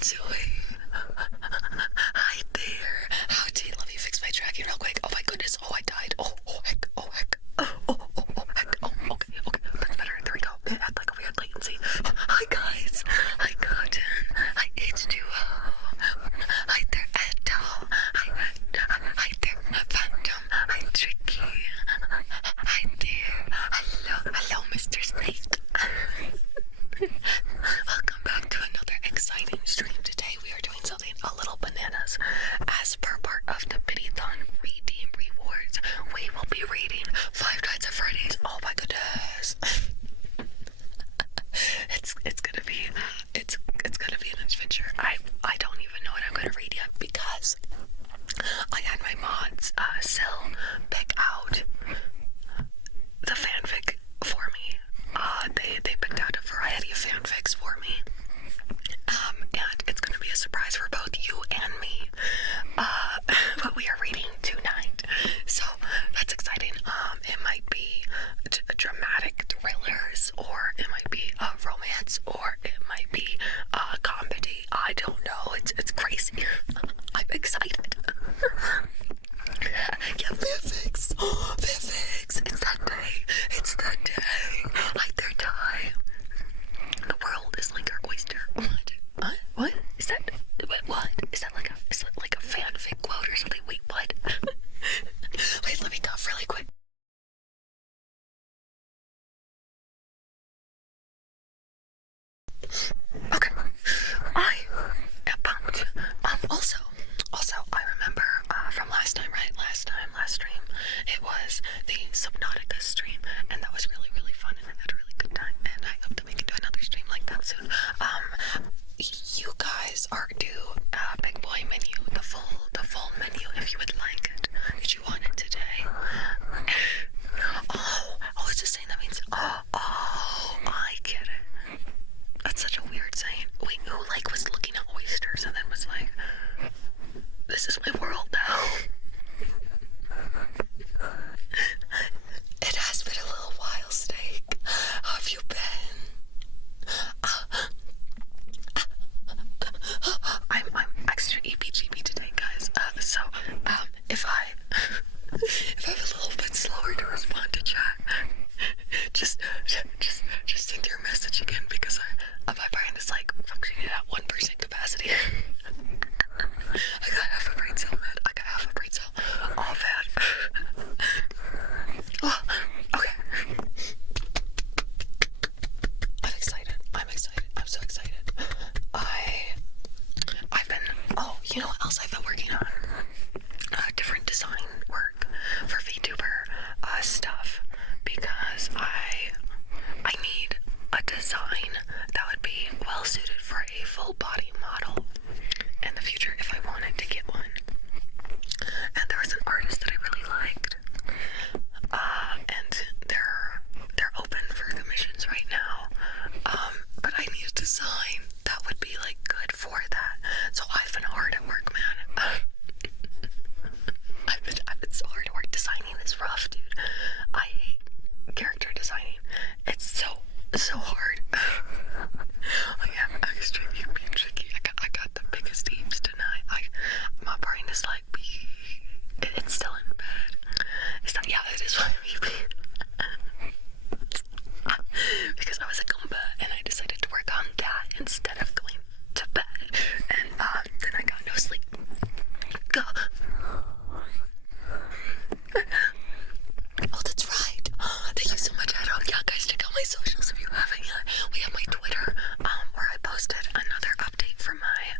doing? Hi there. Howdy. Let me fix my tracking real quick. Oh my goodness. Oh, I died. Oh heck. Oh heck. Oh heck. Oh, okay. That's better. There we go. It had like a weird latency. Hi guys. Hi Cotton. Hi H2O. Hi there Edo. Hi there Phantom. Hi Tricky. Hi there. Hello Mr. Snake. Welcome back to another exciting stream. Today we are doing something a little bananas. As per part of the Biddython Redeem Rewards, we will be reading 5 Nights at Freddy's. Oh my goodness. it's gonna be an adventure. I don't even know what I'm gonna read yet because I had my mods pick out the fanfic for me. They picked out a variety of fanfics for me. And it's gonna be a surprise for both you and me. What we are reading tonight. So that's exciting. It might be dramatic thrillers, or it might be romance, or it might be comedy. I don't know. It's crazy. I'm excited. Yeah, Fanfics. Fanfics. It's that day. It's that day. Like their time. The world is like our oyster. What? Is that? What? Is that like a fanfic quote or something? Wait, what? Wait, let me cough really quick. Okay. I am pumped. Also, I remember from last time, right? Last stream, it was the Subnautica stream, and that was really, really fun, and I had a really good time, and I hope that we can do another stream like that soon. You guys are due Big Boy menu, the full menu, if you would like it. Did you want it today? Oh, it's just saying that means, I get it. That's such a weird saying. Wait, who was looking at oysters and then was like, this is my world now. It has been a little while, Snake. How have you been? I'm extra EPGB today, guys. So if I have a little bit slower to respond to chat, just send your message again, because my brain is like functioning at 1% capacity. I got half a brain cell, man. I got half a brain cell. Oh man. Oh, okay. I'm excited. I'm so excited. I've been, you know what else I've been working on? Different design work for VTuber stuff, because I need a design that would be well suited for a full body model in the future if I wanted to get one. And there was an artist that I really liked, and they're open for commissions right now. But I need a design that would be like good for that. So I've been hard at work, man. I've been so hard at work. Designing is rough, dude. I hate character designing. It's so hard. I'm extremely being tricky. I got the biggest teams tonight. My brain is like, it's still in bed. It's not, yeah, it is what we because I was a Goomba and I decided to work on that instead of going to bed, and then I got no sleep. Go. Oh, that's right. Thank you so much, Edo. Yeah, guys, check out my socials if you haven't yet. We have my Twitter, where I posted another update for my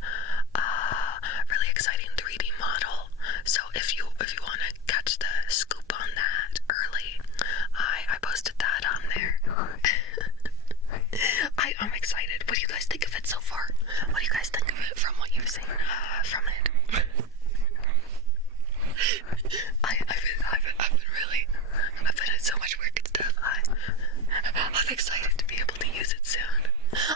really exciting 3D model. So if you want to catch the scoop on that early, I posted that on there. I'm excited. What do you guys think of it so far? What do you guys think of it from what you've seen from it? I've been in so much work and stuff. I'm excited to be able to use it soon.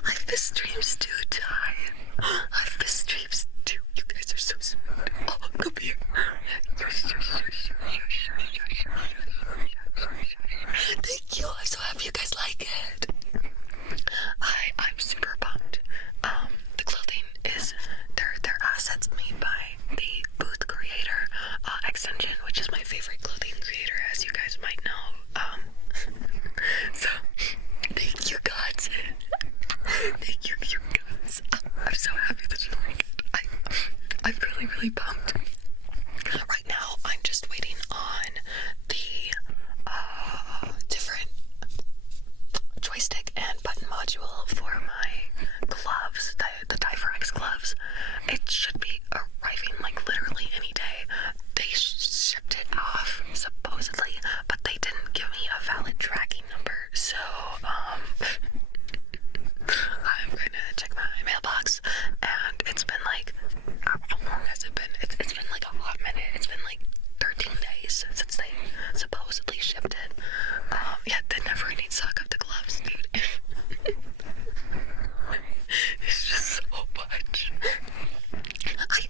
I've missed streams too, Ty. I've missed streams too. You guys are so sweet. Oh, come here. Thank you. I'm so happy you guys like it. I'm super pumped. The clothing is so happy that you like it. I'm really, really pumped. Right now, I'm just waiting on the different joystick and button module for my gloves, the Diverx gloves. It should be arriving like literally any day. They shipped it off supposedly, but they didn't give me a valid tracking number, so I'm gonna check my mailbox, and it's been like, how long has it been? It's been like a hot minute. It's been like 13 days since they supposedly shipped it. Yeah, the never-ending saga of the gloves, dude. It's just so much.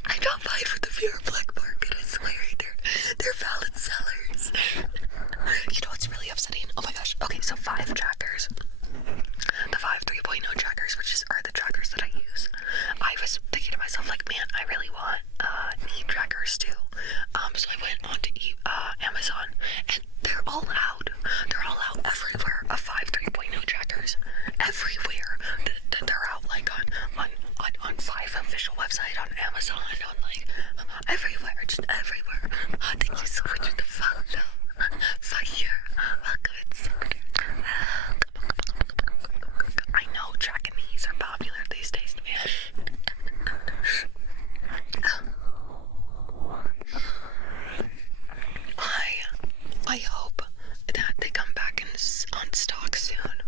I don't buy for the pure black market, I swear. They're valid sellers. You know what's really upsetting? Oh my gosh. Okay, so 5 trackers. The 5 3.0 trackers, which are the trackers that I use. I was thinking to myself, like, man, I really want knee trackers too. So I went onto Amazon, and they're all out. They're all out everywhere. 5 3.0 trackers everywhere. They're out like on 5 official website, on Amazon, on like everywhere, just everywhere. Thank you so much for the follow. Fire. Welcome. I know track and knees are popular these days, man. I hope that they come back on stock soon.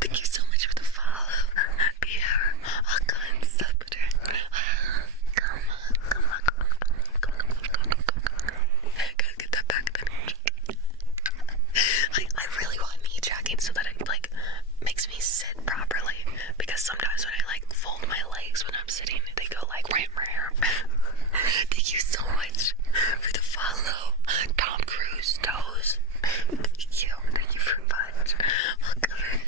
Thank you so much for the follow. Pierre, I'll go and sub it. Come on. Gotta get that back then. I really want knee tracking so that it like makes me sit properly, because sometimes when I like fold my legs when I'm sitting, they go like ram. Thank you so much for the follow. Tom Cruise toes. Thank you very much. Welcome in.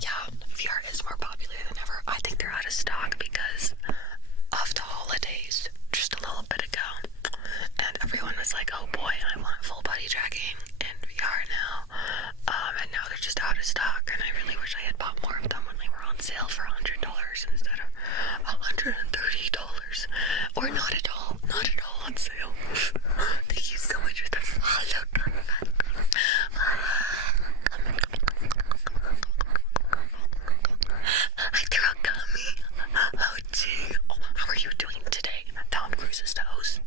Yeah, VR is more popular than ever. I think they're out of stock because of the holidays just a little bit ago, and everyone was like, oh boy, I want full body tracking in VR now, and now they're just out of stock, and I really wish I had bought more of them when they were on sale for $100 instead of $130, or not at all on sale. Thank you so much for the follow. I threw a gummy. Oh gee. Oh, how are you doing today, Tom Cruise's toes?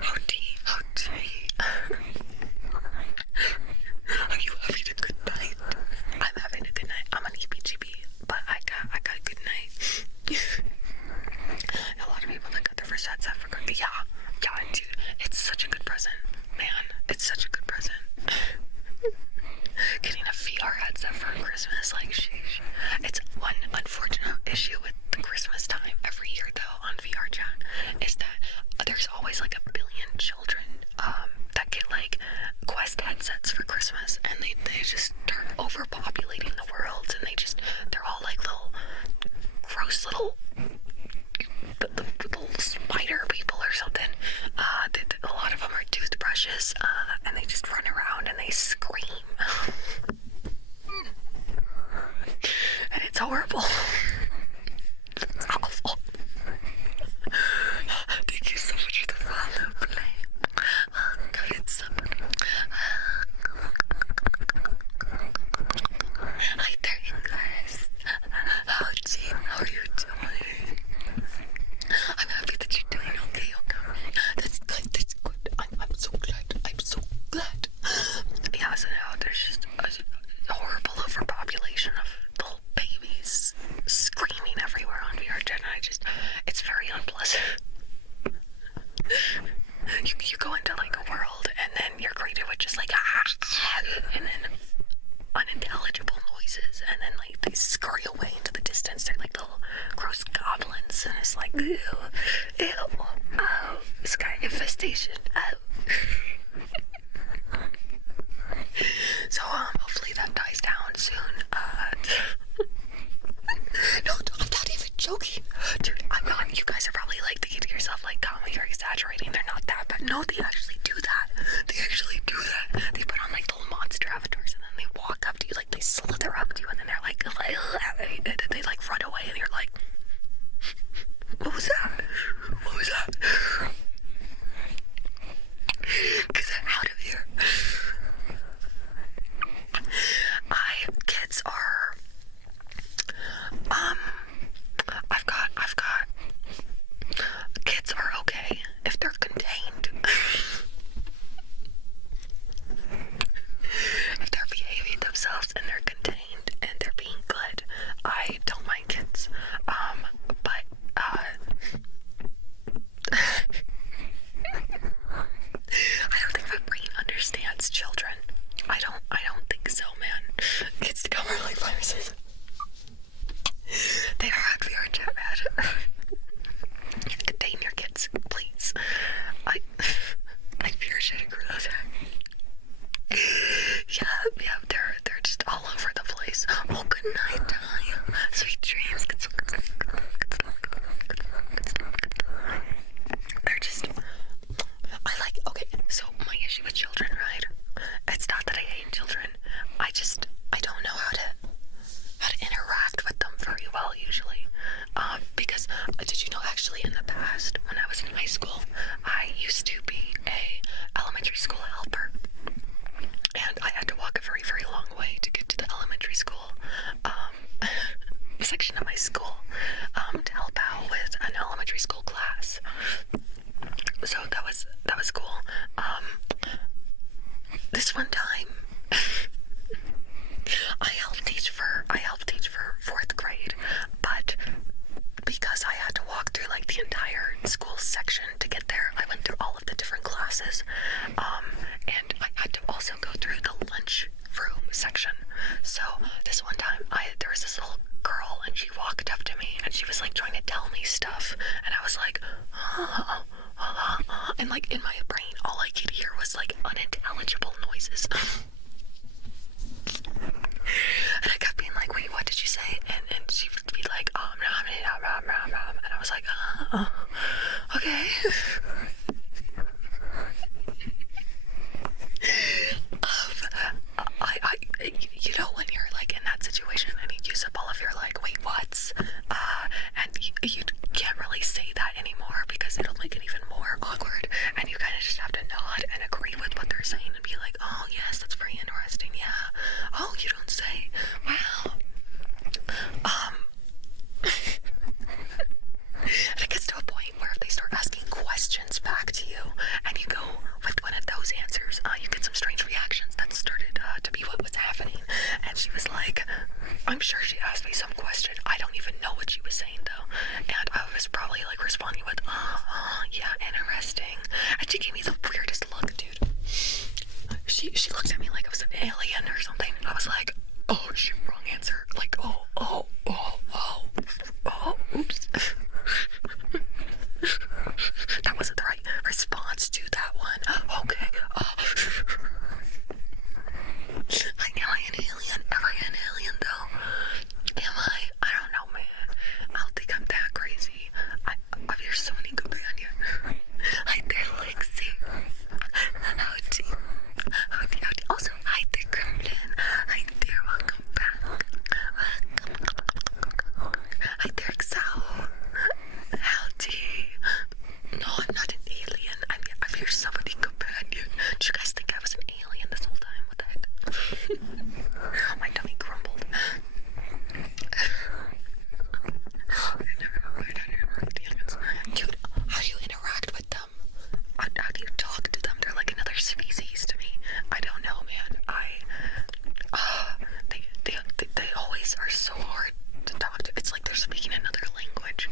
How gee. Are you having a good night? I'm having a good night. I'm an EPGB, but I got a good night. A lot of people that got their first headset for Christmas. Yeah, dude, it's such a good present, man. It's such a good present. Getting a VR headset for Christmas, like, sheesh. It's one unfortunate issue with the Christmas time every year, though, on VR chat, is that there's always like a billion children that get like Quest headsets for Christmas, and they just start overpopulating the world, and they're all like little gross little spider people or something. A lot of them are toothbrushes, and they just run around and they scream. And it's horrible. It's awful. Thank you so much for the follow, play. Go get somebody. Hi there, English. Oh, Jean, how are you doing? I'm happy that you're doing okay. That's good. I'm so glad. Yeah, so now there's just a horrible overpopulation of little babies screaming everywhere on VR chat, and it's very unpleasant. You go into like a world, and then you're greeted with just like and then unintelligible noises, and then like they scurry away into the distance. They're like little gross goblins, and it's like ew, oh, sky infestation, oh. So hopefully that dies down soon. No, I'm not even joking, dude. I'm not. You guys are probably like thinking to yourself, like, Tommy, you're exaggerating. They're not that bad. No, they actually do that. They put on like little monster avatars, and then they so, man. Kids come are like viruses. They are actually our chat, man. Contain your kids, please. I fear shit agree with that. Yeah, they're just all over the place. Oh, good night, time. Sweet dreams. They're just, okay, so my issue with children, right? It's not that I hate children. I don't know how to interact with them very well usually. Because did you know actually in the past when I was in high school, I used to be a elementary school helper. And I had to walk a very, very long way to get to the elementary school section of my school to help out with an elementary school class. So that was cool. This one time I helped teach for 4th grade, but because I had to walk through like the entire school section to get there, I went through all of the different classes, and I had to also go through the lunch room section. So this one time there was this little girl and she walked up to me and she was like trying to tell me stuff, and I was like, and like in my brain all I could hear was like unintelligible noises. And I kept being like, wait, what did you say? And she would be like, and I was like, okay. You know when you're like in that situation and you use up all of your like, wait, what's, and you can't really say that anymore because it'll make it even more awkward, and you kind of just have to nod and agree with what they're saying and be like, oh yes, that's pretty interesting, yeah, oh, you don't say, wow. And it gets to a point where if they start asking questions back to you and you go with one of those answers, you get some strange reactions. That started to be what was happening. And she was like, I'm sure she asked me some question. I don't even know what she was saying though. And I was probably like responding with, yeah, interesting. And she gave me the weirdest look, dude. She looked at me like I was an alien or something. I was like, oh shoot, wrong answer. Like, oops. That wasn't the right response to that one. Okay. Am I an alien? Am I an alien though? Am I? I don't know, man. I don't think I'm that crazy. I hear so many companions. Hi there, Lexi. Howdy. Also, hi there, Kremlin. Hi there, welcome back. Hi there, Exao. Howdy. No, I'm not an alien. I'm your somebody companion. Did you guys think I was an alien this whole time? What the heck? My tummy grumbled. Dude, how do you interact with them? How do you talk to them? They're like another species to me. I don't know, man. They always are so hard to talk to. It's like they're speaking another language.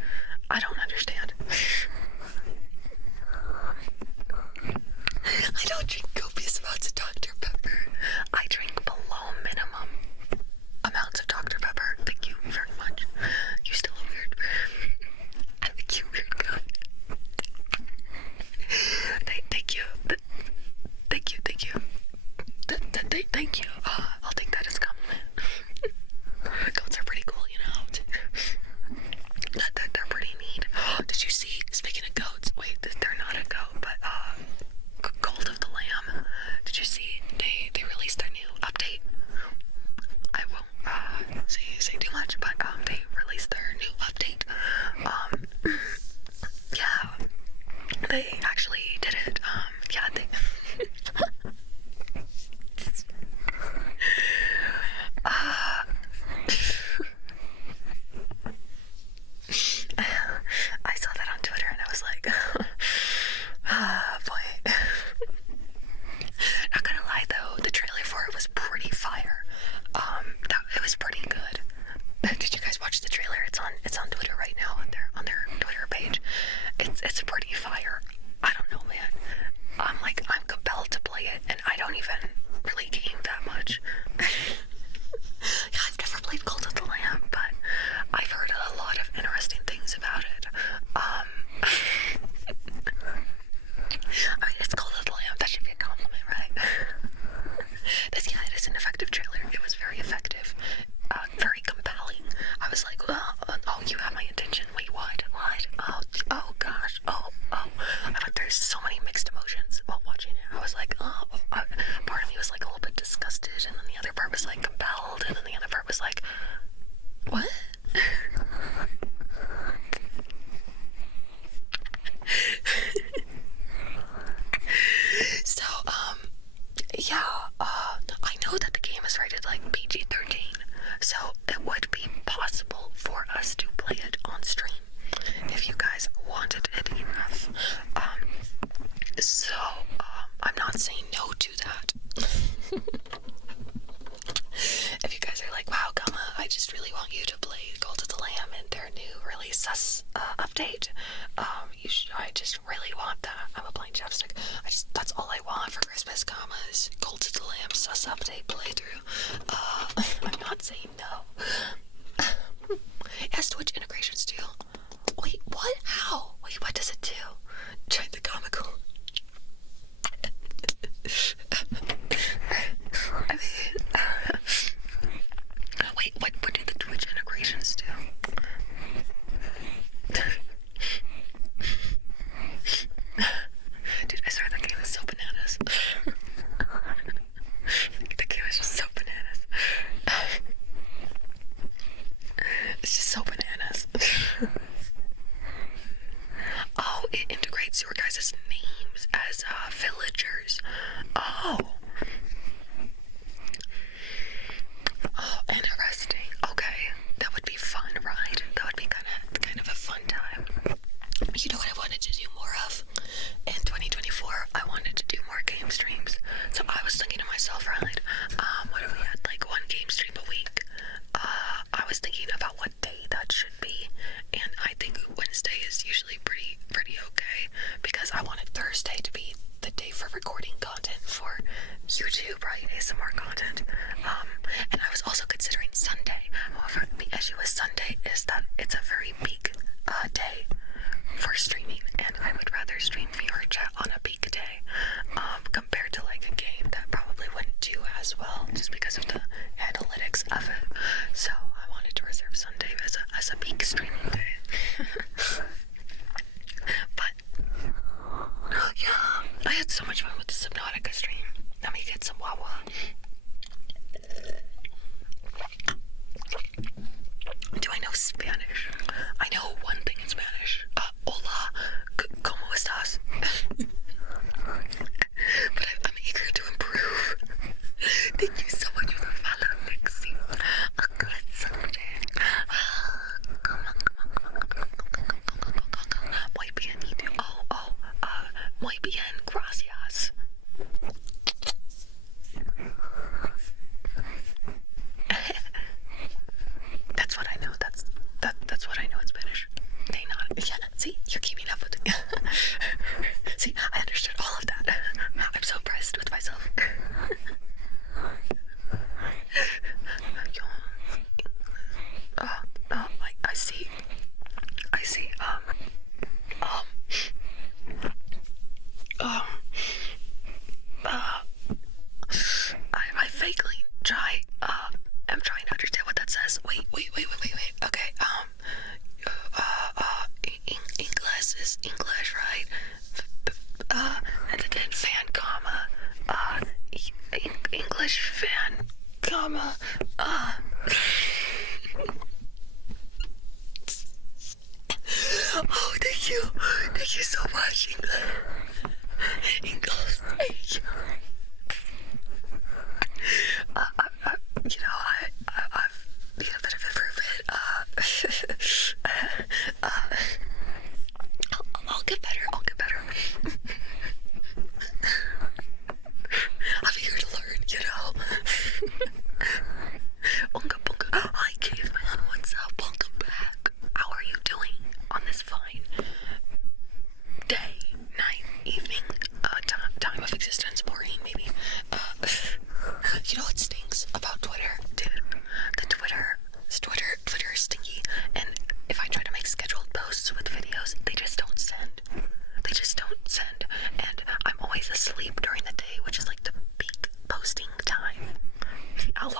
I don't understand. I don't drink copious amounts of Dr. Pepper. I drink below minimum amounts of Dr. Pepper. Thank you very much. You're still a weird. I'm a cute weird guy. Thank you. Thank you. Thank you. I'll take that as a compliment. Goats are pretty cool, you know. They're pretty neat. Did you see? Speaking of goats, wait, they're not a goat, but Cult of the Lamb. Did you see? They released their new update. I won't say too much, but they released their new update. Yeah, they actually did it. Yeah, they. I saw that on Twitter and I was like, boy. Not gonna lie though, the trailer for it was pretty fire. It was pretty good. Did you guys watch the trailer? It's on Twitter right now on their Twitter page. It's pretty fire. I don't know, man. I'm compelled to play it, and I don't even really game that much. trailer. It was very effective, very compelling. I was like, oh, you have my attention. Wait, what? Oh gosh. Oh. But there's so many mixed emotions while watching it. I was like, part of me was like a little bit disgusted, and then the other part was like compelled, and then the other part was like, what? So, yeah, I know that the game is rated like PG-13, so it would be possible for us to play it on stream if you guys wanted it enough. I'm not saying no to that. If you guys are like, wow, Gamma, I just really want you to play Cult of the Lamb and their new really sus update, I just really want that. I'm applying chapstick. That's all I want for Christmas, Gamma, is Cult of the Lamb sus update playthrough. I'm not saying no. It has Twitch integrations too. Wait, what? How? Wait, what does it do? Try the comical. I mean, wait, what do the Twitch integrations do? Dude, I swear that game is so bananas. The game is just so bananas. It's just so bananas. Oh, it integrates your guys' names as villagers. Oh, interesting. Okay, that would be fun, right? That would be kind of a fun time. You know what I wanted to do more of? In 2024, I wanted to do more game streams. So I was thinking to myself, right, what if we had like one game stream a week? I was thinking about what day that should be, and I think Wednesday is usually pretty okay, because I wanted Thursday to be the day for recording content for YouTube, right? ASMR content. And I was also considering Sunday. However, the issue with Sunday is that it's a very peak day for streaming, and I would rather stream VR chat on a peak day, compared to like a game that probably wouldn't do as well just because of the analytics of it. So I wanted to reserve Sunday as a peak streaming day. But yeah, I had so much fun with the Subnautica stream. Let me get some Wawa. Do I know Spanish? I know one thing in Spanish. Hola, ¿cómo estás? But I'm eager to improve. Thank you so much for the follow, Pixie. A good Sunday. Muy bien, muy bien, gracias. That's what I know. That's what I know in Spanish. They not. Yeah. See, you're keeping up with it. See, I understood all of that. I'm so impressed with myself. I see. I vaguely try. I'm trying to understand what that says. Wait. Okay. English is English, right? And then fan, comma. English fan, comma. Oh, thank you so much, English. Thank you. I've need a bit of improvement. I'll get better. I'm here to learn, you know. Unga bunga. Hi, caveman. What's up? Welcome back. How are you doing on this fine day, night, evening, time of existence, morning, maybe? You know what stinks about Twitter, dude? The Twitter is stinky, and if I try to make scheduled posts with videos, they just don't send. And I'm always asleep during the day, which is like the peak posting time. The hour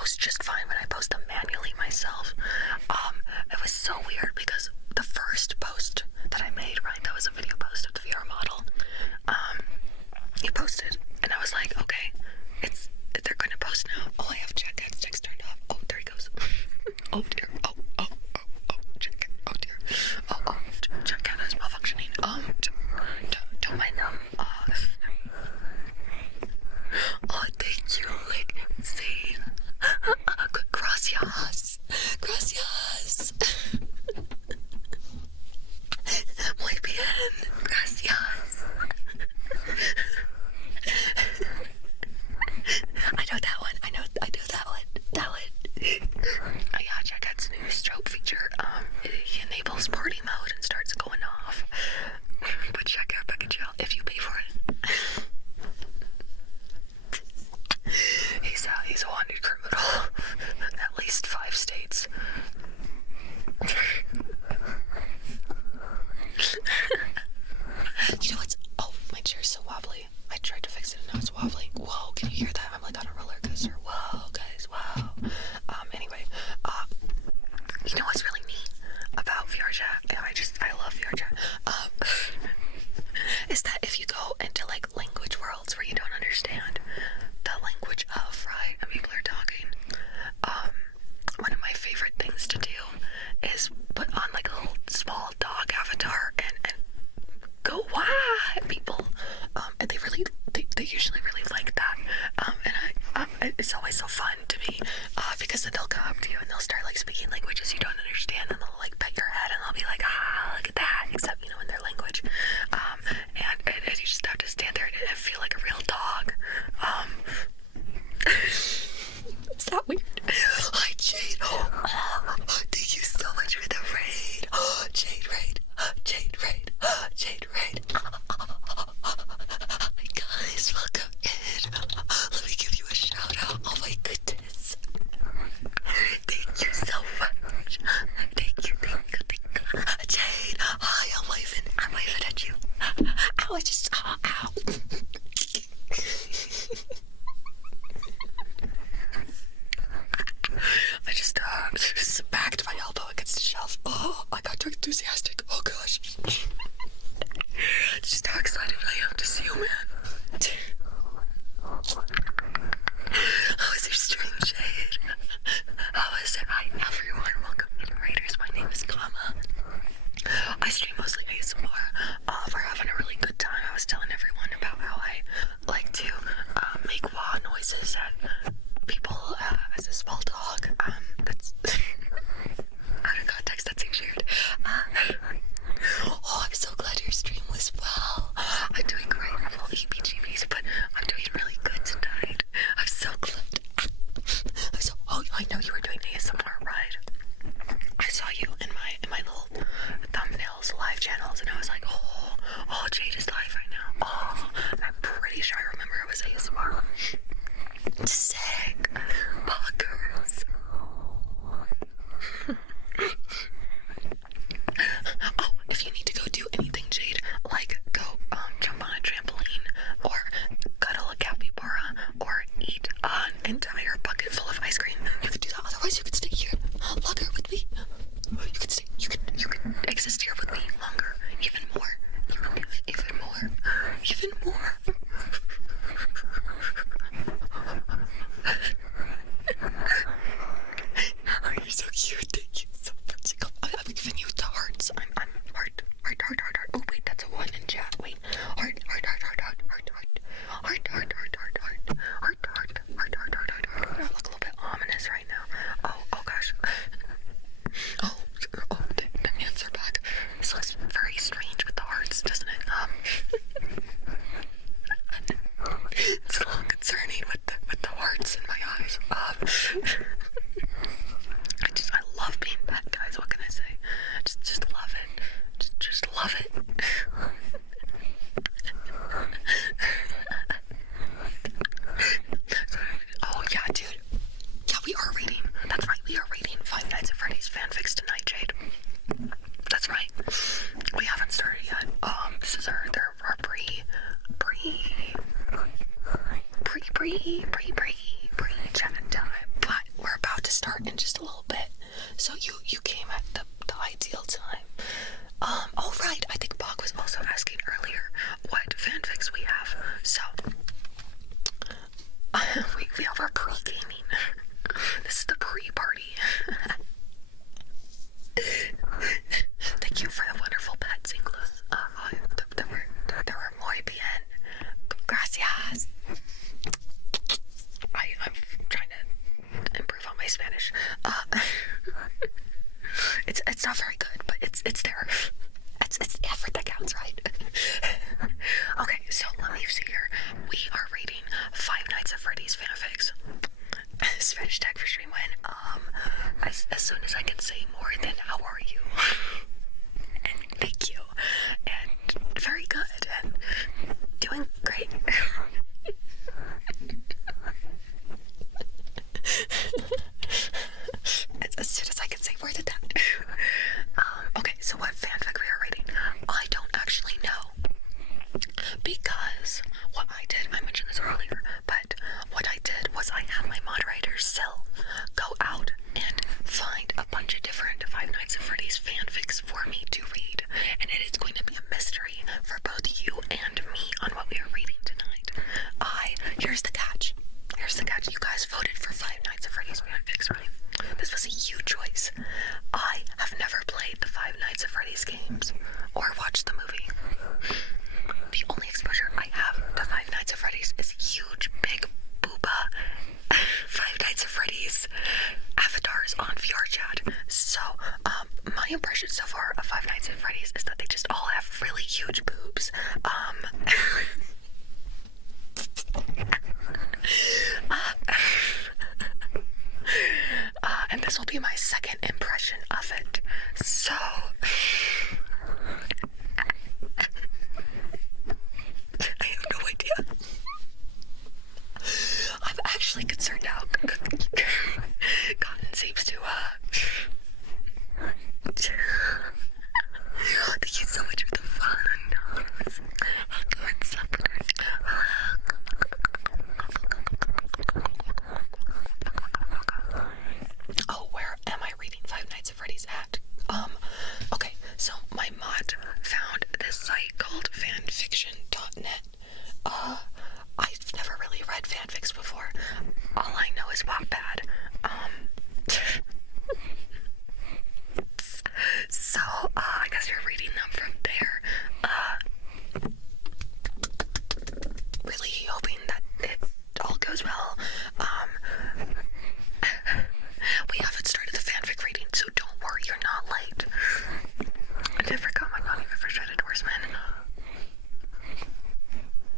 post just fine when I post them manually myself. It was so weird because the first post that I made, right, that was a video post of the VR model. He posted, and I was like, okay, they're gonna post now. Oh, I have chat text turned off. Oh, there he goes. Oh dear. Oh, chat. Oh dear. Oh, chat is malfunctioning. Don't mind them. Oh, thank you. Like, see. Gracias. Muy bien. Gracias. I know that one. I know that one. Yeah, check out his new strobe feature. He enables party mode and starts going off. But check out Becca Jill if you pay for it. He's a wanted criminal. At least 5 states. You know what's... Oh, my chair's so wobbly. I tried to fix it and now it's wobbly. Whoa, can you hear that? I'm like on a roller coaster. Whoa, guys, wow. Anyway, you know what's really neat about VR chat? I love VR chat. Is that if you go into like language worlds where you don't understand the language of, right, and people are talking, one of my favorite things to do is put on like a little small dog avatar and go wah at people, and they usually really like that, and it's always so fun to me, because then they'll come up to you and they'll start like speaking languages you don't understand, and they'll like pet your head and they'll be like, look at that, except, in their language, and you just have to stand there and feel like a real dog. Is that weird? Hi, Jade. Thank you so much for the raid. Jade raid. Hi guys, welcome in. Let me give you a shout out. Oh my goodness. Thank you so much. Thank you. Jade, hi, I'm waving at you. Ow, ow. I just backed my elbow against the shelf. Oh, I got too enthusiastic. Oh gosh. Just how excited I am to see you, man. How was your stream, Jade? How was it? Hi, everyone. Welcome to the Raiders. My name is Kama. I stream mostly ASMR. We're having a really good time. I was telling everyone about how I like to make wah noises at people as a small dog. That's out of context. That's shared. Oh, I'm so glad your stream was well. I'm doing great. I'm a little EBGBs, but I'm doing really good tonight. I'm so glad. Oh, I know you were doing ASMR, right? I saw you in my little thumbnails, live channels, and I was like, oh, Jade is live right now. Oh, and I'm pretty sure I remember it was ASMR. Sick. Buggers. Oh, if you need to go do anything, Jade, like go jump on a trampoline, or cuddle a capybara, or eat an entire bucket full of ice cream, you could do that. Otherwise, you could stay here longer with me. You could stay. You could exist here with me longer, even more. Oh, you're so cute. Thank you so much. I'm giving you the hearts. I'm heart. Oh wait, that's a 1 in chat. Wait, heart. I look a little bit ominous. Spanish. It's not very good, but it's there. It's the effort that counts, right? Okay, so let me see here. We are reading Five Nights at Freddy's fanfics. Spanish tag for stream when as soon as I can say more than how are you. And thank you. And very good and doing great. As soon as I can say more than that. Okay, so what fanfic we are reading? I don't actually know. Because what I did, I mentioned this earlier, but what I did was I had my moderator Sil go out and find a bunch of different Five Nights at Freddy's fanfics for me to read. And it is going to be a mystery for both you and me on what we are reading tonight. Here's the catch. Here's the catch. You guys voted for Five Nights at Freddy's fanfics, right? This was a huge choice. I have never played the Five Nights at Freddy's games or watched the movie. The only exposure I have to Five Nights at Freddy's is huge, big booba Five Nights at Freddy's avatars on VR chat. So, my impression so far of Five Nights at Freddy's is that they just all have really huge boobs. And this will be my second impression of it. So, I have no idea. I'm actually concerned now. Cotton seems to, thank you so much for the fun. Oh, where am I reading Five Nights at Freddy's at? Okay, so my mod found this site called fanfiction.net. I've never really read fanfics before. All I know is Wattpad. So, I guess you're reading them from there. Really hoping that it all goes well. We haven't started the fanfic reading, so don't worry, you're not late. I did forget my not even for Shredded Horseman.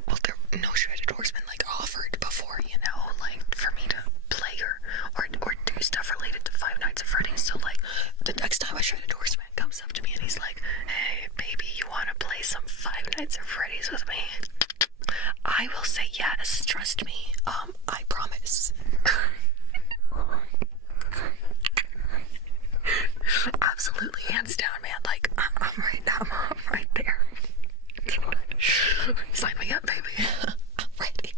Well, there no Shredded Horseman like offered before, you know, like for me to play or do stuff related to Five Nights at Freddy's. So like the next time a Shredded Horseman comes up to me and he's like, "Hey, baby, you want to play some Five Nights at Freddy's with me?" I will say yes. Trust me. I promise. Absolutely, hands down, man. Like I'm right there. Sign me up, baby. I'm ready.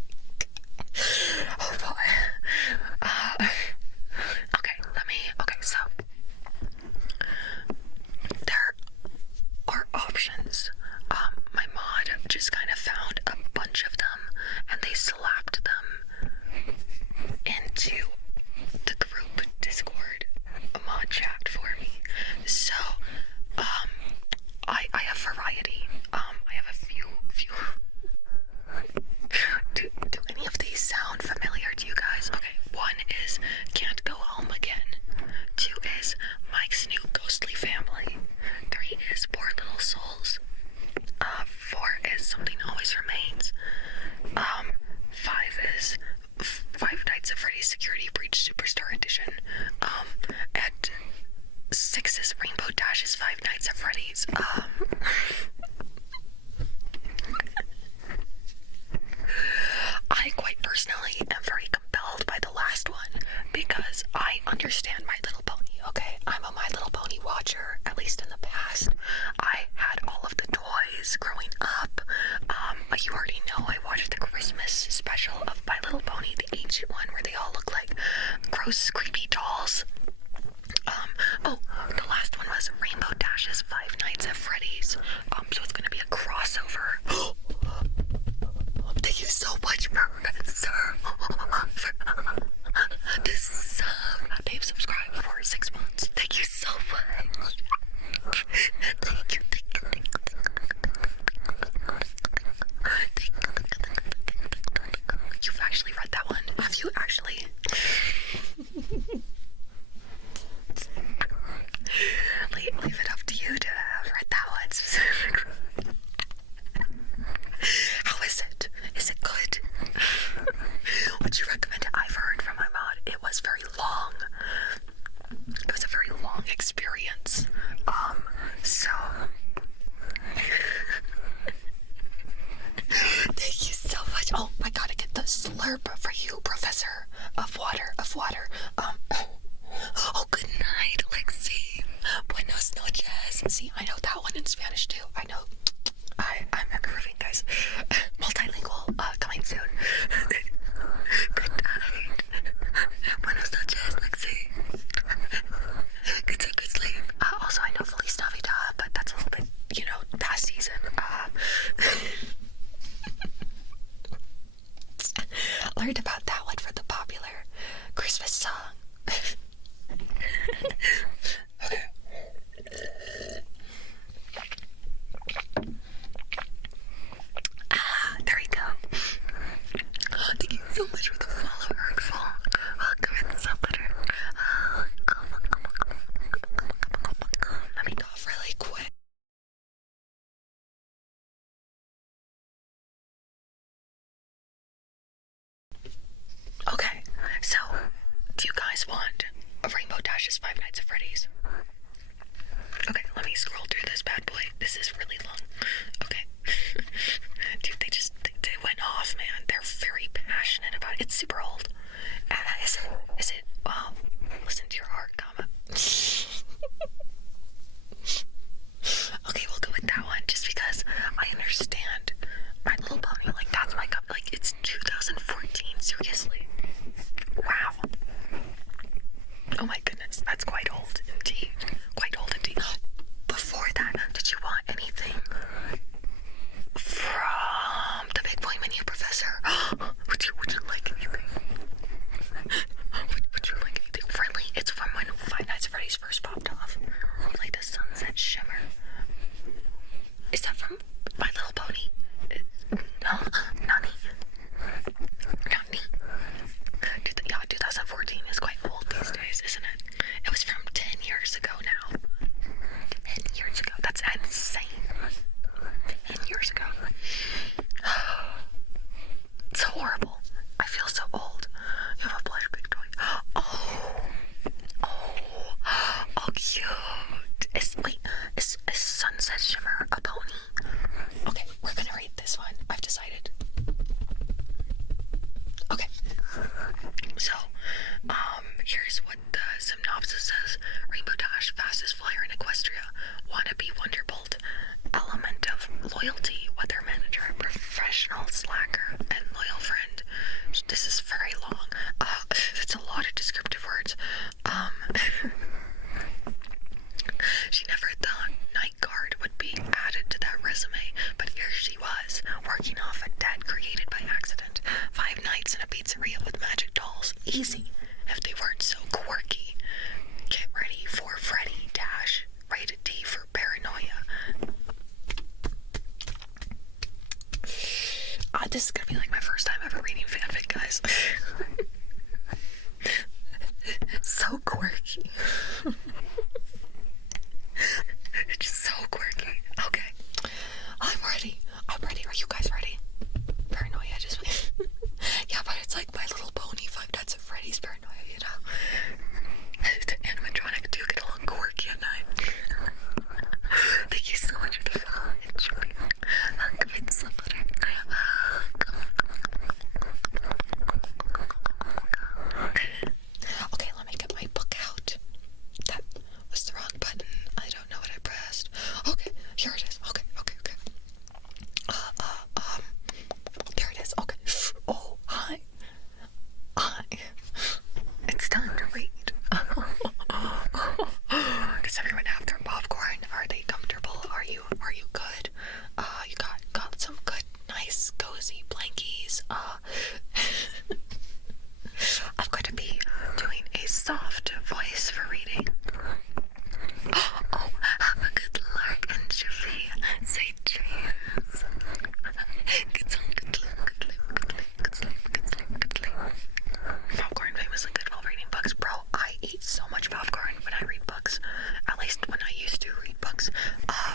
Oh boy. Okay, so there are options. My mod just kind of found a bunch of them and they slapped them into the group Discord mod chat for me. So, I have variety. I have a few. Do any of these sound familiar to you guys? Okay, one is Can't Go Home Again. 2 is Mike's New Ghostly Family. 3 is Poor Little Souls. 4 is Something Always Remains. 5 is Five Nights at Freddy's Security Breach Superstar Edition. And 6 is Rainbow Dash's Five Nights at Freddy's. I quite personally am very compelled by the last one because I understand My Little Pony, okay? I'm a My Little Pony watcher, at least in the past. I had all of the toys growing up. You already know I watched the Christmas special of My Little Pony, the ancient one where they all look like gross, creepy dolls. The last one was Rainbow Dash's Five Nights at Freddy's. So it's gonna be a crossover. Thank you so much, sir, for this they've subscribed for 6 months. Thank you so much. Thank you. You've actually read that one. Have you actually? Okay. There we go. Thank you so much for the follow, Hurtful. Welcome in, Supper. Let me cough really quick. Okay, so do you guys want a Rainbow Dash's Five Nights at Freddy's? Okay, let me scroll through this bad boy. This is really long. Okay. Dude, they went off, man. They're very passionate about it. It's super old. Is it, listen to your heart, comma. Okay, we'll go with that one, just because I understand My Little Pony, like, that's my cup, like, it's 2014, seriously. Wow. Oh my goodness, that's quite old indeed. Quite old indeed. Before that, did you want anything from the Big Boy Menu Professor? Would you like anything? Would you like anything friendly? It's from when Five Nights at Freddy's first popped off. Like the Sunset Shimmer. Is that from My Little Pony? No, Nani. Yeah, 2014 is quite old these days, isn't it? It was from 10 years ago now. 10 years ago. That's insane. 10 years ago. It's horrible. I feel so old. You have a blush big toy. Oh, cute. Is Sunset Shimmer a pony? Okay, we're gonna read this one. I've decided. Okay. So, here's what the synopsis says. Rainbow Dash, fastest flyer in Equestria. Wannabe Wonderbolt. Element of loyalty, weather manager, professional slacker, and loyal friend. This is very long. That's a lot of descriptive words. She never thought Night Guard would be added to that resume, but here she was, working off a debt created by accident. 5 nights in a pizzeria with magic dolls. Easy, if they weren't so quirky. Get ready for Freddy Dash, rated D for paranoia. This is gonna be like my first time ever reading fanfic, guys. So quirky. It's just so quirky. Okay. I'm ready. Are you guys ready? Paranoia just yeah, but it's like My Little Pony, Five Nights at Freddy's paranoia, you know? The animatronic do get a little quirky at night. Thank you so much for the follow. Enjoy. Great supper. Okay, let me get my book out. That was the wrong button. I don't know what I pressed. Okay, here it is. Okay. There it is. Okay. Oh, hi. It's time to read. Does everyone have their popcorn? Are they comfortable? Are you good? You got some good, nice, cozy blankies. I'm going to be doing a soft voice for reading. Oh, have a good lark and Jiffy. Say cheers. Get some good sleep. Popcorn famously good while reading books. Bro, I eat so much popcorn when I read books. At least when I used to read books.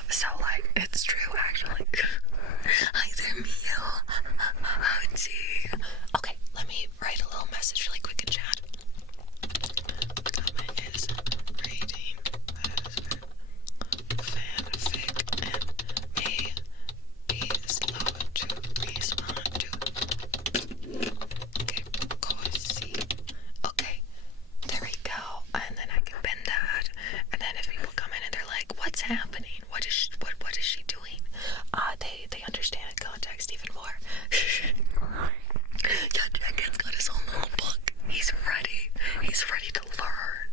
So like, it's true actually. Hi there, Mio. Howdy. Okay, let me write a little message really quick in chat. Comment is reading fanfic and may be slow to respond to. Okay, cozy. Okay, there we go. And then I can pin that. And then if people come in and they're like, what's happening? What is she doing? They understand context even more. Yeah, Jenkins got his own little book. He's ready. He's ready to learn.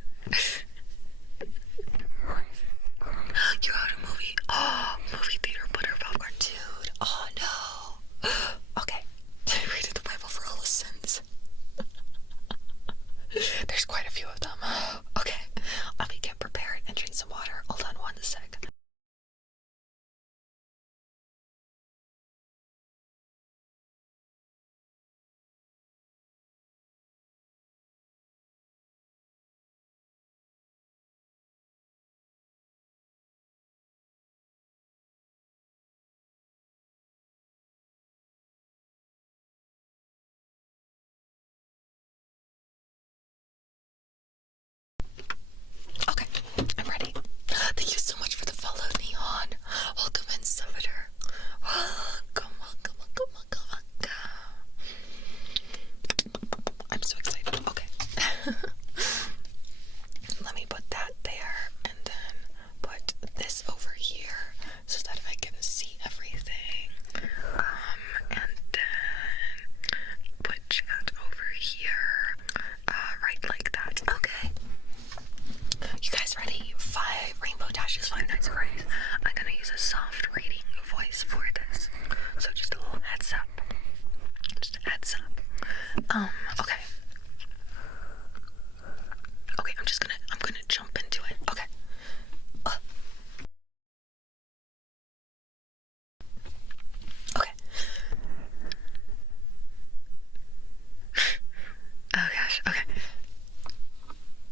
You're at a movie. Oh, movie theater butter popcorn, dude. Oh no. Okay. I rated the Bible for all the sins. There's quite a few of them.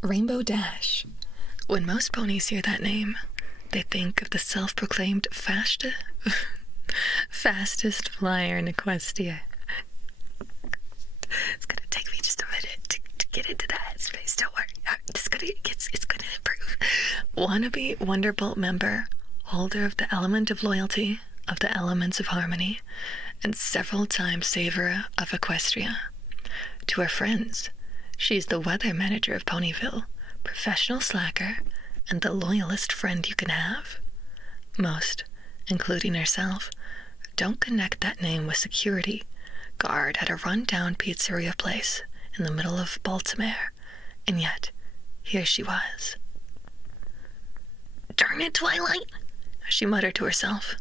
Rainbow Dash. When most ponies hear that name, they think of the self-proclaimed fastest flyer in Equestria. It's gonna take me just a minute to get into that space. Don't worry. It's gonna improve. Wannabe Wonderbolt member, holder of the element of loyalty, of the elements of harmony, and several times saver of Equestria. To her friends, she's the weather manager of Ponyville, professional slacker, and the loyalist friend you can have. Most, including herself, don't connect that name with security guard at a run-down pizzeria place in the middle of Baltimore, and yet, here she was. "Darn it, Twilight," she muttered to herself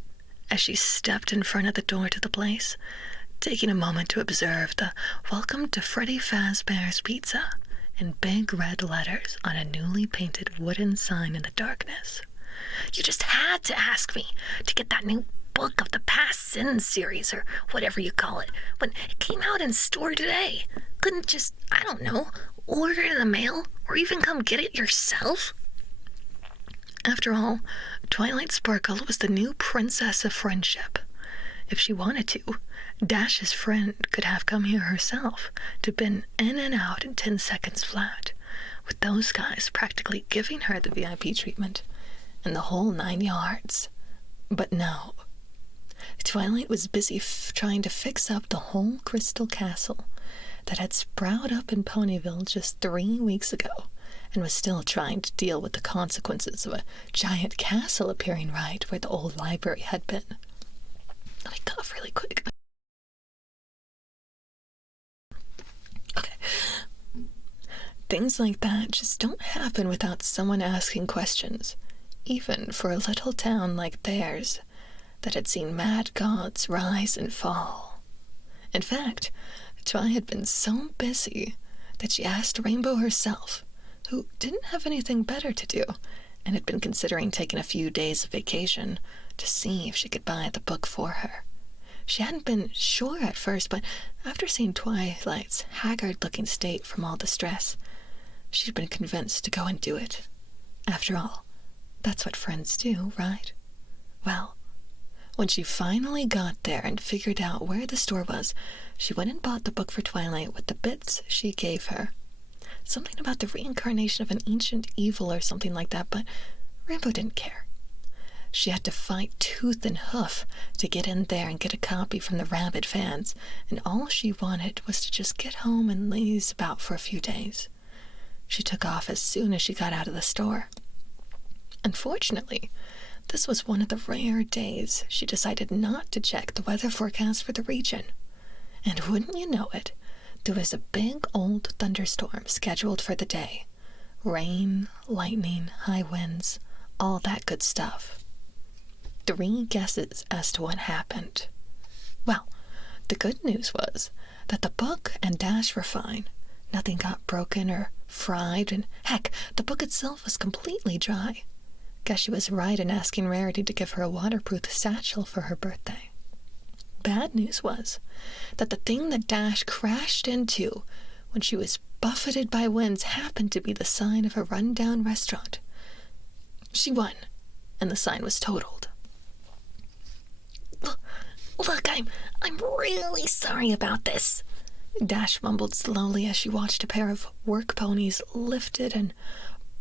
as she stepped in front of the door to the place, taking a moment to observe the "Welcome to Freddy Fazbear's Pizza" in big red letters on a newly painted wooden sign in the darkness. "You just had to ask me to get that new book of the Past Sins series, or whatever you call it, when it came out in store today. Couldn't just, I don't know, order it in the mail, or even come get it yourself?" After all, Twilight Sparkle was the new princess of friendship. If she wanted to, Dash's friend could have come here herself to been in and out in 10 seconds flat, with those guys practically giving her the VIP treatment and the whole 9 yards. But no. Twilight was busy trying to fix up the whole crystal castle that had sprouted up in Ponyville just 3 weeks ago, and was still trying to deal with the consequences of a giant castle appearing right where the old library had been. Let me cough really quick. Okay. Things like that just don't happen without someone asking questions, even for a little town like theirs that had seen mad gods rise and fall. In fact, Twi had been so busy that she asked Rainbow herself, who didn't have anything better to do and had been considering taking a few days of vacation, to see if she could buy the book for her. She hadn't been sure at first, but after seeing Twilight's haggard-looking state from all the stress, she'd been convinced to go and do it. After all, that's what friends do, right? Well, when she finally got there and figured out where the store was, she went and bought the book for Twilight with the bits she gave her. Something about the reincarnation of an ancient evil or something like that, but Rainbow didn't care. She had to fight tooth and hoof to get in there and get a copy from the rabid fans, and all she wanted was to just get home and laze about for a few days. She took off as soon as she got out of the store. Unfortunately, this was one of the rare days she decided not to check the weather forecast for the region. And wouldn't you know it, there was a big old thunderstorm scheduled for the day. Rain, lightning, high winds, all that good stuff. 3 guesses as to what happened. Well, the good news was that the book and Dash were fine. Nothing got broken or fried, and heck, the book itself was completely dry. Guess she was right in asking Rarity to give her a waterproof satchel for her birthday. Bad news was that the thing that Dash crashed into when she was buffeted by winds happened to be the sign of a run-down restaurant. She won, and the sign was totaled. "Look, I'm really sorry about this," Dash mumbled slowly as she watched a pair of work ponies lifted and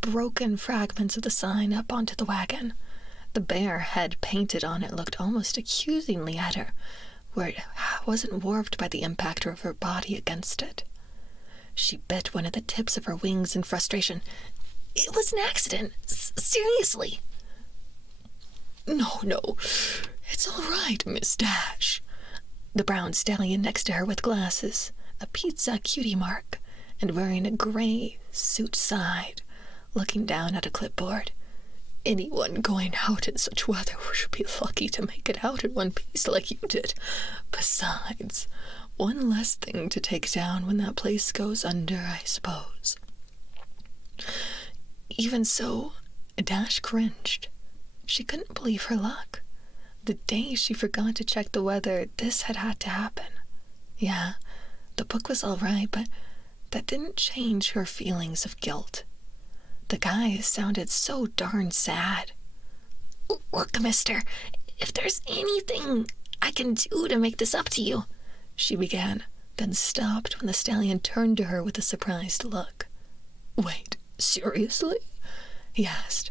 broken fragments of the sign up onto the wagon. The bear head painted on it looked almost accusingly at her, where it wasn't warped by the impact of her body against it. She bit one of the tips of her wings in frustration. "It was an accident. Seriously." No, it's all right, Miss Dash." The brown stallion next to her with glasses, a pizza cutie mark, and wearing a gray suit sighed, looking down at a clipboard. "Anyone going out in such weather should be lucky to make it out in one piece like you did. Besides, one less thing to take down when that place goes under, I suppose." Even so, Dash cringed. She couldn't believe her luck. The day she forgot to check the weather, this had to happen. Yeah, the book was all right, but that didn't change her feelings of guilt. The guy sounded so darn sad. "Look, mister, if there's anything I can do to make this up to you," she began, then stopped when the stallion turned to her with a surprised look. "Wait, seriously?" he asked,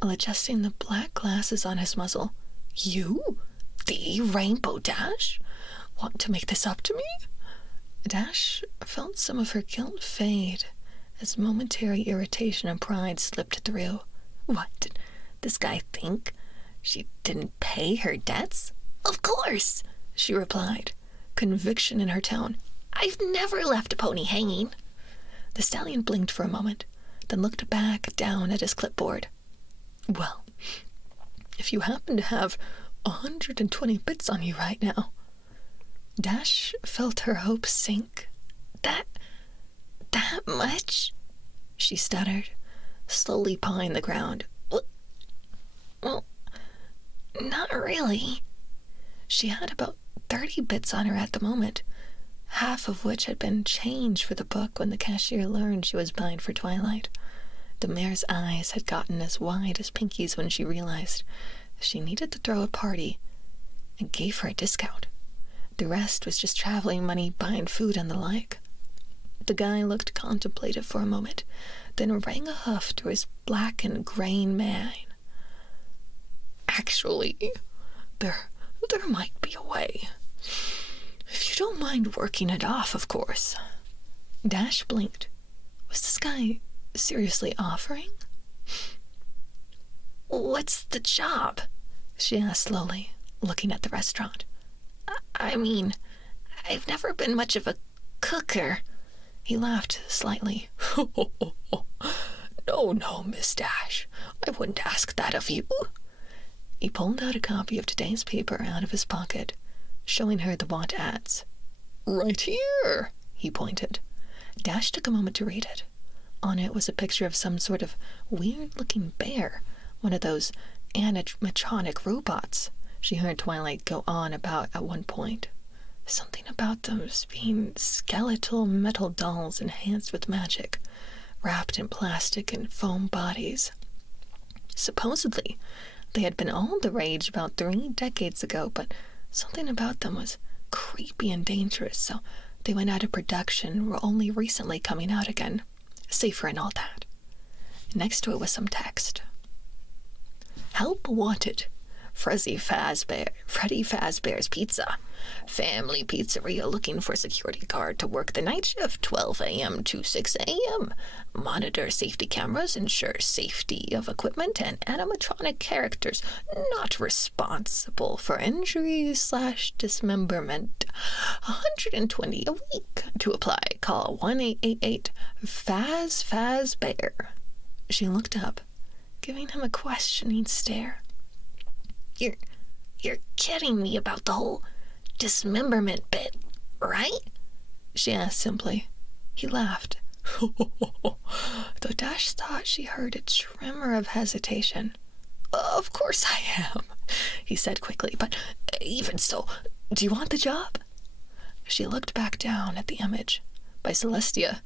while adjusting the black glasses on his muzzle. "You, the Rainbow Dash, want to make this up to me?" Dash felt some of her guilt fade as momentary irritation and pride slipped through. What, did this guy think she didn't pay her debts? "Of course," she replied, conviction in her tone. "I've never left a pony hanging." The stallion blinked for a moment, then looked back down at his clipboard. "Well, if you happen to have 120 bits on you right now." Dash felt her hopes sink. That much?" she stuttered, slowly pawing the ground. Well, not really." She had about 30 bits on her at the moment, half of which had been change for the book when the cashier learned she was buying for Twilight. The mare's eyes had gotten as wide as Pinky's when she realized she needed to throw a party and gave her a discount. The rest was just traveling money, buying food and the like. The guy looked contemplative for a moment, then rang a hoof to his black and graying mane. "Actually, there might be a way. If you don't mind working it off, of course." Dash blinked. Was this guy seriously offering? "What's the job?" she asked slowly, looking at the restaurant. I mean, I've never been much of a cooker." He laughed slightly. No, Miss Dash. I wouldn't ask that of you." He pulled out a copy of today's paper out of his pocket, showing her the want ads. "Right here," he pointed. Dash took a moment to read it. On it was a picture of some sort of weird-looking bear, one of those animatronic robots she heard Twilight go on about at one point. Something about them being skeletal metal dolls enhanced with magic, wrapped in plastic and foam bodies. Supposedly, they had been all the rage about 3 decades ago, but something about them was creepy and dangerous, so they went out of production and were only recently coming out again, safer and all that. Next to it was some text. "Help wanted. Freddy Fazbear's Pizza. Family pizzeria looking for security guard to work the night shift, 12 a.m. to 6 a.m. Monitor safety cameras, ensure safety of equipment and animatronic characters. Not responsible for injury/dismemberment. 120 a week. To apply, call 1-888 Fazbear." She looked up, giving him a questioning stare. You're kidding me about the whole dismemberment bit, right?" she asked simply. He laughed. Though Dash thought she heard a tremor of hesitation. "Of course I am," he said quickly, "but even so, do you want the job?" She looked back down at the image. By Celestia,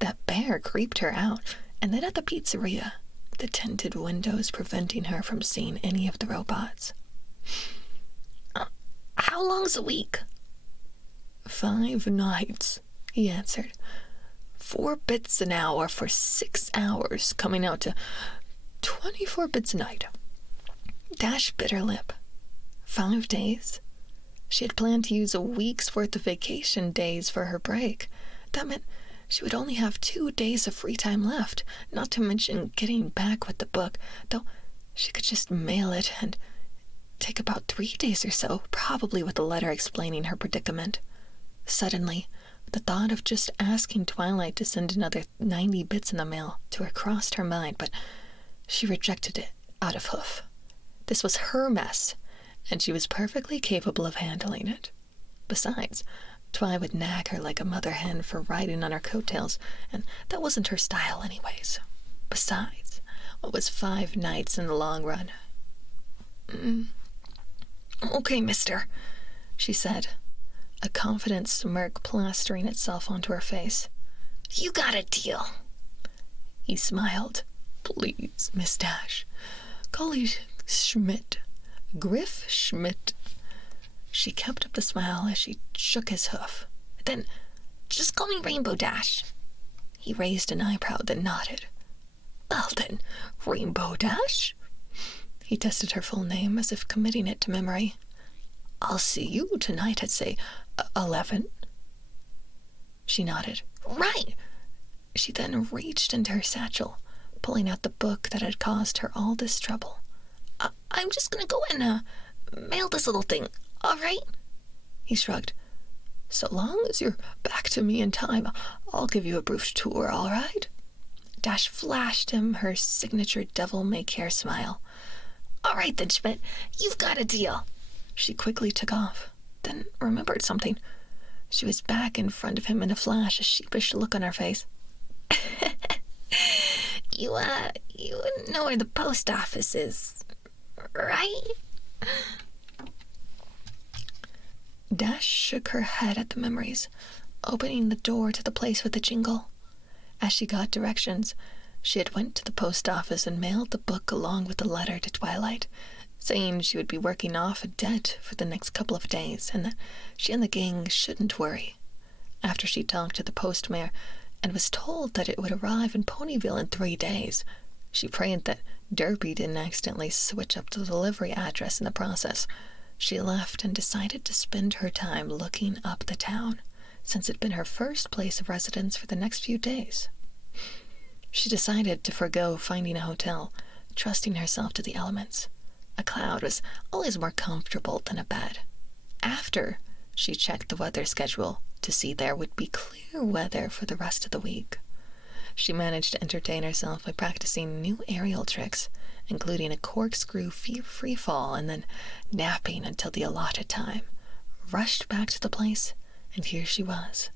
that bear creeped her out, and then at the pizzeria, the tinted windows preventing her from seeing any of the robots. "How long's a week?" 5 nights, he answered. 4 bits an hour for 6 hours, coming out to 24 bits a night. Dash bit her lip. 5 days? She had planned to use a week's worth of vacation days for her break. That meant she would only have 2 days of free time left, not to mention getting back with the book, though she could just mail it and take about 3 days or so, probably with a letter explaining her predicament. Suddenly, the thought of just asking Twilight to send another 90 bits in the mail to her crossed her mind, but she rejected it out of hoof. This was her mess, and she was perfectly capable of handling it. Besides, Twi would nag her like a mother hen for riding on her coattails, and that wasn't her style anyways. Besides, what was 5 nights in the long run? Okay, mister, she said, a confident smirk plastering itself onto her face. You got a deal. He smiled. Please, Miss Dash, call me Schmidt. Griff Schmidt. She kept up the smile as she shook his hoof. Then, just call me Rainbow Dash. He raised an eyebrow, then nodded. Well then, Rainbow Dash. He tested her full name as if committing it to memory. I'll see you tonight at, say, 11. She nodded. Right! She then reached into her satchel, pulling out the book that had caused her all this trouble. I'm just gonna go and mail this little thing, all right? He shrugged. So long as you're back to me in time, I'll give you a brief tour, all right? Dash flashed him her signature devil-may-care smile. All right then, Schmidt, you've got a deal. She quickly took off, then remembered something. She was back in front of him in a flash, a sheepish look on her face. You wouldn't know where the post office is, right? Dash shook her head at the memories, opening the door to the place with a jingle. As she got directions, she had went to the post office and mailed the book along with the letter to Twilight, saying she would be working off a debt for the next couple of days and that she and the gang shouldn't worry. After she talked to the postmaster and was told that it would arrive in Ponyville in 3 days, she prayed that Derby didn't accidentally switch up the delivery address in the process. She left and decided to spend her time looking up the town, since it had been her first place of residence for the next few days. She decided to forego finding a hotel, trusting herself to the elements. A cloud was always more comfortable than a bed. After she checked the weather schedule to see there would be clear weather for the rest of the week. She managed to entertain herself by practicing new aerial tricks, including a corkscrew free fall and then napping until the allotted time. Rushed back to the place, and here she was.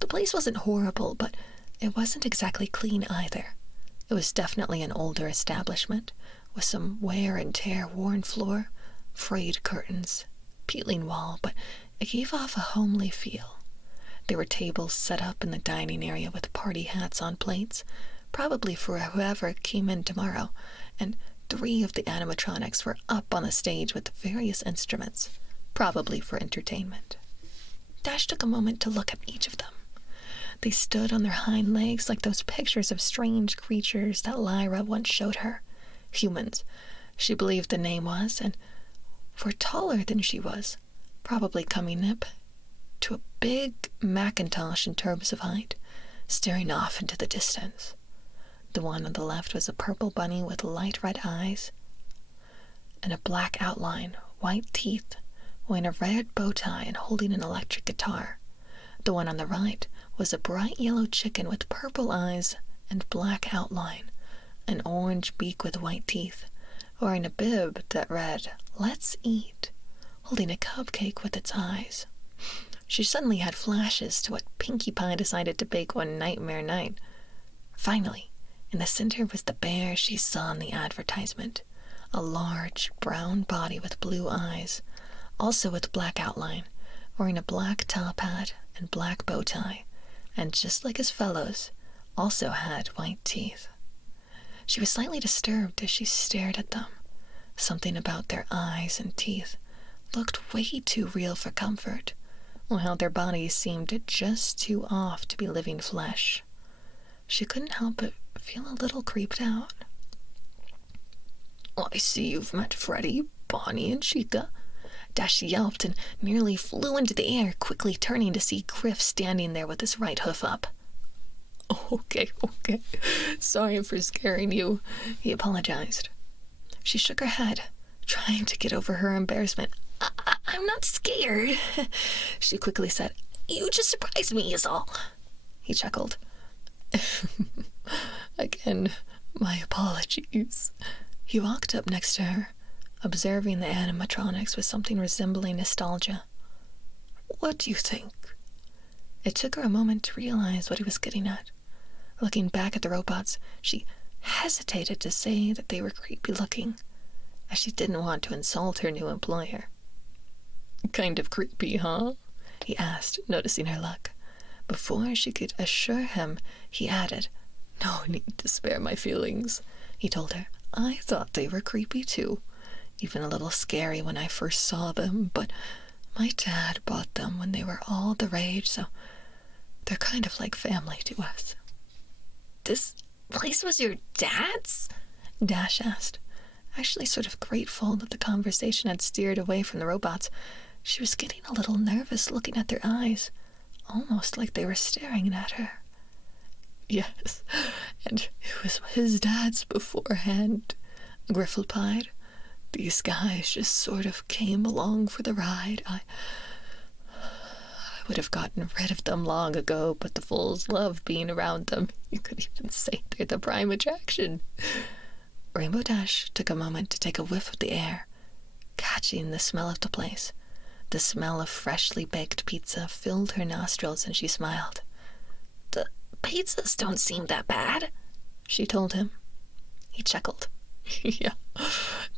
The place wasn't horrible, but it wasn't exactly clean either. It was definitely an older establishment, with some wear and tear worn floor, frayed curtains, peeling wall, but it gave off a homely feel. There were tables set up in the dining area with party hats on plates, probably for whoever came in tomorrow, and 3 of the animatronics were up on the stage with various instruments, probably for entertainment. Dash took a moment to look at each of them. They stood on their hind legs like those pictures of strange creatures that Lyra once showed her. Humans, she believed the name was, and were taller than she was, probably coming up to a big Macintosh in terms of height, staring off into the distance. The one on the left was a purple bunny with light red eyes and a black outline, white teeth, wearing a red bow tie and holding an electric guitar. The one on the right was a bright yellow chicken with purple eyes and black outline, an orange beak with white teeth, wearing a bib that read, "Let's eat," holding a cupcake with its eyes. She suddenly had flashes to what Pinkie Pie decided to bake one nightmare night. Finally, in the center was the bear she saw in the advertisement, a large brown body with blue eyes, also with black outline, wearing a black top hat and black bow tie, and just like his fellows, also had white teeth. She was slightly disturbed as she stared at them. Something about their eyes and teeth looked way too real for comfort, while their bodies seemed just too off to be living flesh. She couldn't help but feel a little creeped out. "I see you've met Freddy, Bonnie, and Chica." Dash yelped and nearly flew into the air, quickly turning to see Griff standing there with his right hoof up. Okay. Sorry for scaring you," he apologized. She shook her head, trying to get over her embarrassment. I'm not scared," she quickly said. "You just surprised me, is all." He chuckled. "Again, my apologies." He walked up next to her, observing the animatronics with something resembling nostalgia. "What do you think?" It took her a moment to realize what he was getting at. Looking back at the robots, she hesitated to say that they were creepy looking, as she didn't want to insult her new employer. "Kind of creepy, huh?" he asked, noticing her look. Before she could assure him, he added, No need to spare my feelings, he told her. I thought they were creepy too, even a little scary when I first saw them, but my dad bought them when they were all the rage, so they're kind of like family to us. This place was your dad's? Dash asked, actually sort of grateful that the conversation had steered away from the robots. She was getting a little nervous looking at their eyes, almost like they were staring at her. Yes, and it was his dad's beforehand, Griff replied. These guys just sort of came along for the ride. I would have gotten rid of them long ago, but the fools love being around them. You could even say they're the prime attraction. Rainbow Dash took a moment to take a whiff of the air, catching the smell of the place. The smell of freshly baked pizza filled her nostrils, and she smiled. The pizzas don't seem that bad, she told him. He chuckled. Yeah,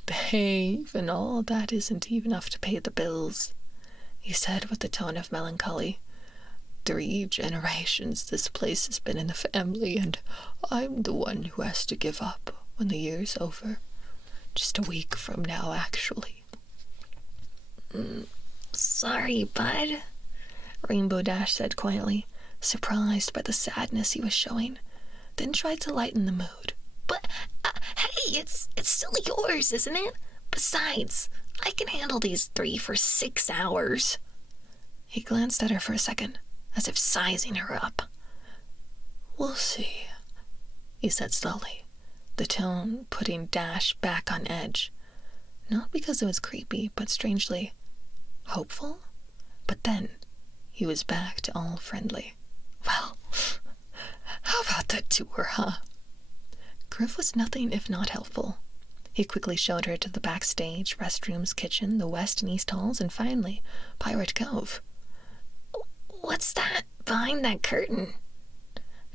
behave, and all that isn't even enough to pay the bills, he said with a tone of melancholy. 3 generations this place has been in the family, and I'm the one who has to give up when the year's over. Just a week from now, actually. Sorry, bud, Rainbow Dash said quietly, surprised by the sadness he was showing, then tried to lighten the mood. But, hey, it's still yours, isn't it? Besides, I can handle these 3 for 6 hours. He glanced at her for a second, as if sizing her up. We'll see, he said slowly, the tone putting Dash back on edge. Not because it was creepy, but strangely hopeful. But then he was back to all friendly. Well, how about that tour, huh? Griff was nothing if not helpful. He quickly showed her to the backstage, restrooms, kitchen, the west and east halls, and finally, Pirate Cove. What's that behind that curtain?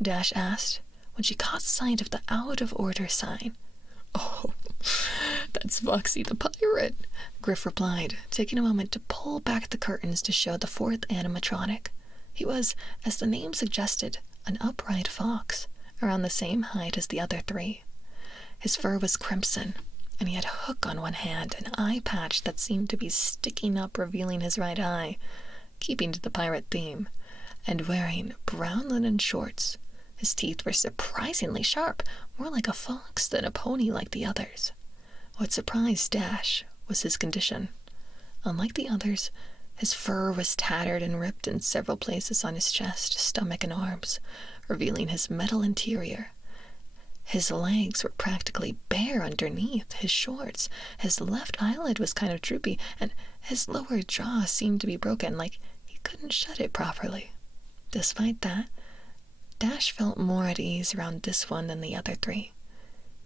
Dash asked when she caught sight of the out-of-order sign. Oh, that's Foxy the Pirate, Griff replied, taking a moment to pull back the curtains to show the 4th animatronic. He was, as the name suggested, an upright fox, around the same height as the other 3. His fur was crimson, and he had a hook on one hand, an eye patch that seemed to be sticking up, revealing his right eye, keeping to the pirate theme, and wearing brown linen shorts. His teeth were surprisingly sharp, more like a fox than a pony like the others. What surprised Dash was his condition. Unlike the others, his fur was tattered and ripped in several places on his chest, stomach, and arms, revealing his metal interior. His legs were practically bare underneath his shorts. His left eyelid was kind of droopy, and his lower jaw seemed to be broken, like he couldn't shut it properly. Despite that, Dash felt more at ease around this one than the other 3.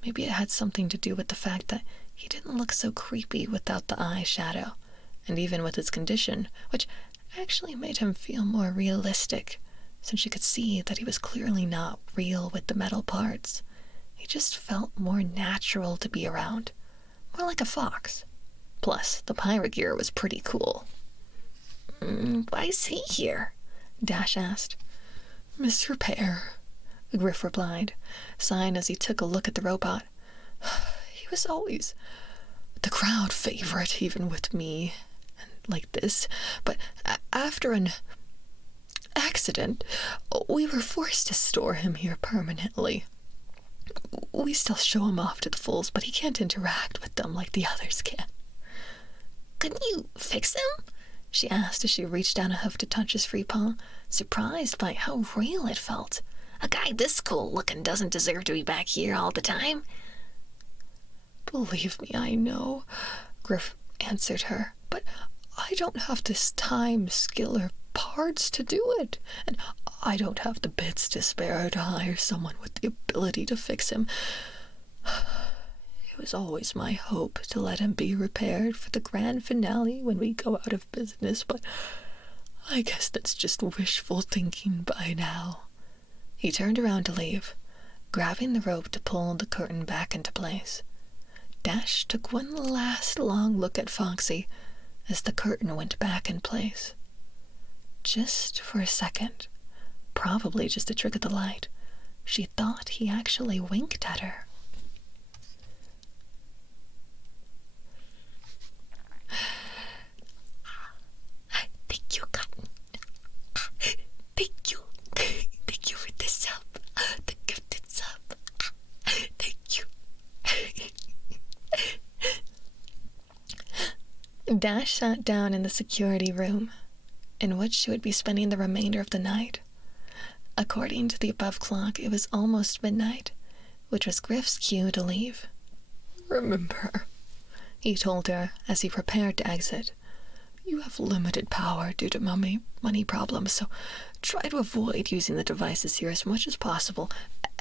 Maybe it had something to do with the fact that he didn't look so creepy without the eye shadow, and even with his condition, which actually made him feel more realistic, since she could see that he was clearly not real with the metal parts. He just felt more natural to be around, more like a fox. Plus, the pirate gear was pretty cool. Why's he here? Dash asked. Misrepair, Griff replied, sighing as he took a look at the robot. He was always the crowd favorite, even with me, and like this, but after an accident, we were forced to store him here permanently. We still show him off to the fools, but he can't interact with them like the others can. Couldn't you fix him? She asked as she reached down a hoof to touch his free paw, surprised by how real it felt. A guy this cool-looking doesn't deserve to be back here all the time. Believe me, I know, Griff answered her, but I don't have this time, skill, or parts to do it, and I don't have the bits to spare to hire someone with the ability to fix him. It was always my hope to let him be repaired for the grand finale when we go out of business, but I guess that's just wishful thinking by now. He turned around to leave, grabbing the rope to pull the curtain back into place. Dash took one last long look at Foxy as the curtain went back in place. Just for a second, probably just a trick of the light, She thought he actually winked at her. Thank you, Cotton. Thank you. Thank you for the sub. The gifted sub. Thank you. Dash sat down in the security room, in which she would be spending the remainder of the night. According to the above clock, it was almost midnight, which was Griff's cue to leave. "Remember," he told her as he prepared to exit, "you have limited power due to money problems, so try to avoid using the devices here as much as possible,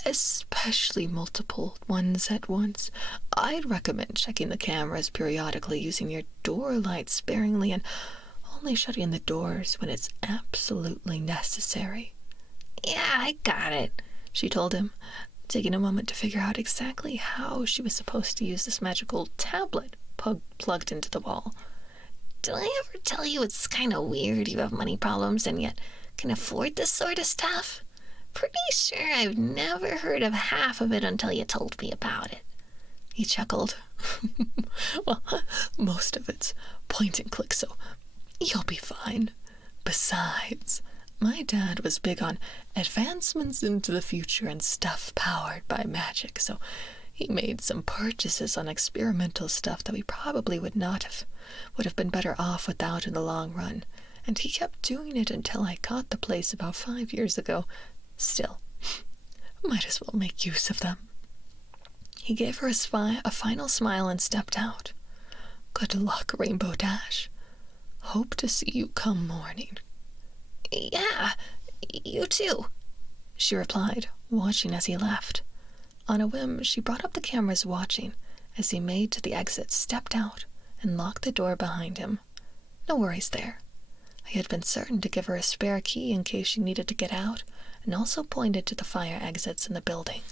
especially multiple ones at once. I'd recommend checking the cameras periodically, using your door light sparingly, and only shutting the doors when it's absolutely necessary." "Yeah, I got it," she told him, taking a moment to figure out exactly how she was supposed to use this magical tablet plugged into the wall. "Did I ever tell you it's kind of weird you have money problems and yet can afford this sort of stuff? Pretty sure I've never heard of half of it until you told me about it." He chuckled. "Well, most of it's point and click, so you'll be fine. Besides, my dad was big on advancements into the future and stuff powered by magic, so he made some purchases on experimental stuff that we probably would have been better off without in the long run, and he kept doing it until I got the place about 5 years ago. Still, might as well make use of them." He gave her a final smile and stepped out. "Good luck, Rainbow Dash. Hope to see you come morning." "Yeah, you too," she replied, watching as he left. On a whim, she brought up the cameras, watching as he made to the exit, stepped out, and locked the door behind him. No worries there. He had been certain to give her a spare key in case she needed to get out, and also pointed to the fire exits in the building.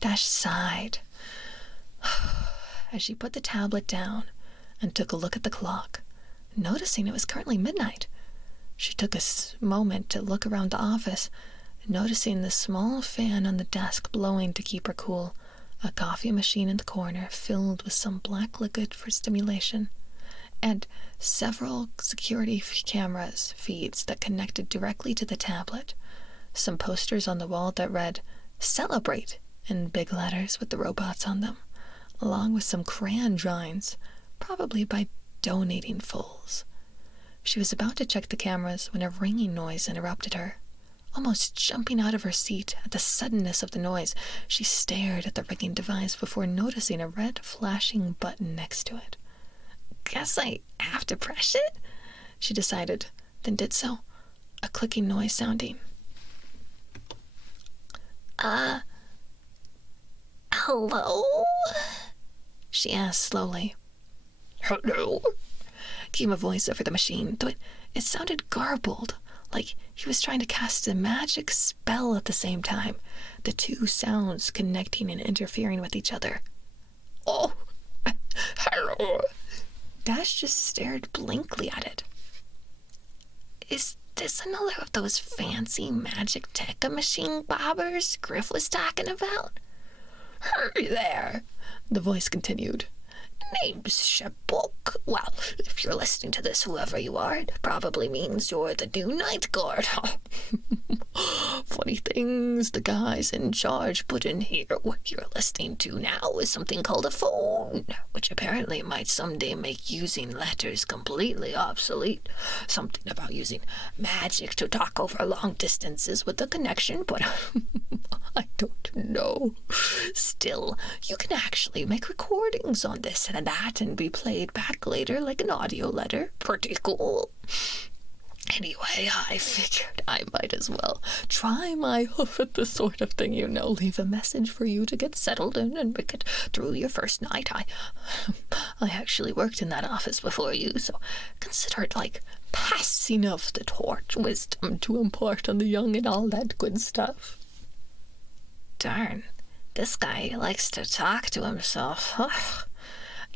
Dash sighed as she put the tablet down and took a look at the clock, noticing it was currently midnight. She took a moment to look around the office, noticing the small fan on the desk blowing to keep her cool, a coffee machine in the corner filled with some black liquid for stimulation, and several security cameras feeds that connected directly to the tablet, some posters on the wall that read "Celebrate" in big letters with the robots on them, along with some crayon drawings, probably by donating fools. She was about to check the cameras when a ringing noise interrupted her. Almost jumping out of her seat at the suddenness of the noise, she stared at the ringing device before noticing a red flashing button next to it. "Guess I have to press it," she decided, then did so, a clicking noise sounding. Hello?" she asked slowly. "Hello?" came a voice over the machine, though it sounded garbled, like he was trying to cast a magic spell at the same time, the two sounds connecting and interfering with each other. "Oh, hello." Dash just stared blankly at it. "Is this another of those fancy magic tech machine bobbers Griff was talking about?" "Hey there," the voice continued. "Name's Shepbook. Well, if you're listening to this, whoever you are, it probably means you're the new night guard. Funny things the guys in charge put in here. What you're listening to now is something called a phone, which apparently might someday make using letters completely obsolete. Something about using magic to talk over long distances with a connection, but I don't know. Still, you can actually make recordings on this and that and be played back later like an audio letter. Pretty cool. Anyway, I figured I might as well try my hoof at this sort of thing, leave a message for you to get settled in and make it through your first night. I actually worked in that office before you, so consider it like passing of the torch, wisdom to impart on the young and all that good stuff." Darn, this guy likes to talk to himself.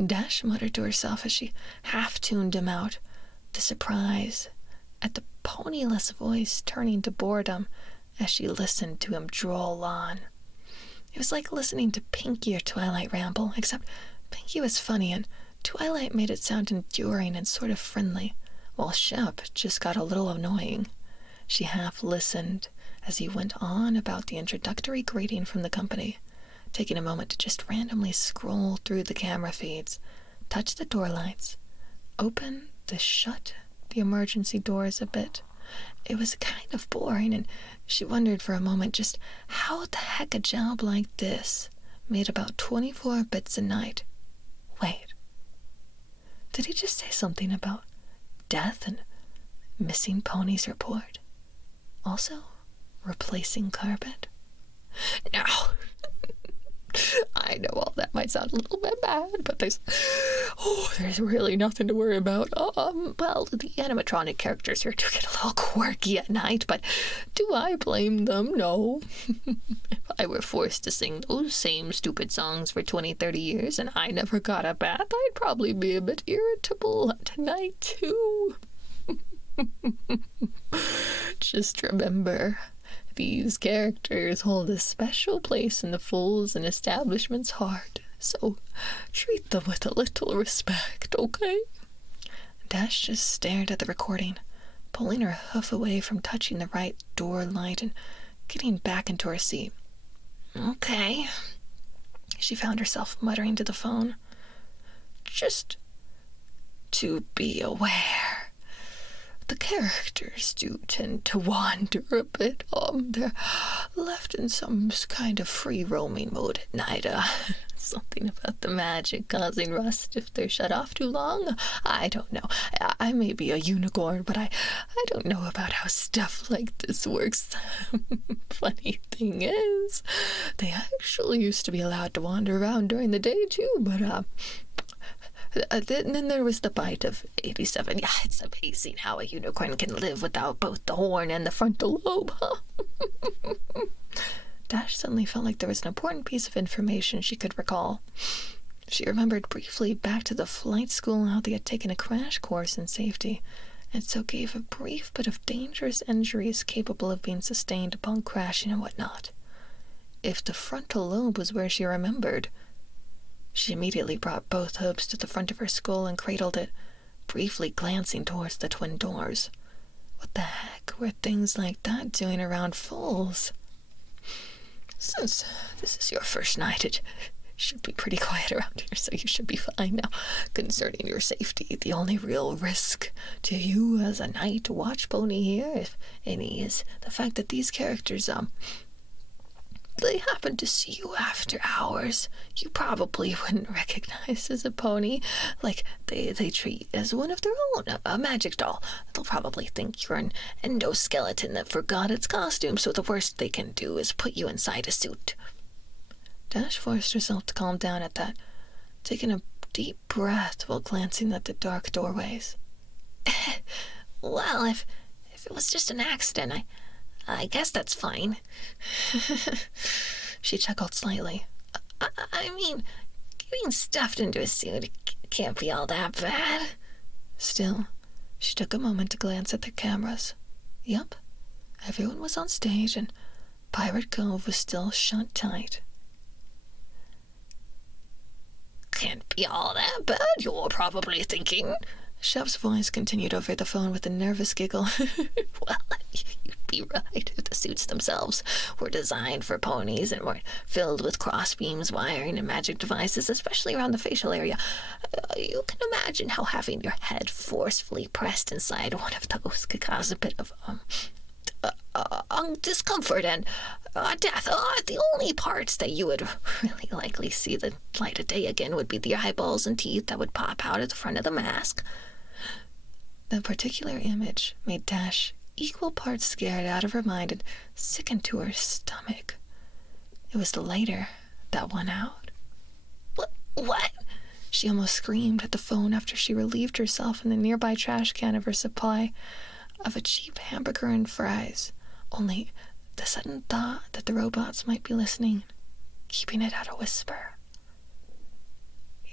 Dash muttered to herself as she half-tuned him out, the surprise at the ponyless voice turning to boredom as she listened to him drawl on. It was like listening to Pinky or Twilight ramble, except Pinky was funny and Twilight made it sound enduring and sort of friendly, while Shep just got a little annoying. She half listened as he went on about the introductory greeting from the company, taking a moment to just randomly scroll through the camera feeds, touch the door lights, open shut the emergency doors a bit. It was kind of boring, and she wondered for a moment just how the heck a job like this made about 24 bits a night. Wait, did he just say something about death and missing ponies report? Also, replacing carpet? No. I know all that might sound a little bit bad, but there's really nothing to worry about. Well, the animatronic characters here do get a little quirky at night, but do I blame them? No. If I were forced to sing those same stupid songs for 20-30 years and I never got a bath, I'd probably be a bit irritable tonight, too. Just remember, these characters hold a special place in the Fools and Establishment's heart, so treat them with a little respect, okay? Dash just stared at the recording, pulling her hoof away from touching the right door light and getting back into her seat. Okay, she found herself muttering to the phone. Just to be aware. The characters do tend to wander a bit. They're left in some kind of free-roaming mode at night. Something about the magic causing rust if they're shut off too long. I don't know. I may be a unicorn, but I don't know about how stuff like this works. Funny thing is, they actually used to be allowed to wander around during the day too, but then there was the bite of 87. Yeah, it's amazing how a unicorn can live without both the horn and the frontal lobe, huh? Dash suddenly felt like there was an important piece of information she could recall. She remembered briefly back to the flight school how they had taken a crash course in safety, and so gave a brief but of dangerous injuries capable of being sustained upon crashing and whatnot. If the frontal lobe was where she remembered, she immediately brought both hooves to the front of her skull and cradled it, briefly glancing towards the twin doors. What the heck were things like that doing around Fools? Since this is your first night, it should be pretty quiet around here, so you should be fine now. Concerning your safety, the only real risk to you as a night watch pony here, if any, is the fact that these characters, they happen to see you after hours. You probably wouldn't recognize as a pony. Like, they treat as one of their own, a magic doll. They'll probably think you're an endoskeleton that forgot its costume, so the worst they can do is put you inside a suit. Dash forced herself to calm down at that, taking a deep breath while glancing at the dark doorways. Well, if it was just an accident, I guess that's fine. She chuckled slightly. I mean, getting stuffed into a suit can't be all that bad. Still, she took a moment to glance at the cameras. Yup, everyone was on stage and Pirate Cove was still shut tight. Can't be all that bad, you're probably thinking. Shep's voice continued over the phone with a nervous giggle. Well, you'd be right if the suits themselves were designed for ponies and were filled with crossbeams, wiring, and magic devices, especially around the facial area. You can imagine how having your head forcefully pressed inside one of those could cause a bit of discomfort and death. The only parts that you would really likely see the light of day again would be the eyeballs and teeth that would pop out at the front of the mask. The particular image made Dash equal parts scared out of her mind and sickened to her stomach. It was the lighter that won out. What? She almost screamed at the phone after she relieved herself in the nearby trash can of her supply of a cheap hamburger and fries, only the sudden thought that the robots might be listening, keeping it at a whisper.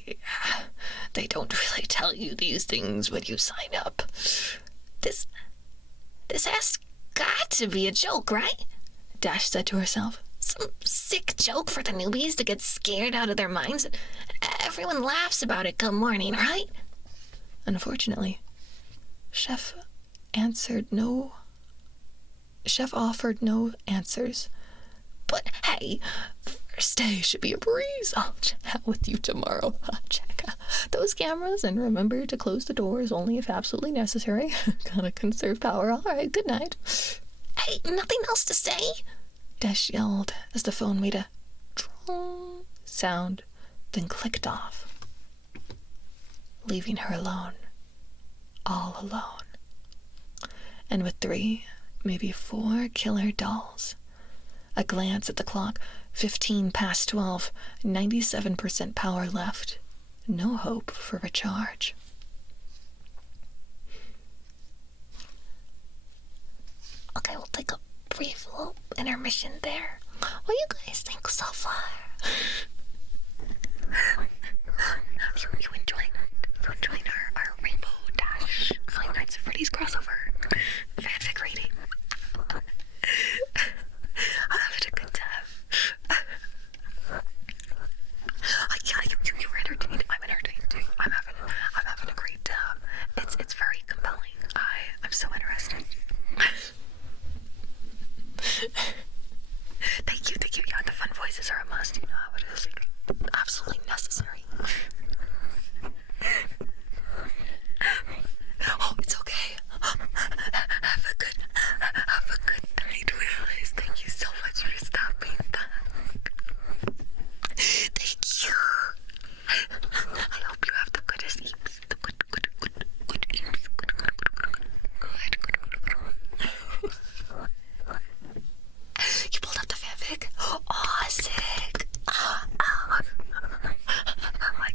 Yeah, they don't really tell you these things when you sign up. This has got to be a joke, right? Dash said to herself. Some sick joke for the newbies to get scared out of their minds. Everyone laughs about it come morning, right? Unfortunately, Chef offered no answers. But hey, first day should be a breeze. I'll chat with you tomorrow. Check those cameras and remember to close the doors only if absolutely necessary. Gotta conserve power. All right, good night. Hey, nothing else to say? Dash yelled as the phone made a drone sound, then clicked off, leaving her alone, all alone. And with 3, maybe 4 killer dolls. A glance at the clock, 15 past 12, 97% power left. No hope for a charge. Okay, we'll take a brief little intermission there. What do you guys think so far? you enjoying our Rainbow Dash Five Nights at Freddy's crossover fanfic reading? I'm having a good time. You're entertained. I'm entertained too. I'm having a great time. It's very compelling. I'm so interested. Thank you. Yeah, the fun voices are a must. You know how it is. Absolutely necessary. Oh, it's okay. Have a good night, Willis. Thank you so much for stopping by. Thank you. I hope you have the goodest eeps. The good eeps. Good. You pulled up the fanfic? Oh, sick.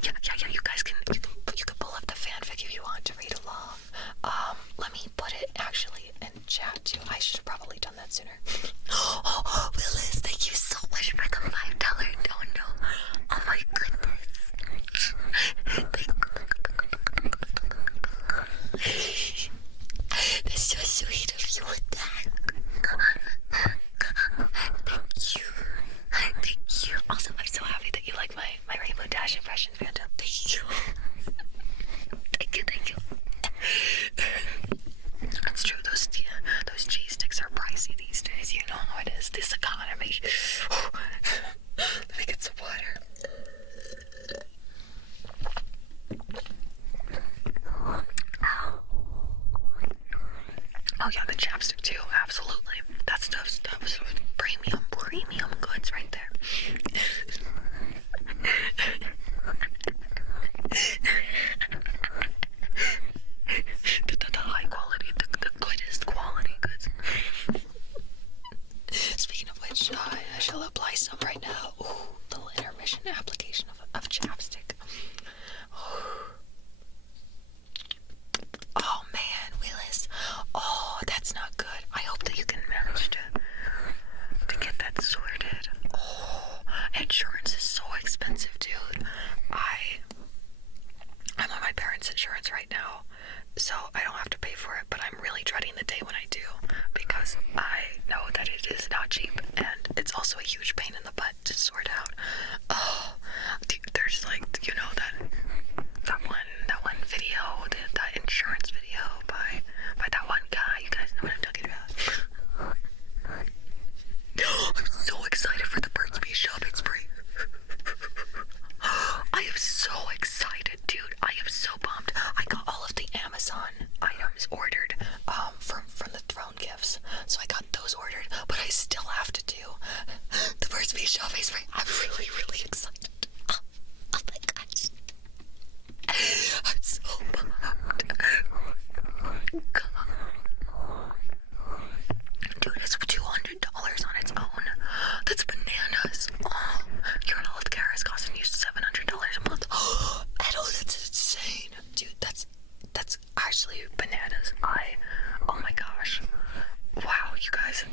Yeah, you guys can pull up the fanfic if you want to read along. Let me put it actually in chat too. I should have probably done that sooner. Oh, Willis, thank you so much for the $5 dono. Oh my goodness. That's so sweet of you with that. Thank you. Also, I'm so happy that you like my Rainbow Dash impressions, Phantom. Thank you. Thank you. That's true. Those cheese sticks are pricey these days. You know how it is. This economy. Let me get some water. Oh yeah, the chapstick too. Absolutely. That stuff's premium goods right there. the high quality, the goodest quality goods. Speaking of which, I shall apply some right now. Ooh, little intermission application of chapstick. Oh man, Willis. Oh, that's not good. I hope that you can manage to get that sorted. Oh, insurance is so expensive, dude. I'm on my parents' insurance right now, so I don't have to pay for it, but I'm really dreading the day when I do, because I know that it is not cheap, and it's also a huge pain in the butt to sort out. Oh, dude, there's like, you know, that one video, that insurance video by that one guy. You guys know what I'm talking about. I'm so excited for the Burt's Bees shopping spree. I am so excited, dude. I am so pumped. I got all of the Amazon items ordered from the throne gifts. So I got those ordered, but I still have to do the Burt's Bees shopping spree. I'm really, really excited. Oh my gosh. I'm so pumped. Dude, it's $200 on its own. That's bananas. Oh, your healthcare is costing you $700 a month. Oh, Edo, that's insane. Dude, that's actually bananas. Oh my gosh. Wow, you guys.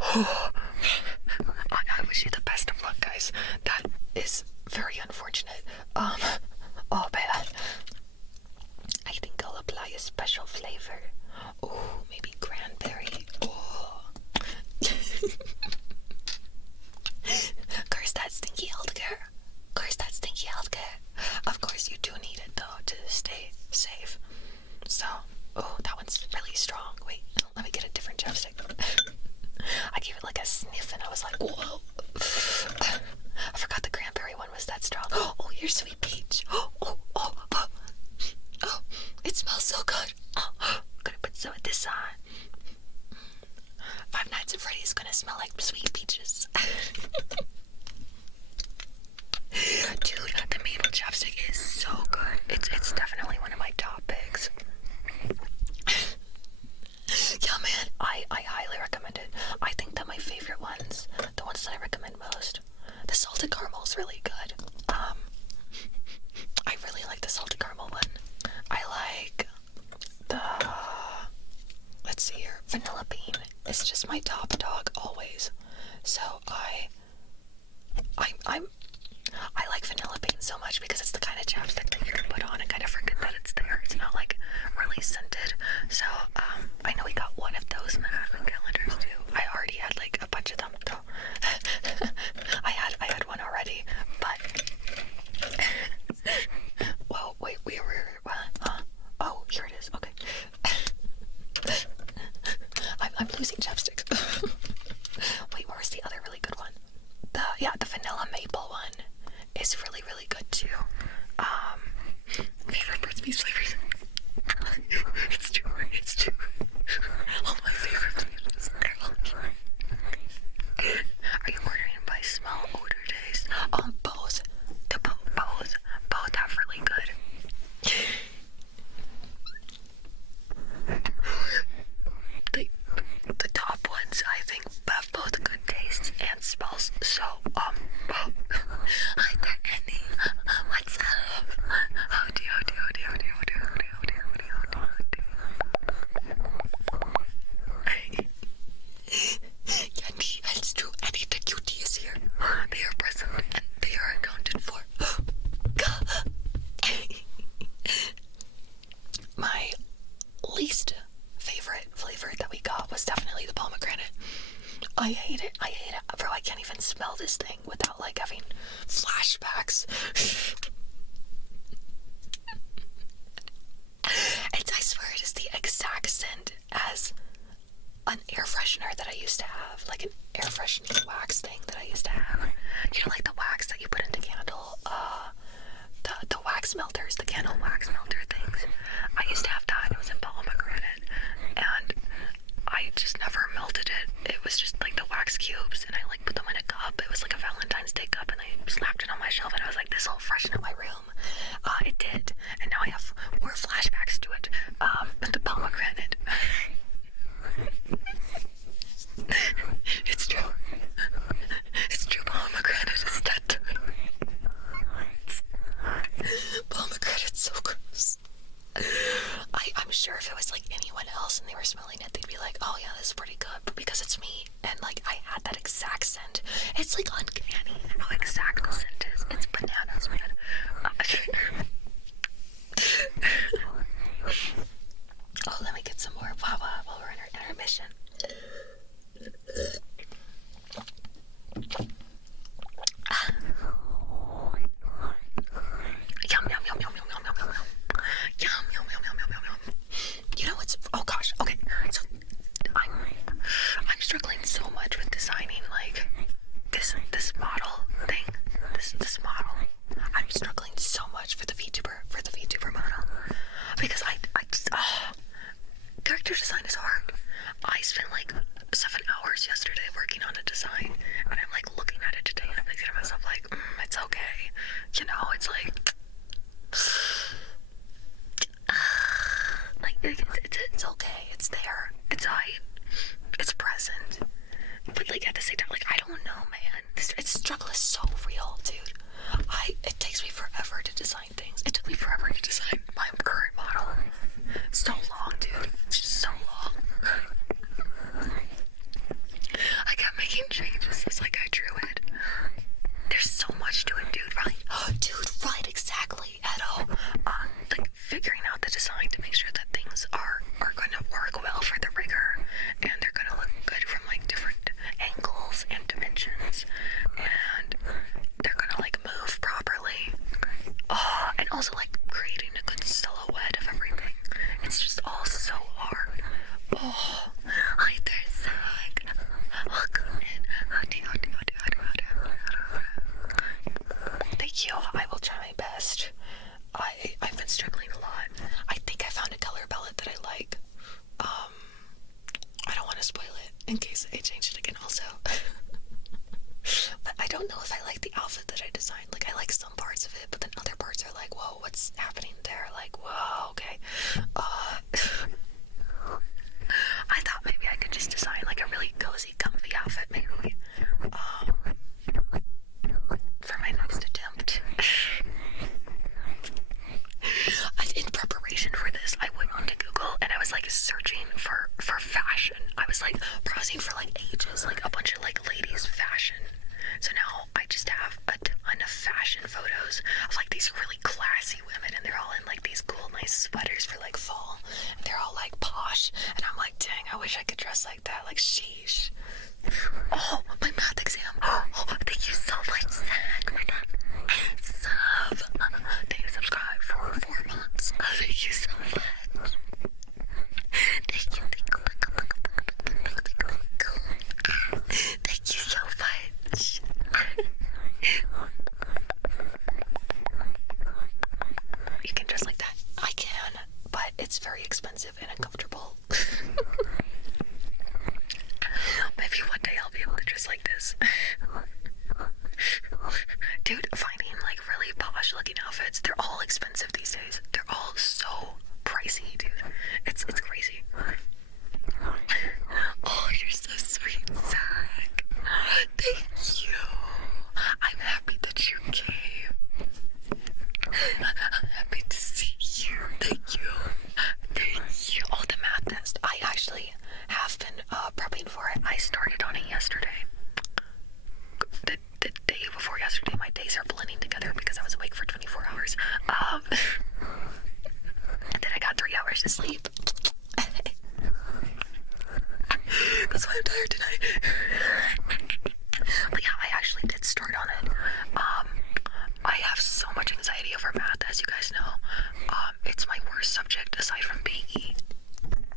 I wish you the best of luck, guys. That is very unfortunate. Oh man. I think I'll apply a special flavor. Oh, maybe cranberry. Oh. because you do need it though to stay safe. So, oh, that one's really strong. Wait, let me get a different chapstick. I gave it like a sniff and I was like, whoa. I forgot the cranberry one was that strong. Oh, here's sweet peach. Oh, it smells so good. Oh, I'm gonna put some of this on. Five Nights at Freddy's gonna smell like sweet peaches. Dude, the maple chapstick is so good. It's definitely one of my top picks. Yeah, man, I highly recommend it. I think that my favorite ones, the ones that I recommend most, the salted caramel is really good. I really like the salted caramel one. I like the, let's see here, vanilla bean is just my top dog always. So I like vanilla bean so much because it's the kind of chapstick that you can put on and kind of forget that it's there. It's not like really scented. So I know we got one of those in the advent calendars too. I already had like a bunch of them. So I had one already, but whoa, wait, oh, here it is. Okay. I'm losing chapsticks. Wait, what was the other really good one? The vanilla maple one is really, really good too. Favorite Burt's Bees flavors. It's true. All my favorite flavors. They're all true. Are you ordering by smell, odor, taste? Both. Both have really good. The top ones, I think, have both good tastes and smells. So, hi there, Annie. What's up? Howdy. Annie, it's true. Annie the cutie is here. They are present and they are accounted for. My least favorite flavor that we got was definitely the pomegranate. I hate it, bro. I can't even smell this thing without like having flashbacks. I swear it is the exact scent as an air freshener that I used to have, like an air freshening wax thing that I used to have. You know, like the wax that you put into candle, the wax melters, the candle wax melter things. I used to have that. It was in pomegranate, and I just never melted it. It was just like the wax cubes, and I like put them in a cup. It was like a Valentine's Day cup, and I slapped it on my shelf, and I was like, this will freshen up my room. It did, and now I have more flashbacks to it. But the pomegranate. It's true. It's true. Pomegranate is that. Pomegranate's so gross. I'm sure if it was like anyone else and they were smelling it, they'd be like, oh yeah, this is pretty good. But because it's me and like I had that exact scent, it's like uncanny how exact the scent is. It's bananas, man. Oh, let me get some more Wawa while we're in our intermission. Yum. You know what's, oh gosh, okay, so I'm struggling so much with designing like this model thing, this model. I'm struggling so much for the VTuber model because I just, character design is hard. I spent like 7 hours yesterday working on a design, and I'm like looking at it today and I'm thinking to myself like, it's okay, you know, it's like it's okay, it's there, it's it's present, but like at the same time, like I don't know, man, this struggle is so real, dude. It takes me forever to design things. It took me forever to design my current model. So long, dude. It's just so long. I kept making changes as like I drew it. There's so much to it, dude, right? Dude, right, exactly, Edo. Like figuring out the design to make sure that things are gonna work well for the rigger, and they're gonna look good from like different angles and dimensions, and they're gonna like move properly. Thank you. I will try my best. I've been struggling a lot. I think I found a color palette that I like. I don't want to spoil it in case I change it again also. But I don't know if I like the outfit that I designed. Like, I like some parts of it, but then other parts are like, whoa, what's happening there? Like, whoa, okay. I thought maybe I could just design like a really cozy, comfy outfit, maybe. For my next attempt. In preparation for this, I went onto Google and I was like searching for fashion. I was like browsing for like ages, like a bunch of like ladies' fashion. So now I just have a ton of fashion photos of like these really classy women, and they're all in like these cool, nice sweaters for like fall. And they're all like posh, and I'm like, dang, I wish I could dress like that. Like, sheesh. Oh, my math exam. Oh, thank you so much, Zach, for that sub. Thank you, subscribe for 4 months. Thank you so much. Thank you, thank you so much. You can dress like that. I can, but it's very expensive and uncomfortable. Maybe one day I'll be able to dress like this. Dude, finding like really posh looking outfits, they're all expensive these days. They're all so pricey, dude. It's crazy. Oh, you're so sweet, Zach. Thank you. I'm happy that you came. I'm happy to see you. Thank you. Thank you. Oh, the math test. I actually have been prepping for it. I started on it yesterday. The day before yesterday. My days are blending together because I was awake for 24 hours. And then I got 3 hours of sleep. That's why I'm tired tonight. But yeah, I actually did start on it. I have so much anxiety over math, as you guys know. It's my worst subject aside from PE.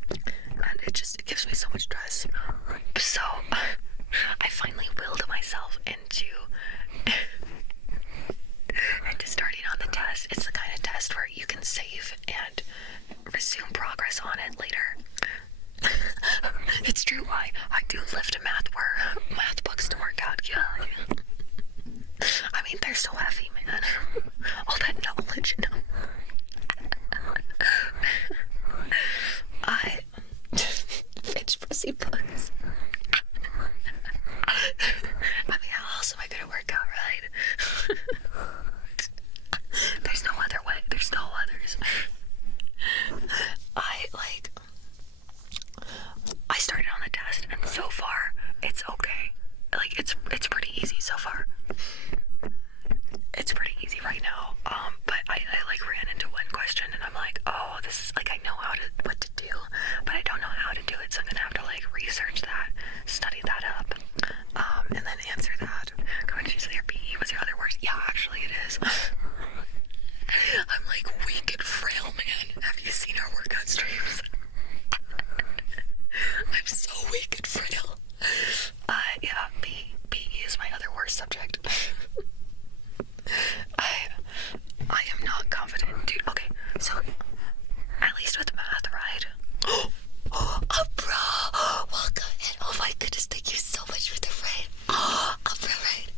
And it gives me so much stress. So I finally willed myself into starting on the test. It's the kind of test where you can save and resume progress on it later. It's true. I do lift math books to work out. Yeah. I mean, they're so heavy, man. All that knowledge, you know. Bitch pussy books. I mean, how else am I gonna work out, right? There's no other way. There's no others. I started on the test, and so far it's okay. Like, it's pretty easy so far. It's pretty easy right now. But I like ran into one question, and I'm like, oh, this is like, I know what to do, but I don't know how to do it. So I'm gonna have to like research that, study that up, and then answer that. God, she's your PE was your other worst. Yeah, actually it is. I'm like weak and frail, man. Have you seen our workout streams? I'm so weak and frail. Yeah, PE is my other worst subject. I am not confident, dude. Okay, so at least with math, right? Bro, welcome in. Oh my goodness, thank you so much for the raid. Upper right.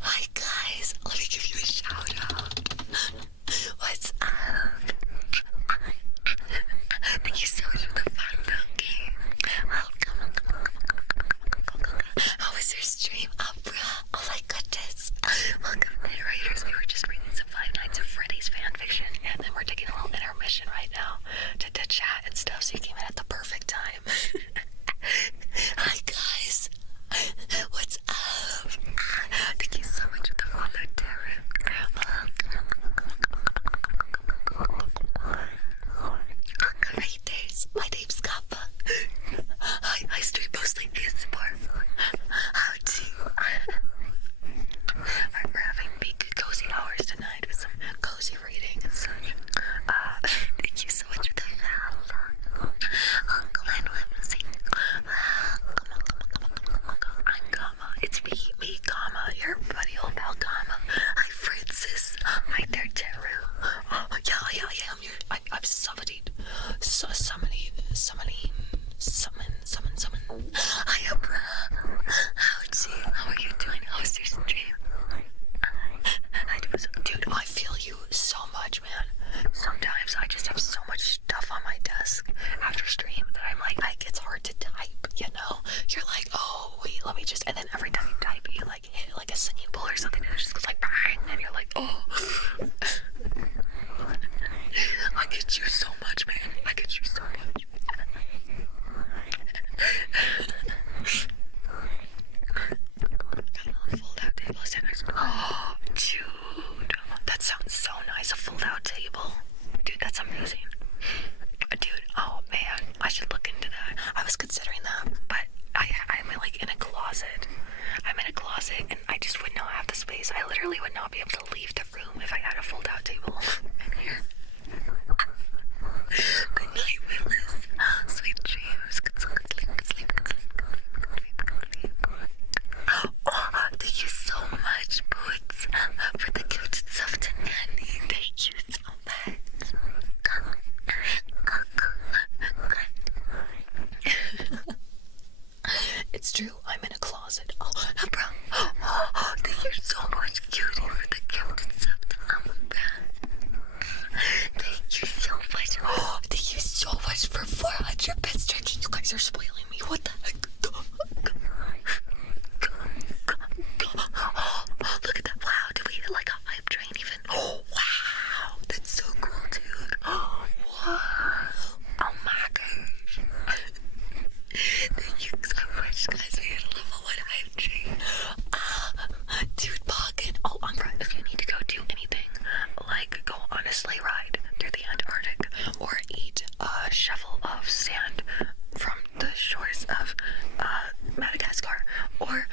Hi guys, let me give you a shout out. What's up? Thank you so much for the fun monkey. Welcome. How was your stream, bro? Oh my goodness. Welcome, narrators. We were just reading some Five Nights at Freddy's fanfiction, and then we're taking a little intermission right now to chat and stuff, so you came in at the perfect time. Hi guys. What's up? Thank you so much for the follow, Darren. Narrators. My name's Kappa. I stream mostly ASMR. How do you? We're having big cozy me just, and then every time you type, you like hit like a singing bowl or something, and it just goes like bang, and you're like, oh. I get you so much, man. I get you so much. Fold out table stand next to. Oh, dude, that sounds so nice. A fold out table, dude. That's amazing. Dude, oh man, I should look into that. I was considering that, but I'm like in a closet. I'm in a closet, and I just would not have the space. I literally would not be able to leave the room if I had a fold out table in here. Good night, Willis. Sweet dreams. Good sleep. Oh, thank you so much, Boots, for the gifted stuff to Annie. Thank you so much. It's true, I'm in a closet. Oh, bro. Oh, thank you so much, cutie, for the gifted stuff to Thank you so much. Oh, thank you so much for 400 bits drinking. You guys are spoiling me. What the heck? Oh, look at that. Wow, did we hit like a hype train even? Oh, wow. That's so cool, dude. Oh, wow. Oh my gosh. Thank you so much, guys. We hit a level 1 hype train. Dude, pocket. Oh, if you need to go do anything, like go on a sleigh ride through the Antarctic, or eat a shovel of sand from the shores of Madagascar, or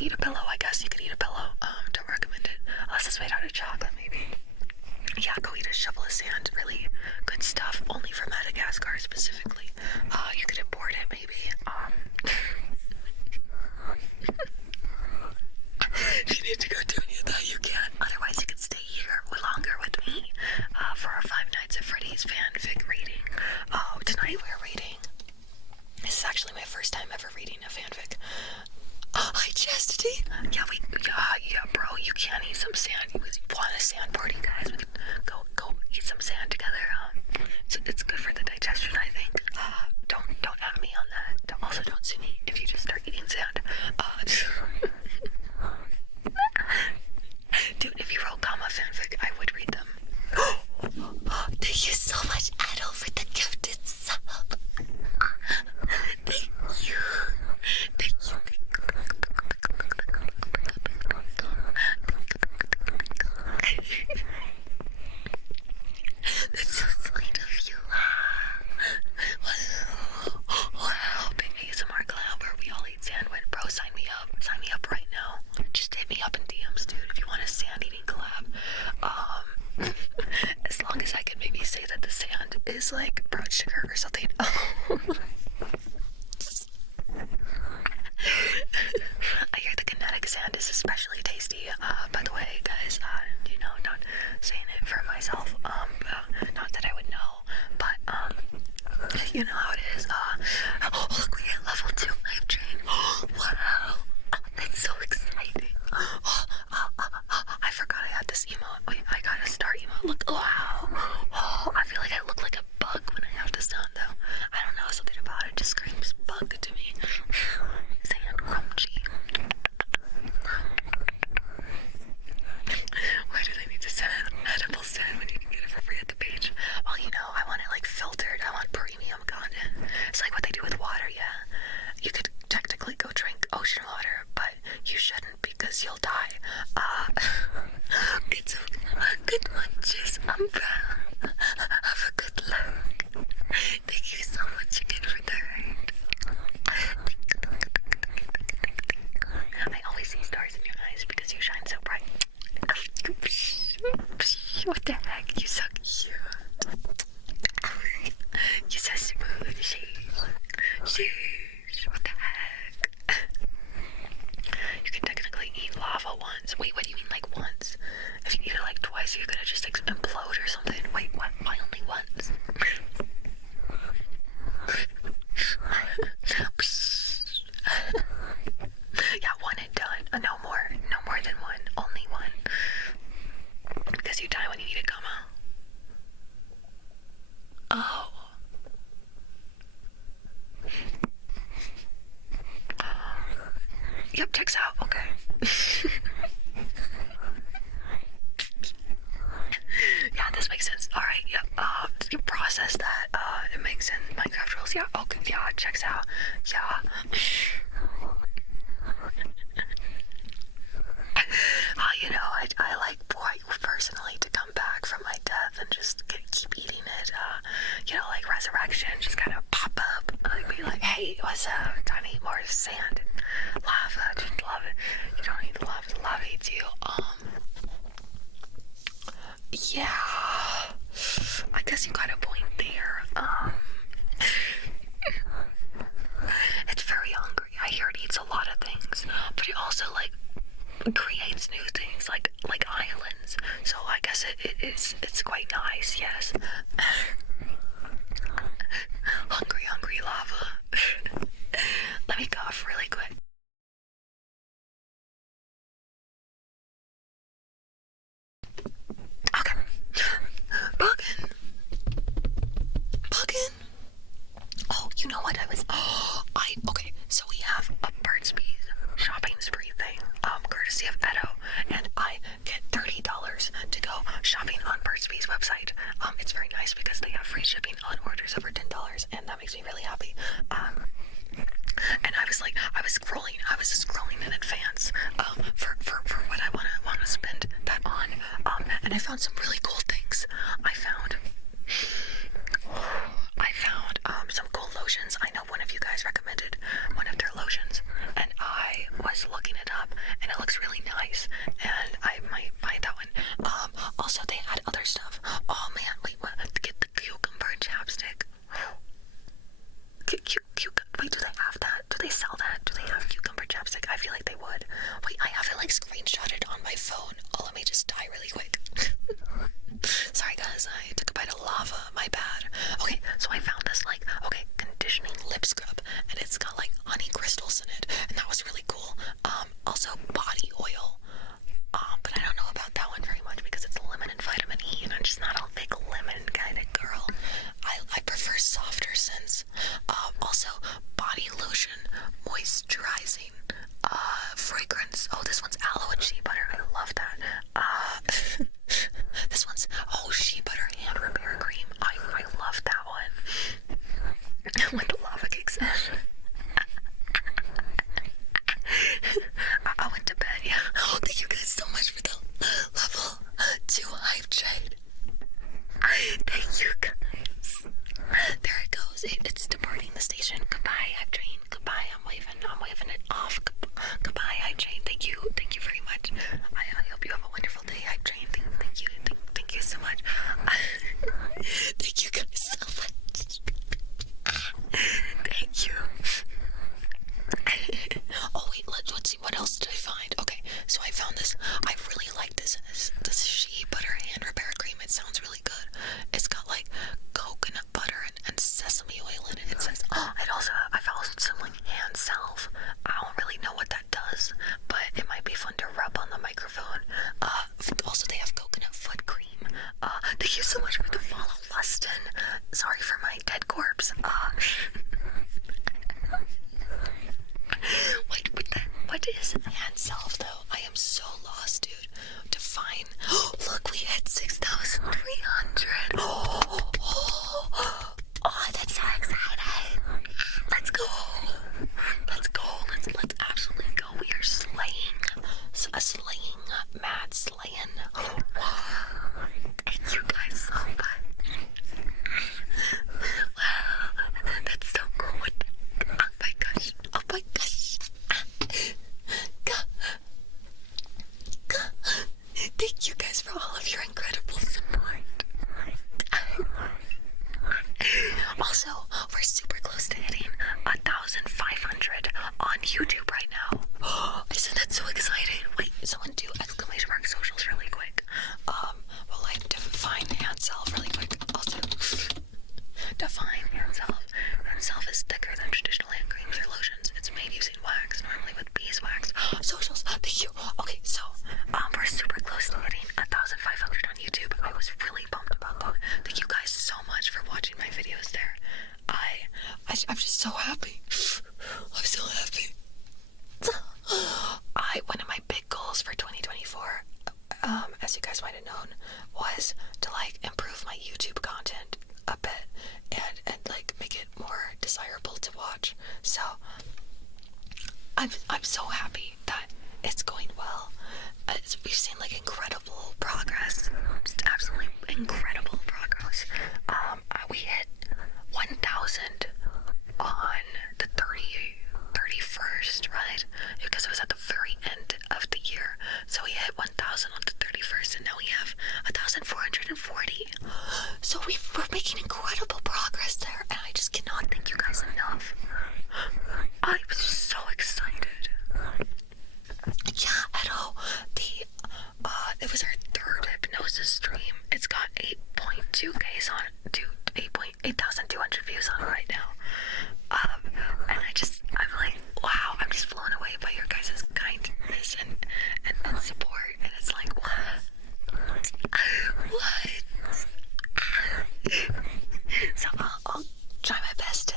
eat a pillow. I guess you could eat a pillow. Don't recommend it unless it's made out of chocolate, maybe. Yeah, go eat a shovel of sand. Really good stuff. Only for Madagascar specifically. You could import it, maybe. If you need to go do any of that, you can. Otherwise, you can stay here longer with me for our 5 Nights at Freddy's fanfic reading. Tonight we're reading. This is actually my first time ever reading a fanfic. Hi, Chastity. Yeah, bro. You can eat some sand. You want a sand party, guys? We can go eat some sand together. It's good for the digestion, I think. Don't at me on that. Also, don't sue me if you just start eating sand. Dude, if you wrote comma fanfic, I would read them. Thank you so much, Adel, for the gifted sub. Thank you. That's so sweet of you. Wow, big ASMR collab where we all eat sand. Bro, sign me up. Sign me up right now. Just hit me up in DMs, dude, if you want a sand eating collab. As long as I can maybe say that the sand is like brown sugar or something. I hear the kinetic sand is especially tasty. By the way, guys, not saying it for myself. Not that I would know, but you know how it is. Oh, look, we hit level 2 live train. Wow, that's so exciting. I forgot I had this emote. Wait, I got a star emote. Look, wow. Oh, I feel like I look like a bug when I have this on, though. I don't know, something about it just screams bug to me. Sand crunchy. Why do they need to send edible sand when you can get it for free at the page? Well, I want it like filtered. I want premium content. It's like what they do with water, yeah. You could technically go drink ocean water, but you shouldn't because you'll die. Good munches, Umbra. Have a good luck. Thank you so much again for the raid. I always see stars in your eyes because you shine so bright. What the heck? You so cute. You're so smooth. Sheesh. What the heck? You can technically eat lava once. Wait, what do you mean like once? If you eat it like twice, you're gonna just implode Yep, checks out. Okay. Yeah, this makes sense. All right. Yep. You process that. It makes sense. Minecraft rules. Yeah. Okay. Yeah, checks out. Yeah. You know, I like quite personally to come back from my death and just keep eating it. You know, like resurrection, just kind of pop up. Be like, hey, what's up? Time to eat more sand and lava. Just love it. You don't need the lava eats you. Yeah. I guess you got a point there. It's very hungry. I hear it eats a lot of things, but it also like creates new things like islands. So I guess it's quite nice. Yes. hungry lava. Let me cough really quick. Okay. Buggin. Oh, you know what? Okay, so we have a Burt's Bees shopping spree thing, courtesy of Edo, and I get $30 to go shopping on Burt's Bees website. It's very nice because they have free shipping on orders over $10, and that makes me really happy. And I was scrolling in advance, for what I wanna spend that on. And I found some really cool things. I found some cool lotions. I know one of you guys recommended one of their lotions, and I was looking it up, and it looks really nice, and I might buy that one. Also they had other stuff. Oh man, wait, what? Get the cucumber chapstick. Wait, do they have that? Do they sell that? Do they have cucumber chapstick? I feel like they would. Wait, I have it like screenshotted on my phone. Oh, let me just die really quick. Sorry guys, I took a bite of lava, my bad. Okay, so I found this conditioning lip scrub, and it's got like honey crystals in it, and that was really cool. Also body oil. But I don't know about that one very much because it's lemon and vitamin E, and I'm just not a big lemon kind of girl. I prefer softer scents. Also body lotion, moisturizing, fragrance. Oh, this one's aloe and shea butter. I love that. This one's shea butter hand repair cream. I love that one. With the lava cakes. I went to bed. Yeah. Oh, thank you guys so much for the level 2 hype trade. Thank you guys. There it goes. It's departing the station. Goodbye, hype train. Goodbye. I'm waving it off. Goodbye, hype train. Thank you very much. I hope you have a wonderful day, hype train. Thank you so much. Thank you guys so much. Thank you. Oh wait, let's see, what else did I find? Okay, so I found this. I really like this shea butter hand repair cream. It sounds really good. It's got like coconut butter and sesame oil in it. It says, I found some like hand salve. I don't really know what that does, but it might be fun to rub on the microphone. Also they have coconut foot cream. Thank you so much for the follow, Lustin. Sorry for my dead corpse. What is hand salve though? I am so lost, dude. Define. Look, we hit 6,300. Oh, that's so exciting. Let's go. Let's absolutely go. We are slaying. Mad slaying. Thank you guys so much. Wow, that's so cool. Oh my gosh. Thank you guys for all of your incredible support. Also, we're super close to hitting 1,500 on YouTube right now. Isn't that so exciting? Wait, someone do exclamation mark socials really quick. Well, I define hand salve really quick. Also, define hand salve. Hand salve is thicker than traditional hand creams or lotions. It's made using wax, normally with beeswax. Socials, thank you. Okay, so we're super close to hitting 1,500 on YouTube. I was really pumped about that. Thank you guys so much for watching my videos there. I'm just so happy. I'm so happy. as you guys might have known, was to like improve my YouTube content a bit and like make it more desirable to watch. So I'm so happy that it's going well. We've seen like incredible progress, just absolutely incredible progress. We hit 1,000 on the 31st, right? Because it was at the very end of the year. So we hit 1,000 on the 31st, and now we have 1,440. So we're making incredible progress there, and I just cannot thank you guys enough. I was just so excited. Yeah, at all. It was our third hypnosis stream. It's got 8.2Ks on it, 8,200 views on it right now. And I'm like, wow, I'm just blown away by your guys' kindness and support. And it's like, what? So I'll try my best to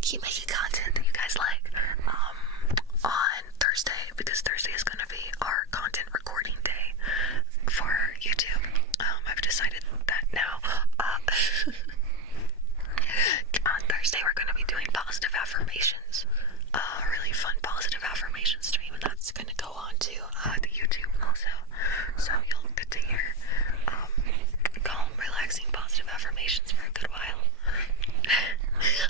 keep making content that you guys like on Thursday, because Thursday is going to be our content recording day for YouTube. I've decided that now. On Thursday we're going to be doing positive affirmations, a really fun positive affirmation stream, and that's going to go on to the YouTube also, so you'll get to hear calm, relaxing, positive affirmations for a good while.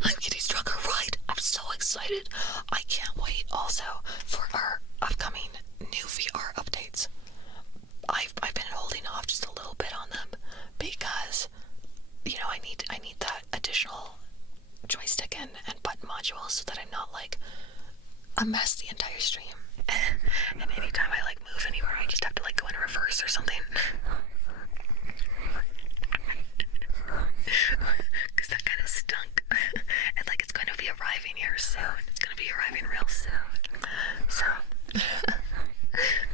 I'm getting stronger, right? I'm so excited. I can't wait also for our upcoming new VR updates. I've been holding off just a little bit on them because, you know, I need that additional joystick and button module so that I'm not like a mess the entire stream. And anytime I like move anywhere, I just have to like go in reverse or something. Because that kind of stunk. And like it's going to be arriving here soon. It's going to be arriving real soon. So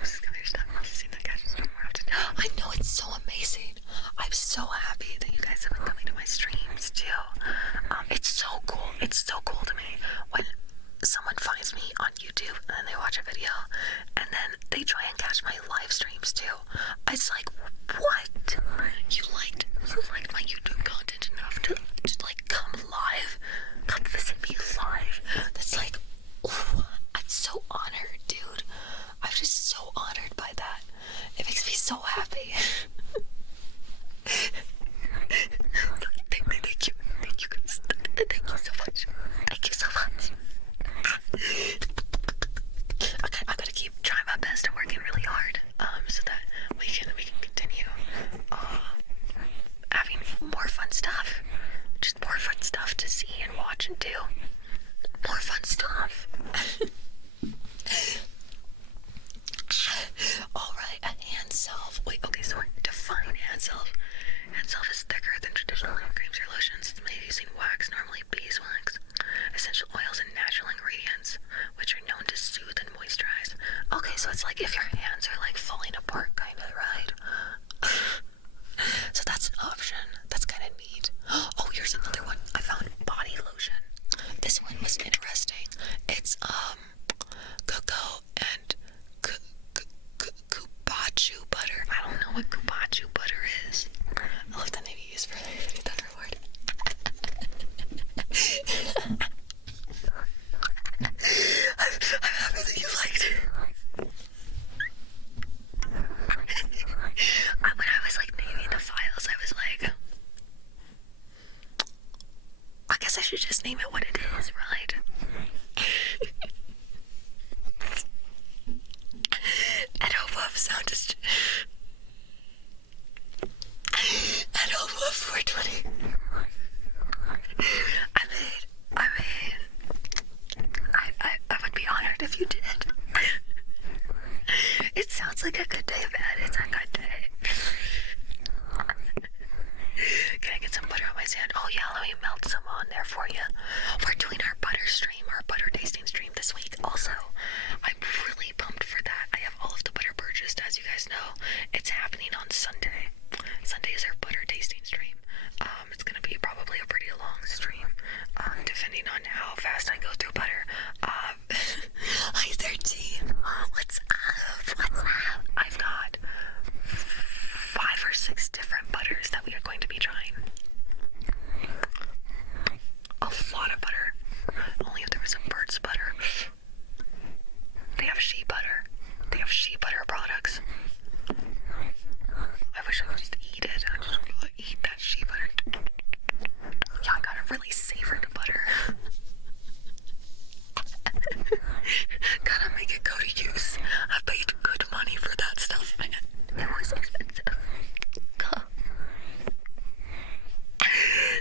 just gonna stop seeing the guys more often. I know, it's so amazing. I'm so happy that you guys have been coming to my streams too. It's so cool. It's so cool to me when someone finds me on YouTube and then they watch a video and then they try and catch my live streams too. It's like, what? You liked my YouTube content enough to like come live, come visit me live. That's like, ooh, I'm so honored, dude. I'm just so honored by that. It makes me so happy. Thank you. Thank you guys. Thank you so much. Thank you so much. I gotta keep trying my best and working really hard, so that we can continue having more fun stuff. Just more fun stuff to see and watch and do. More fun stuff. Alright, a hand salve. Wait, okay, so define hand salve. Hand salve is thicker than traditional hand creams or lotions. It's made using wax, normally beeswax, essential oils, and natural ingredients, which are known to soothe and moisturize. Okay, so it's like if your hands are like falling apart, kind of, right? So that's an option. That's kind of neat. Oh, here's another one. I found body lotion. This one was interesting. It's cocoa and kubachu butter. I don't know what kubachu butter is. I love the name you use for that word. I'm happy that you liked it. When I was like naming the files, I was like, I guess I should just name it what it is, right? And hope sound just and hope 420. I would be honored if you did. It sounds like a good day of ed. It's a good day. Can I get some butter on my sand? Oh yeah, let me melt some on there for you. We're doing our butter stream, our butter tasting stream this week also. I'm really pumped for that. I have all of the butter purchased, as you guys know. It's happening on Sunday. Sunday is our butter tasting stream. It's gonna be probably a pretty long stream, depending on how fast I go through butter. Hi 13. What's up? I've got use. I paid good money for that stuff, man. It was expensive.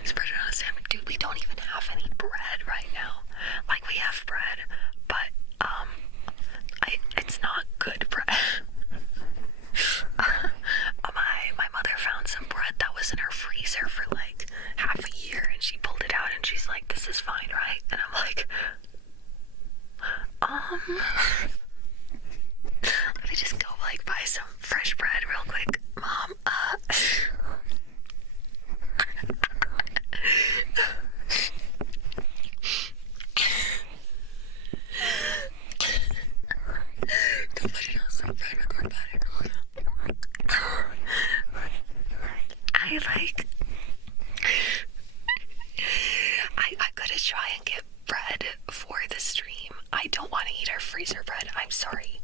Spread it on a sandwich. Dude, we don't even have any bread right now. Like, we have bread, but, it's not good bread. My mother found some bread that was in her freezer for like half a year, and she pulled it out and she's like, this is fine, right? And I'm like, let me just go like buy some fresh bread real quick, Mom. Don't put it on some bread with your butter. I'm gonna try and get bread for the stream. I don't want to eat our freezer bread. I'm sorry.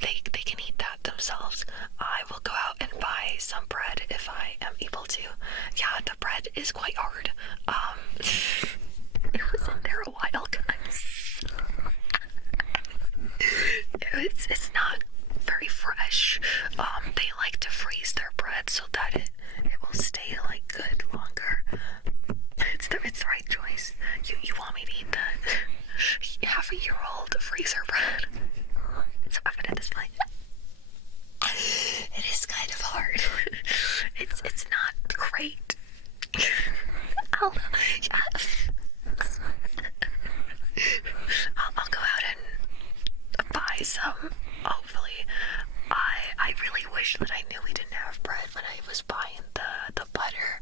They can eat that themselves. I will go out and buy some bread if I am able to. Yeah, the bread is quite hard. It was in there a while, guys. It's not very fresh. They like to freeze their bread so that it will stay like good longer. It's the right choice. You want me to eat that half-a-year-old freezer bread? So I'm gonna display it. It is kind of hard. It's not great. I'll go out and buy some. Hopefully, I really wish that I knew we didn't have bread when I was buying the butter.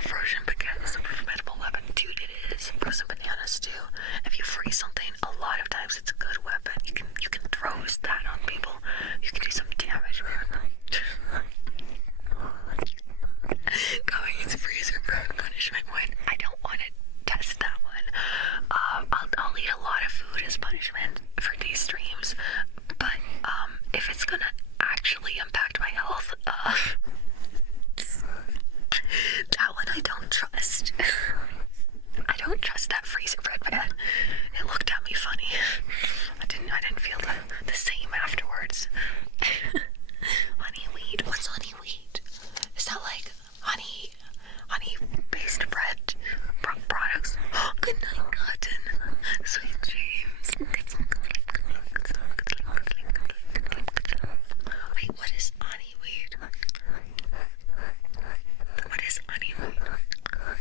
Frozen bananas is a formidable weapon. Dude, it is. Frozen bananas too. If you freeze something, a lot of times it's a good weapon. You can throw that on people. You can do some damage, man. Going into freezer bread punishment when I don't want to test that one. I'll eat a lot of food as punishment for these streams, but if it's gonna actually impact my health, that one I don't trust. I don't trust that freezer bread, man. It looked at me funny. I didn't feel the same afterwards. Honeyweed. What's honeyweed? Is that like honey-based bread products? Oh, good night, Cotton. Sweet dreams. Wait, what is honeyweed? What is honeyweed?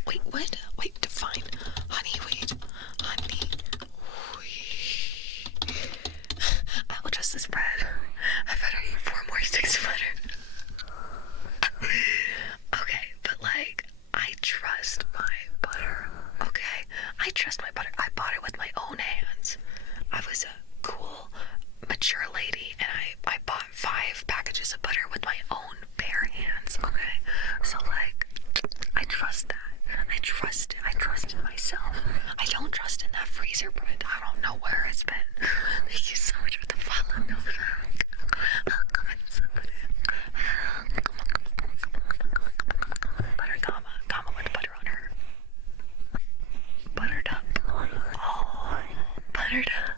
Wait, what? Wait, define honeyweed. Honeyweed. I will trust this bread. I better eat 4 more sticks of butter. Okay, but like, I trust my butter. Okay, I trust my butter. I bought it with my own hands. I was a cool, mature lady, and I bought 5 packages of butter with my own bare hands. Okay, so like, I trust that. I trust it. I trust in myself. I don't trust in that freezer bread. I don't know where it's been. Thank you so much for the follow. No, come on, somebody. Butter, comma with butter on her. Buttered up. Oh, buttered up.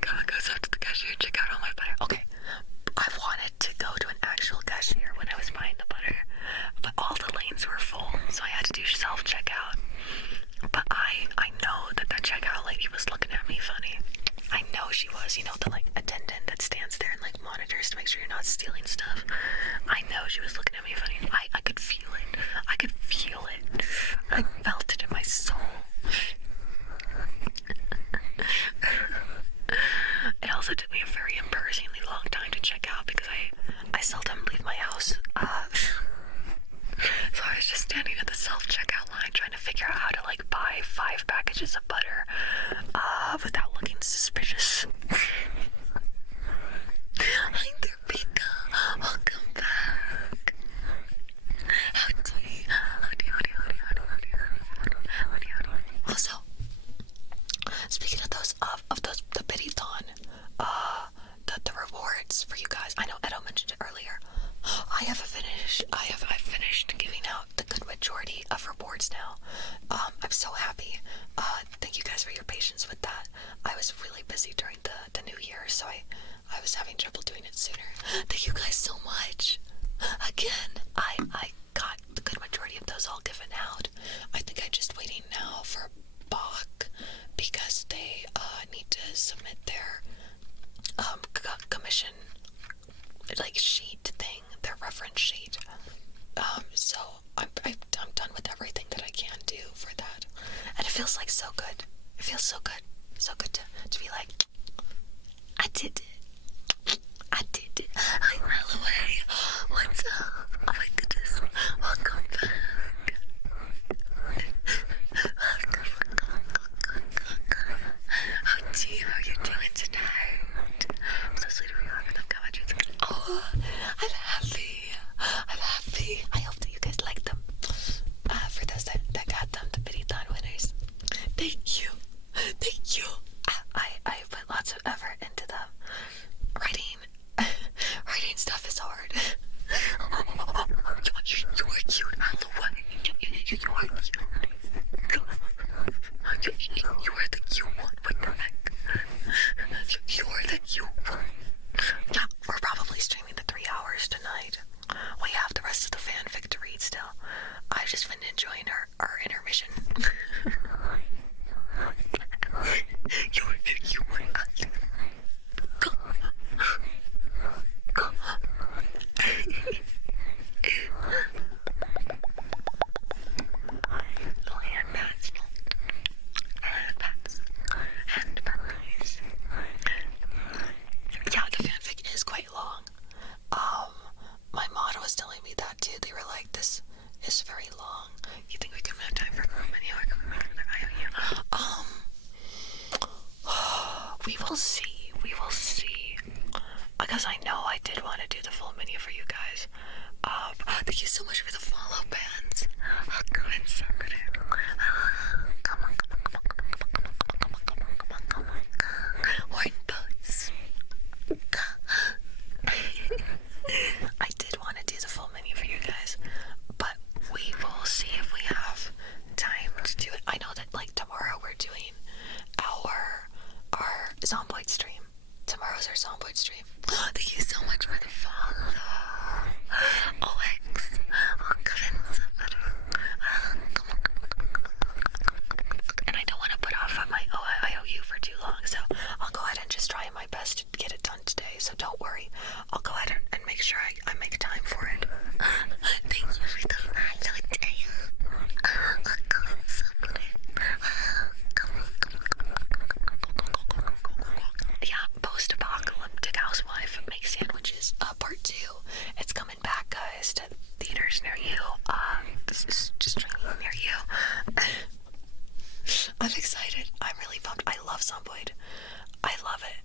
Comma goes up to the cashier. Check out all my butter. Okay, I wanted to go to an actual cashier when I was buying the butter, but all the lanes were full, so I had to do self-checkout. But I know that the checkout lady was looking at me funny. I know she was. You know, the like attendant that stands there and like monitors to make sure you're not stealing stuff. I know she was looking at me funny. I could feel it. I could feel it. I felt it in my soul. It also took me a very embarrassingly long time to check out because I seldom leave my house. So I was just standing at the self-checkout line trying to figure out how to like buy 5 packages of butter without looking suspicious. Hi there, Pika. Welcome back. Howdy. Also, speaking of those the biddy-thon, the rewards for you guys. I know Edo mentioned it earlier. I've finished giving out the good majority of rewards now. I'm so happy. Thank you guys for your patience with that. I was really really busy during the new year, so I was having trouble doing it sooner. Thank you guys so much. Again, I got the good majority of those all given out. I think I'm just waiting now for Bach because they need to submit their commission like sheet thing, their reference sheet. So I'm done with everything that I can do for that, and it feels like so good. It feels so good, to be like, I did it. Hi, Halloween. What's up? Oh my goodness. Welcome back. Oh, gee, how are you doing tonight? I'm so sweet of you having them comments. Oh, I'm happy. I hope that you guys like them. For those that got them, the Biddython winners. Thank you. I put lots of effort into them. Writing stuff is hard. You're cute, Halloween. You're cute. You're the cute one. What the heck? You're the cute one. Yeah, we're probably streaming the 3 hours tonight. We have the rest of the fanfic to read still. I've just been enjoying our intermission. You're the cute one. Yeah, the fanfic is quite long. My mod was telling me that too. They were like, this is very long. You think we can have time for a video, or can we make another IOU? We will see. Because I know I did want to do the full menu for you guys. Thank you so much for the follow bands. Oh, come on. Horn boats. I did want to do the full menu for you guys, but we will see if we have time to do it. I know that like tomorrow we're doing our Zomboid stream. Tomorrow's our Zomboid stream. Thank you so much for the follow. OX. Oh, come on, somebody. And I don't want to put off my IOU for too long, so I'll go ahead and just try my best to get it done today. So don't worry. I'll go ahead and make sure I make time for it. Thank you for the follow, Dale. Oh, come on, somebody. Yeah, post-apocalyptic housewife makes sandwiches. Part 2. It's coming back, guys, to theaters near you. This is just near you. I'm excited. I'm really pumped. I love Zomboid. I love it.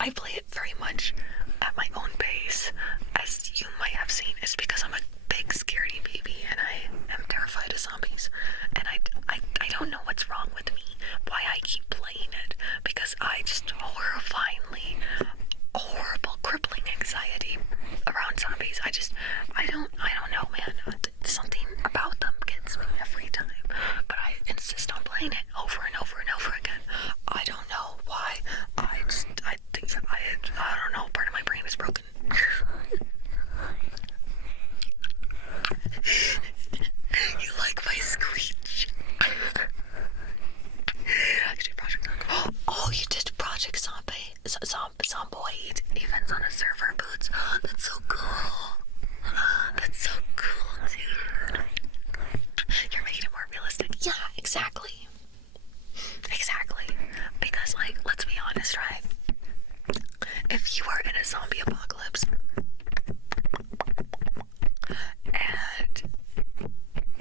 I play it very much at my own pace, as you might have seen. It's because I'm a big scaredy baby and I am terrified of zombies. And I don't know what's wrong with me, why I keep playing it, because I just horrible, crippling anxiety around zombies. I don't know, man. Something about them gets me every time, but I insist on playing it over and over and over again. I don't know why. I think I don't know. Part of my brain is broken. You like my screech? Actually, Project Oh, you did Project Zomboid events on a server, Boots. That's so cool. That's so cool, dude. You're making it more realistic. Yeah, exactly. Because, like, let's be honest, right? If you were in a zombie apocalypse and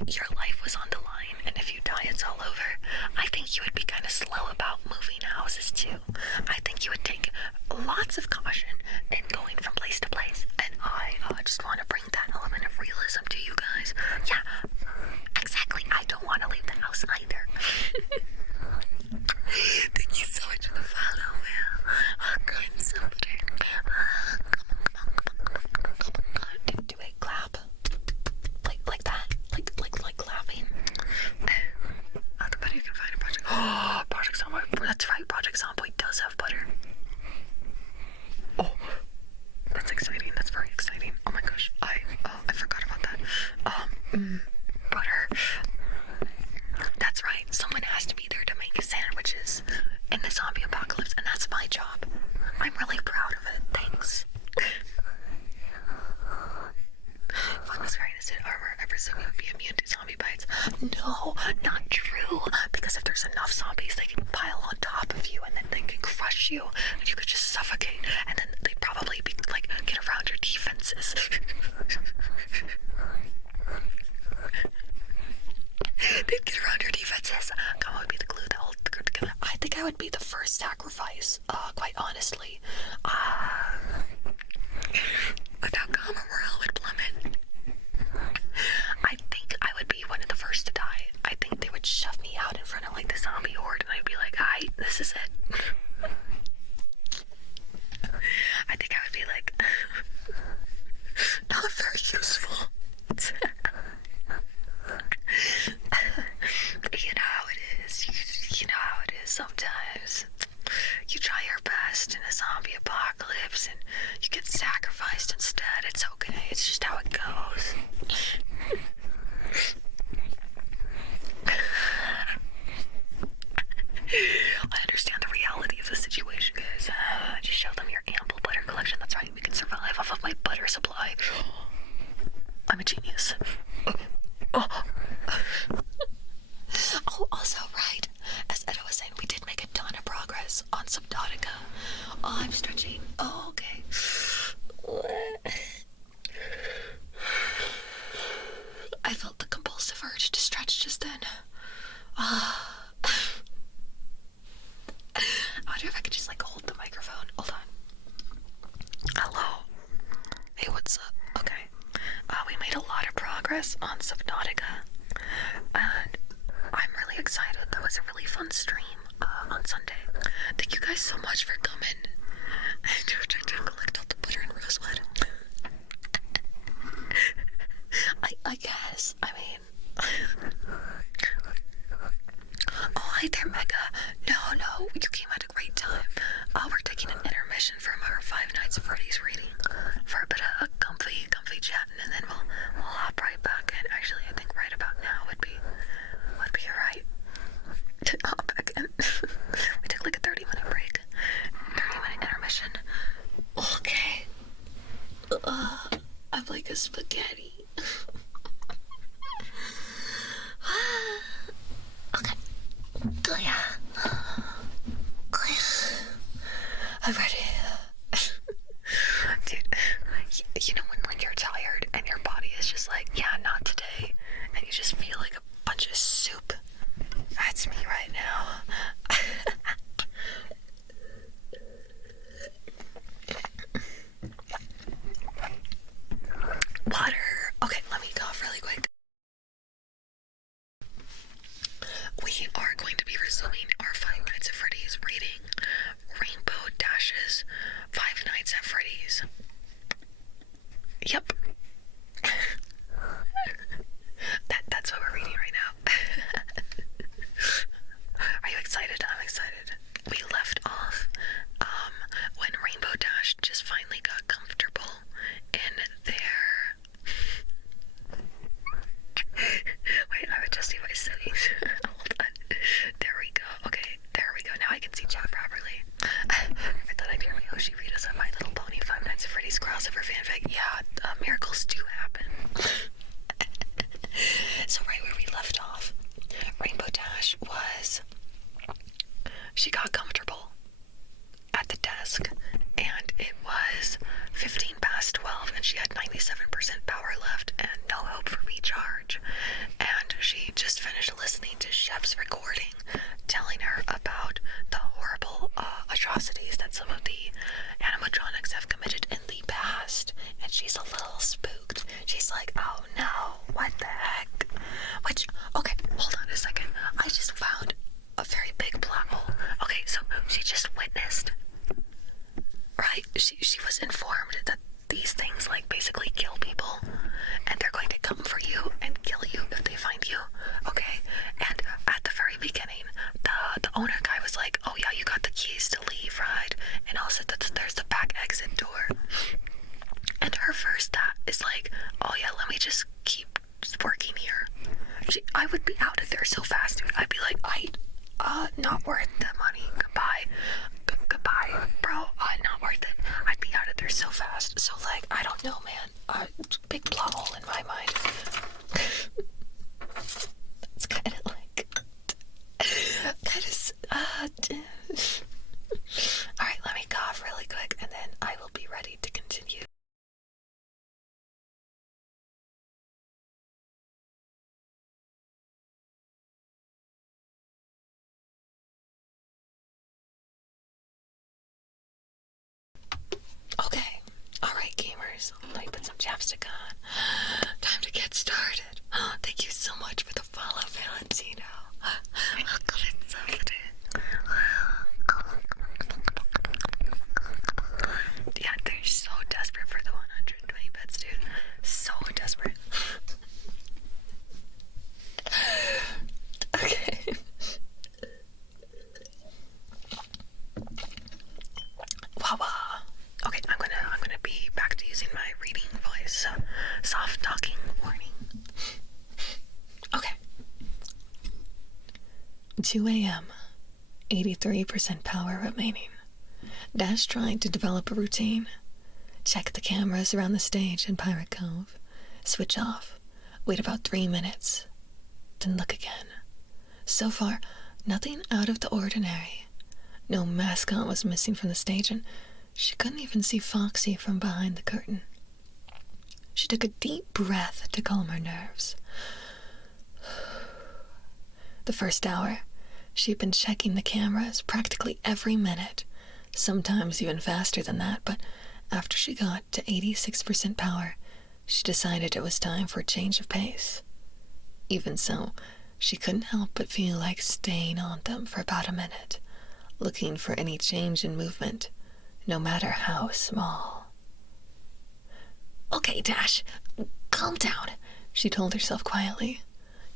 your life was on the line, and if you die, it's all over, I think you would be kind of slow about moving houses too. I think you would take lots of caution in going from place to place, and I just want to bring that element of realism to you guys. Yeah, exactly. I don't want to leave the house either. Thank you so much for the follow, Will. Oh, kind somebody. Do a clap. Like that. Like clapping. Oh, the better you can find a project. Oh, Project Project Zomboid. That's right, Project Zomboid does have butter. Oh, that's exciting. That's very exciting. Oh my gosh, I forgot about that. Butter. That's right. Someone has to be there to make sandwiches in the zombie apocalypse, and that's my job. I'm really proud of it. Thanks. If I was wearing a armor, I presume you would be immune to zombie bites. No, not true. Because if there's enough zombies, they can pile on top of you, and then they can crush you, and you could just suffocate, and then they'd probably be like, get around your defenses. They'd get around your defenses. Come on, would be the glue that holds the group together. I think I would be the first sacrifice, quite honestly. Without comma, morale would plummet. I think I would be one of the first to die. I think they would shove me out in front of like the zombie horde, and I'd be like, "Hi, this is it." I think I would be like, not very useful. You know how it is. You know how it is sometimes. You try your best in a zombie apocalypse and you get sacrificed instead. It's okay. It's just how it goes. I understand the reality of the situation, guys. Just show them your ample butter collection. That's right. We can survive off of my butter supply. I'm a genius. Oh, also, right, as Edda was saying, we did make a ton of progress on Subnautica. Oh, I'm stretching. Oh, okay. I felt the compulsive urge to stretch just then. I wonder if I could just, like, hold the microphone. Hold on. Hello. Hey, what's up? Okay. We made a lot of progress on Subnautica. And I'm really excited. That was a really fun stream on Sunday. Thank you guys so much for coming. And trying to collect all the butter and rosewood. I guess. I mean... Oh, hi there, Mega. No, you came at a great time. We're taking an intermission from our Five Nights at Freddy's reading for a bit of a comfy chatting, and then we'll hop right back in. Actually, I think right about now would be alright to hop back in. We took like a 30-minute break, 30-minute intermission. Okay. I'm like a spaghetti. Okay. I'm ready. Dude, you know when you're tired and your body is just like, yeah, not today, and you just feel like a bunch of soup? That's me right now. Water. Okay, let me cough really quick. We are going to be resuming our Five Nights at Freddy's reading. Rainbow Dash's Five Nights at Freddy's. Yep. That's what we're reading right now. Are you excited? I'm excited. We left off when Rainbow Dash just finally got comfortable in their... Wait, I would just see my settings. Hold on. There we go. Okay, there we go. Now I can see chat properly. I thought I'd hear my Yoshi read us a My Little Pony Five Nights at Freddy's crossover fanfic. Yeah, miracles do happen. So right where we left off, Rainbow Dash was... She got comfortable at the desk, and it was 15 past 12, and she had 97% power left and no hope for recharge. And she just finished listening to Chef's recording, telling her about the horrible atrocities that some of the animatronics have committed in the past. And she's a little spooked. She's like, oh no, what the heck? Which, okay, hold on a second. I just found a very big plot hole. Okay, so she just witnessed, right? She was informed that these things like basically kill people, and they're going to come for you and kill you if they find you. Okay, and at the very beginning, the owner guy was not worth the money. Goodbye. Goodbye, bro. Not worth it. I'd be out of there so fast. So, like, I don't know, man. Big plot hole in my mind. That's kind of like... Alright, let me cough really quick, and then I will be ready to continue. Okay, alright gamers, let me put some chapstick on. Time to get started. Thank you so much for the follow, Valentino. Yeah, they're so desperate for the 120 bits, dude. So desperate. Okay. Wawa. Okay, I'm gonna be back to using my reading voice. Soft talking warning. Okay. 2 a.m. 83% power remaining. Dash trying to develop a routine. Check the cameras around the stage in Pirate Cove. Switch off. Wait about 3 minutes. Then look again. So far, nothing out of the ordinary. No mascot was missing from the stage, and she couldn't even see Foxy from behind the curtain. She took a deep breath to calm her nerves. The first hour, she'd been checking the cameras practically every minute, sometimes even faster than that, but after she got to 86% power, she decided it was time for a change of pace. Even so, she couldn't help but feel like staying on them for about a minute, looking for any change in movement, no matter how small. Okay, Dash, calm down, she told herself quietly.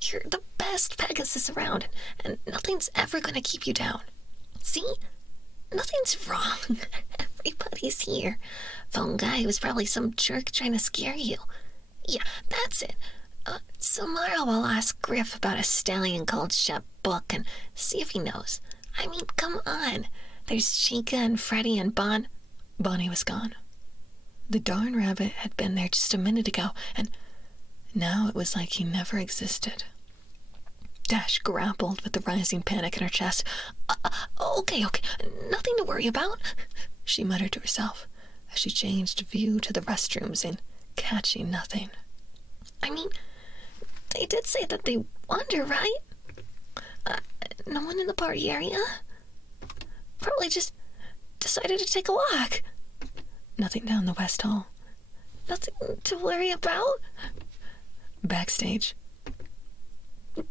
You're the best Pegasus around, and nothing's ever gonna keep you down. See? Nothing's wrong. Everybody's here. Phone guy was probably some jerk trying to scare you. Yeah, that's it. Tomorrow I'll ask Griff about a stallion called Shep Book and see if he knows. I mean, come on. There's Chica and Freddy and Bon. Bonnie was gone. The darn rabbit had been there just a minute ago, and now it was like he never existed. Dash grappled with the rising panic in her chest. Okay, nothing to worry about, she muttered to herself as she changed view to the restrooms and catching nothing. I mean, they did say that they wander, right? No one in the party area? Probably just decided to take a walk. Nothing down the West Hall. Nothing to worry about. Backstage.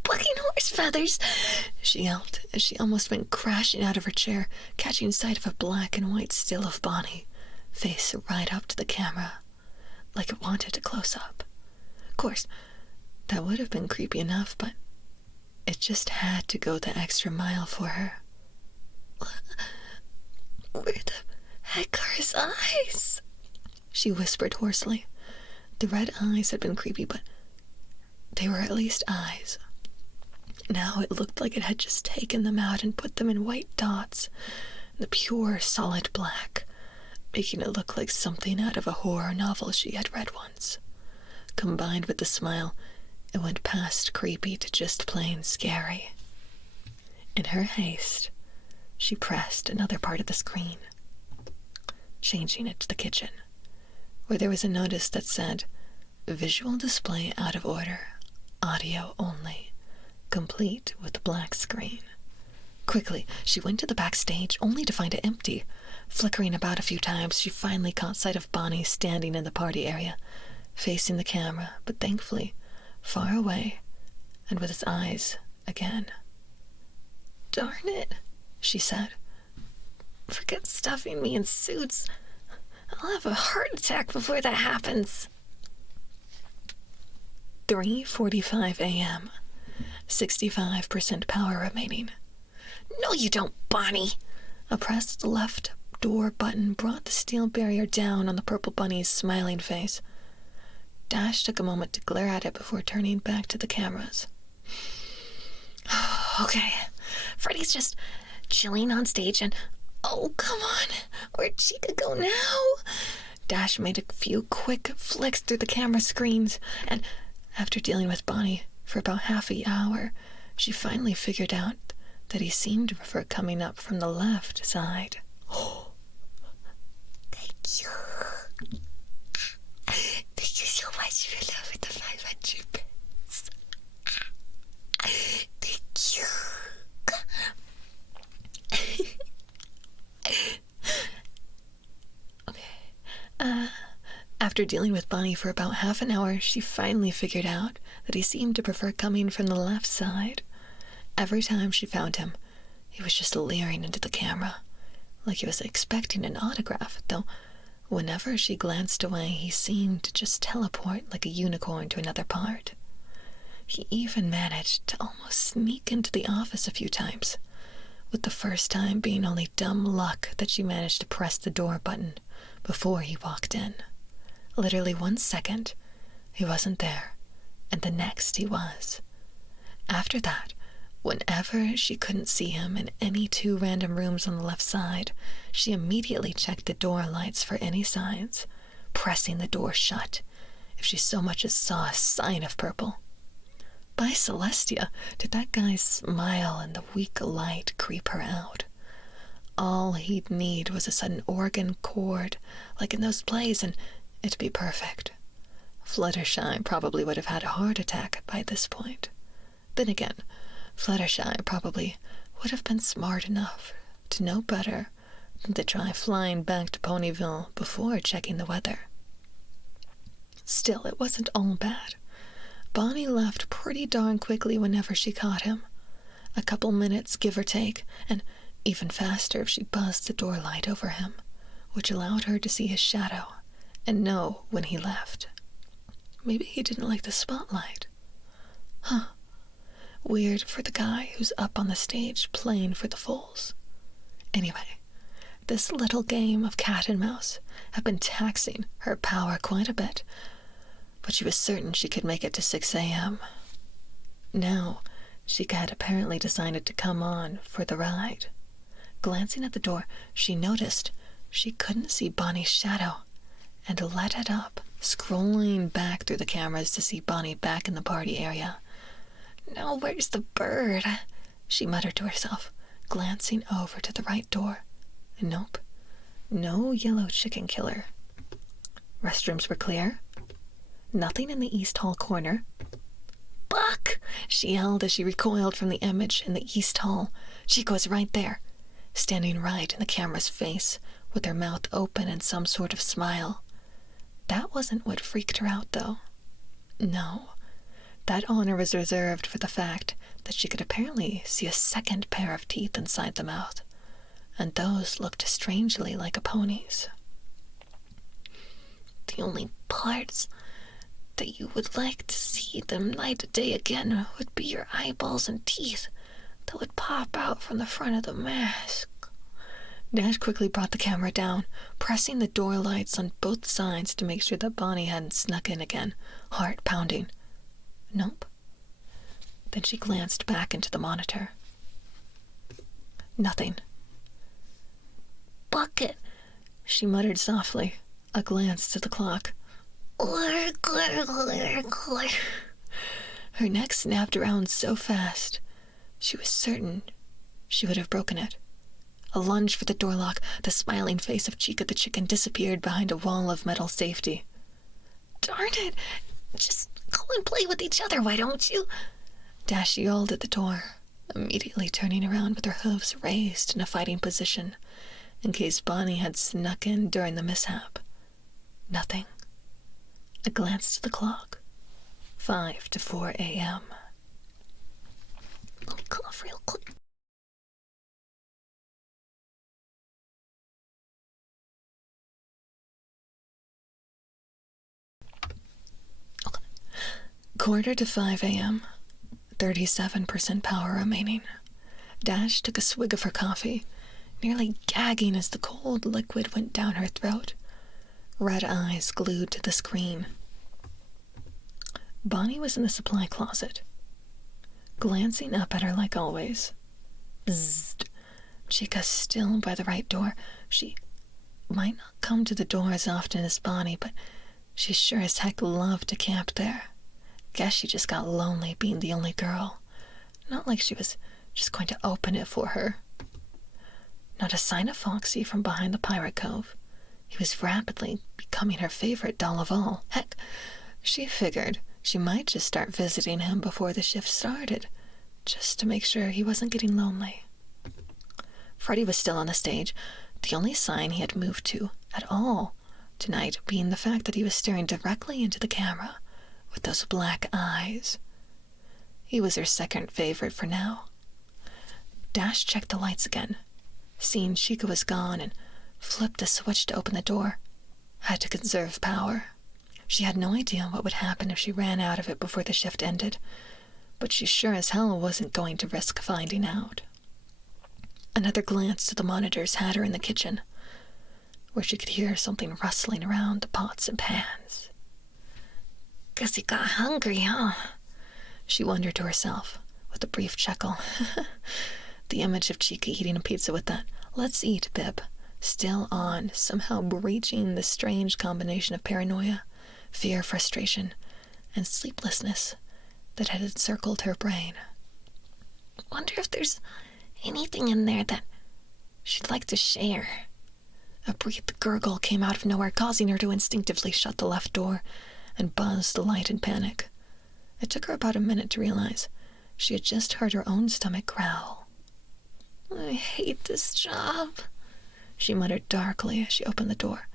Bucking horse feathers, she yelled as she almost went crashing out of her chair, catching sight of a black and white still of Bonnie, face right up to the camera, like it wanted a close-up. Of course, that would have been creepy enough, but it just had to go the extra mile for her. Where the heck are his eyes? She whispered hoarsely. The red eyes had been creepy, but they were at least eyes. Now it looked like it had just taken them out and put them in white dots, the pure, solid black, making it look like something out of a horror novel she had read once. Combined with the smile, it went past creepy to just plain scary. In her haste, she pressed another part of the screen, changing it to the kitchen, where there was a notice that said, "Visual display out of order, audio only, complete with black screen." Quickly, she went to the backstage only to find it empty. Flickering about a few times, she finally caught sight of Bonnie standing in the party area, facing the camera, but thankfully far away and with his eyes again. "Darn it," she said. "Forget stuffing me in suits. I'll have a heart attack before that happens." 3:45 a.m. 65% power remaining. "No, you don't, Bonnie." A pressed left door button brought the steel barrier down on the purple bunny's smiling face. Dash took a moment to glare at it before turning back to the cameras. "Okay, Freddy's just chilling on stage and, oh, come on, where'd Chica go now? Dash made a few quick flicks through the camera screens, and after dealing with Bonnie for about half an hour, she finally figured out that he seemed to prefer coming up from the left side. Oh, thank you. Thank you so much for loving the 500 bits. Thank you. Okay. After dealing with Bonnie for about half an hour, she finally figured out that he seemed to prefer coming from the left side. Every time she found him, he was just leering into the camera, like he was expecting an autograph, though whenever she glanced away, he seemed to just teleport like a unicorn to another part. He even managed to almost sneak into the office a few times, with the first time being only dumb luck that she managed to press the door button before he walked in. Literally 1 second, he wasn't there, and the next he was. After that, whenever she couldn't see him in any 2 random rooms on the left side, she immediately checked the door lights for any signs, pressing the door shut if she so much as saw a sign of purple. By Celestia, did that guy's smile and the weak light creep her out. All he'd need was a sudden organ chord, like in those plays, and it'd be perfect. Fluttershy probably would have had a heart attack by this point. Then again, Fluttershy probably would have been smart enough to know better than to try flying back to Ponyville before checking the weather. Still, it wasn't all bad. Bonnie left pretty darn quickly whenever she caught him. A couple minutes, give or take, and even faster if she buzzed the door light over him, which allowed her to see his shadow and know when he left. Maybe he didn't like the spotlight. Huh. Weird for the guy who's up on the stage playing for the Foals. Anyway, this little game of cat and mouse had been taxing her power quite a bit, but she was certain she could make it to 6 a.m. Now, Chica had apparently decided to come on for the ride. Glancing at the door, she noticed she couldn't see Bonnie's shadow, and let it up, scrolling back through the cameras to see Bonnie back in the party area. "Now where's the bird?" she muttered to herself, glancing over to the right door. Nope, no yellow chicken killer. Restrooms were clear. Nothing in the East Hall corner. "Buck!" she yelled as she recoiled from the image in the East Hall. Chica was right there, standing right in the camera's face, with her mouth open in some sort of smile. That wasn't what freaked her out, though. No, that honor was reserved for the fact that she could apparently see a second pair of teeth inside the mouth, and those looked strangely like a pony's. "The only parts that you would like to see them light of day again would be your eyeballs and teeth that would pop out from the front of the mask." Dash quickly brought the camera down, pressing the door lights on both sides to make sure that Bonnie hadn't snuck in again, heart pounding. Nope. Then she glanced back into the monitor. Nothing. "Bucket," she muttered softly, a glance to the clock. Her neck snapped around so fast, she was certain she would have broken it. A lunge for the door lock, the smiling face of Chica the chicken disappeared behind a wall of metal safety. "Darn it! Just go and play with each other, why don't you?" Dash yelled at the door, immediately turning around with her hooves raised in a fighting position, in case Bonnie had snuck in during the mishap. Nothing. A glance to the clock. 5 to 4 a.m. Let me cough real quick. Okay. 4:45 a.m. 37% power remaining. Dash took a swig of her coffee, nearly gagging as the cold liquid went down her throat. Red eyes glued to the screen. Bonnie was in the supply closet, glancing up at her like always. Bzzzt. Chica's still by the right door. She might not come to the door as often as Bonnie, but she sure as heck loved to camp there. Guess she just got lonely being the only girl. Not like she was just going to open it for her. Not a sign of Foxy from behind the pirate cove. He was rapidly becoming her favorite doll of all. Heck, she figured she might just start visiting him before the shift started, just to make sure he wasn't getting lonely. Freddy was still on the stage, the only sign he had moved to at all tonight being the fact that he was staring directly into the camera with those black eyes. He was her second favorite for now. Dash checked the lights again, seeing Chica was gone, and flipped the switch to open the door. Had to conserve power. She had no idea what would happen if she ran out of it before the shift ended, but she sure as hell wasn't going to risk finding out. Another glance to the monitors had her in the kitchen, where she could hear something rustling around the pots and pans. Guess he got hungry, huh? She wondered to herself, with a brief chuckle. The image of Chica eating a pizza with that "let's eat" bib still on, somehow breaching the strange combination of paranoia, fear, frustration, and sleeplessness that had encircled her brain. Wonder if there's anything in there that she'd like to share. A breathed gurgle came out of nowhere, causing her to instinctively shut the left door and buzz the light in panic. It took her about a minute to realize she had just heard her own stomach growl. I hate this job, she muttered darkly as she opened the door,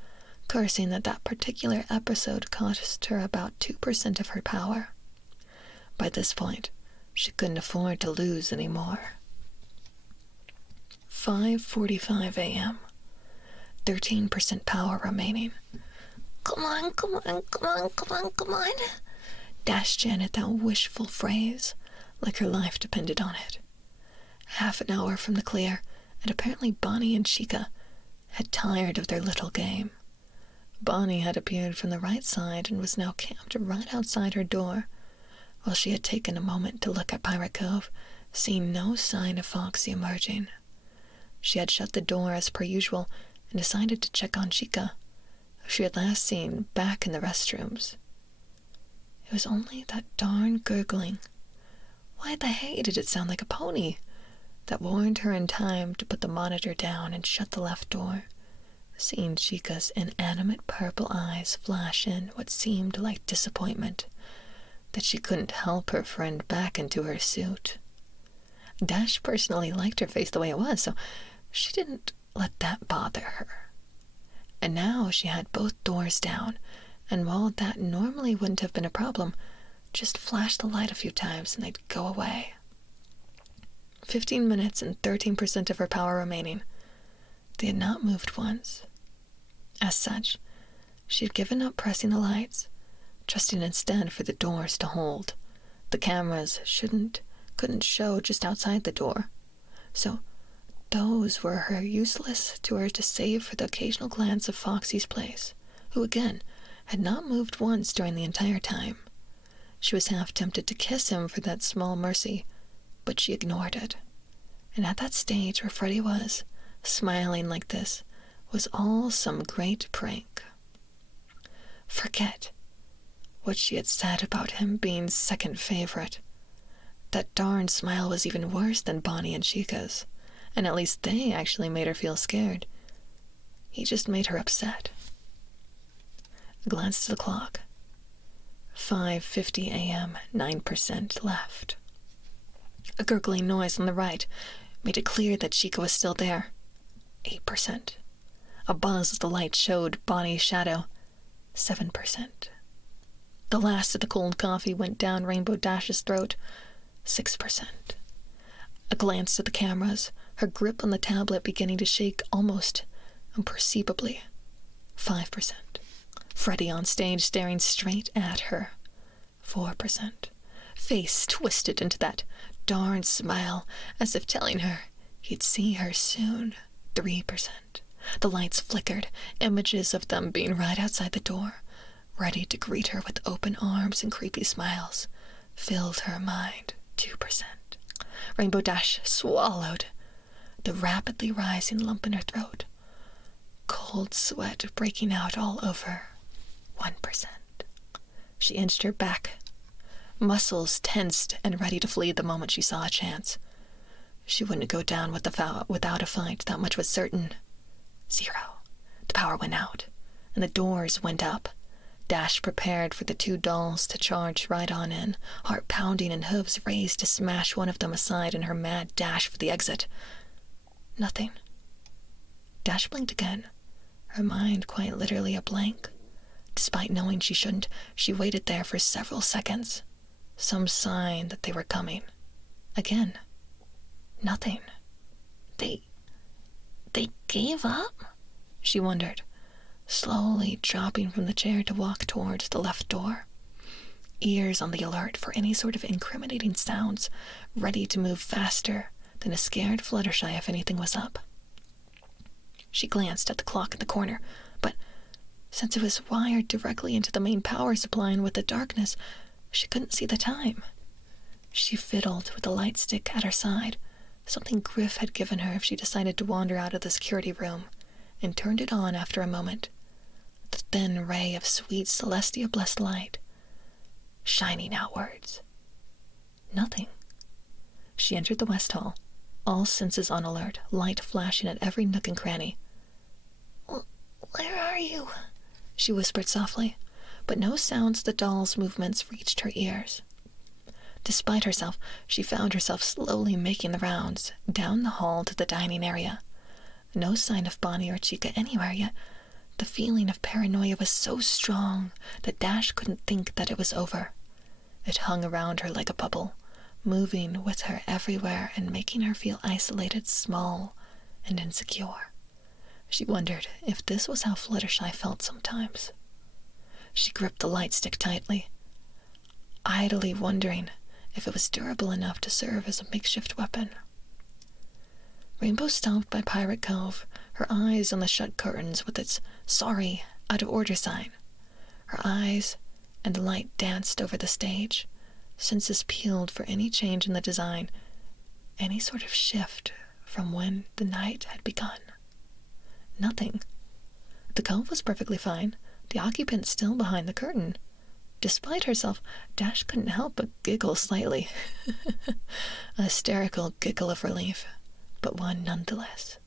cursing that particular episode cost her about 2% of her power. By this point, she couldn't afford to lose any more. 5:45 a.m. 13% power remaining. Come on, come on, come on, come on, come on. Dash chanted that wishful phrase, like her life depended on it. Half an hour from the clear, and apparently Bonnie and Chica had tired of their little game. Bonnie had appeared from the right side and was now camped right outside her door, while she had taken a moment to look at Pirate Cove, seeing no sign of Foxy emerging. She had shut the door as per usual and decided to check on Chica, who she had last seen back in the restrooms. It was only that darn gurgling. Why the hey did it sound like a pony? That warned her in time to put the monitor down and shut the left door, seeing Chica's inanimate purple eyes flash in what seemed like disappointment that she couldn't help her friend back into her suit. Dash personally liked her face the way it was, so she didn't let that bother her. And now she had both doors down, and while that normally wouldn't have been a problem, just flash the light a few times and they'd go away. 15 minutes and 13% of her power remaining. They had not moved once. As such, she had given up pressing the lights, trusting instead for the doors to hold. The cameras couldn't show just outside the door, so those were her useless to her to save for the occasional glance of Foxy's place, who again had not moved once during the entire time. She was half tempted to kiss him for that small mercy, but she ignored it. And at that stage where Freddy was, smiling like this, was all some great prank. Forget what she had said about him being second favorite. That darn smile was even worse than Bonnie and Chica's, and at least they actually made her feel scared. He just made her upset. A glance to the clock. 5:50 a.m., 9% left. A gurgling noise on the right made it clear that Chica was still there. 8%. A buzz of the light showed Bonnie's shadow. 7%. The last of the cold coffee went down Rainbow Dash's throat. 6%. A glance at the cameras, her grip on the tablet beginning to shake almost imperceptibly. 5%. Freddy on stage staring straight at her. 4%. Face twisted into that darn smile, as if telling her he'd see her soon. 3%. The lights flickered, images of them being right outside the door, ready to greet her with open arms and creepy smiles, filled her mind. 2%. Rainbow Dash swallowed the rapidly rising lump in her throat, cold sweat breaking out all over. 1%. She inched her back, muscles tensed and ready to flee the moment she saw a chance. She wouldn't go down without a fight, that much was certain. 0. The power went out, and the doors went up. Dash prepared for the 2 dolls to charge right on in, heart pounding and hooves raised to smash one of them aside in her mad dash for the exit. Nothing. Dash blinked again, her mind quite literally a blank. Despite knowing she shouldn't, she waited there for several seconds. Some sign that they were coming. Again. Nothing. They gave up? She wondered, slowly dropping from the chair to walk towards the left door. Ears on the alert for any sort of incriminating sounds, ready to move faster than a scared Fluttershy if anything was up. She glanced at the clock in the corner, but since it was wired directly into the main power supply and with the darkness, she couldn't see the time. She fiddled with the light stick at her side, something Griff had given her if she decided to wander out of the security room, and turned it on after a moment. The thin ray of sweet celestia-blessed light, shining outwards. Nothing. She entered the West Hall, all senses on alert, light flashing at every nook and cranny. "Where are you?" she whispered softly, but no sounds of the doll's movements reached her ears. Despite herself, she found herself slowly making the rounds, down the hall to the dining area. No sign of Bonnie or Chica anywhere, yet the feeling of paranoia was so strong that Dash couldn't think that it was over. It hung around her like a bubble, moving with her everywhere and making her feel isolated, small, and insecure. She wondered if this was how Fluttershy felt sometimes. She gripped the light stick tightly, idly wondering if it was durable enough to serve as a makeshift weapon. Rainbow stopped by Pirate Cove, her eyes on the shut curtains with its "sorry, out of order" sign. Her eyes and the light danced over the stage, senses peeled for any change in the design, any sort of shift from when the night had begun. Nothing. The cove was perfectly fine, the occupant still behind the curtain. Despite herself, Dash couldn't help but giggle slightly. A hysterical giggle of relief, but one nonetheless.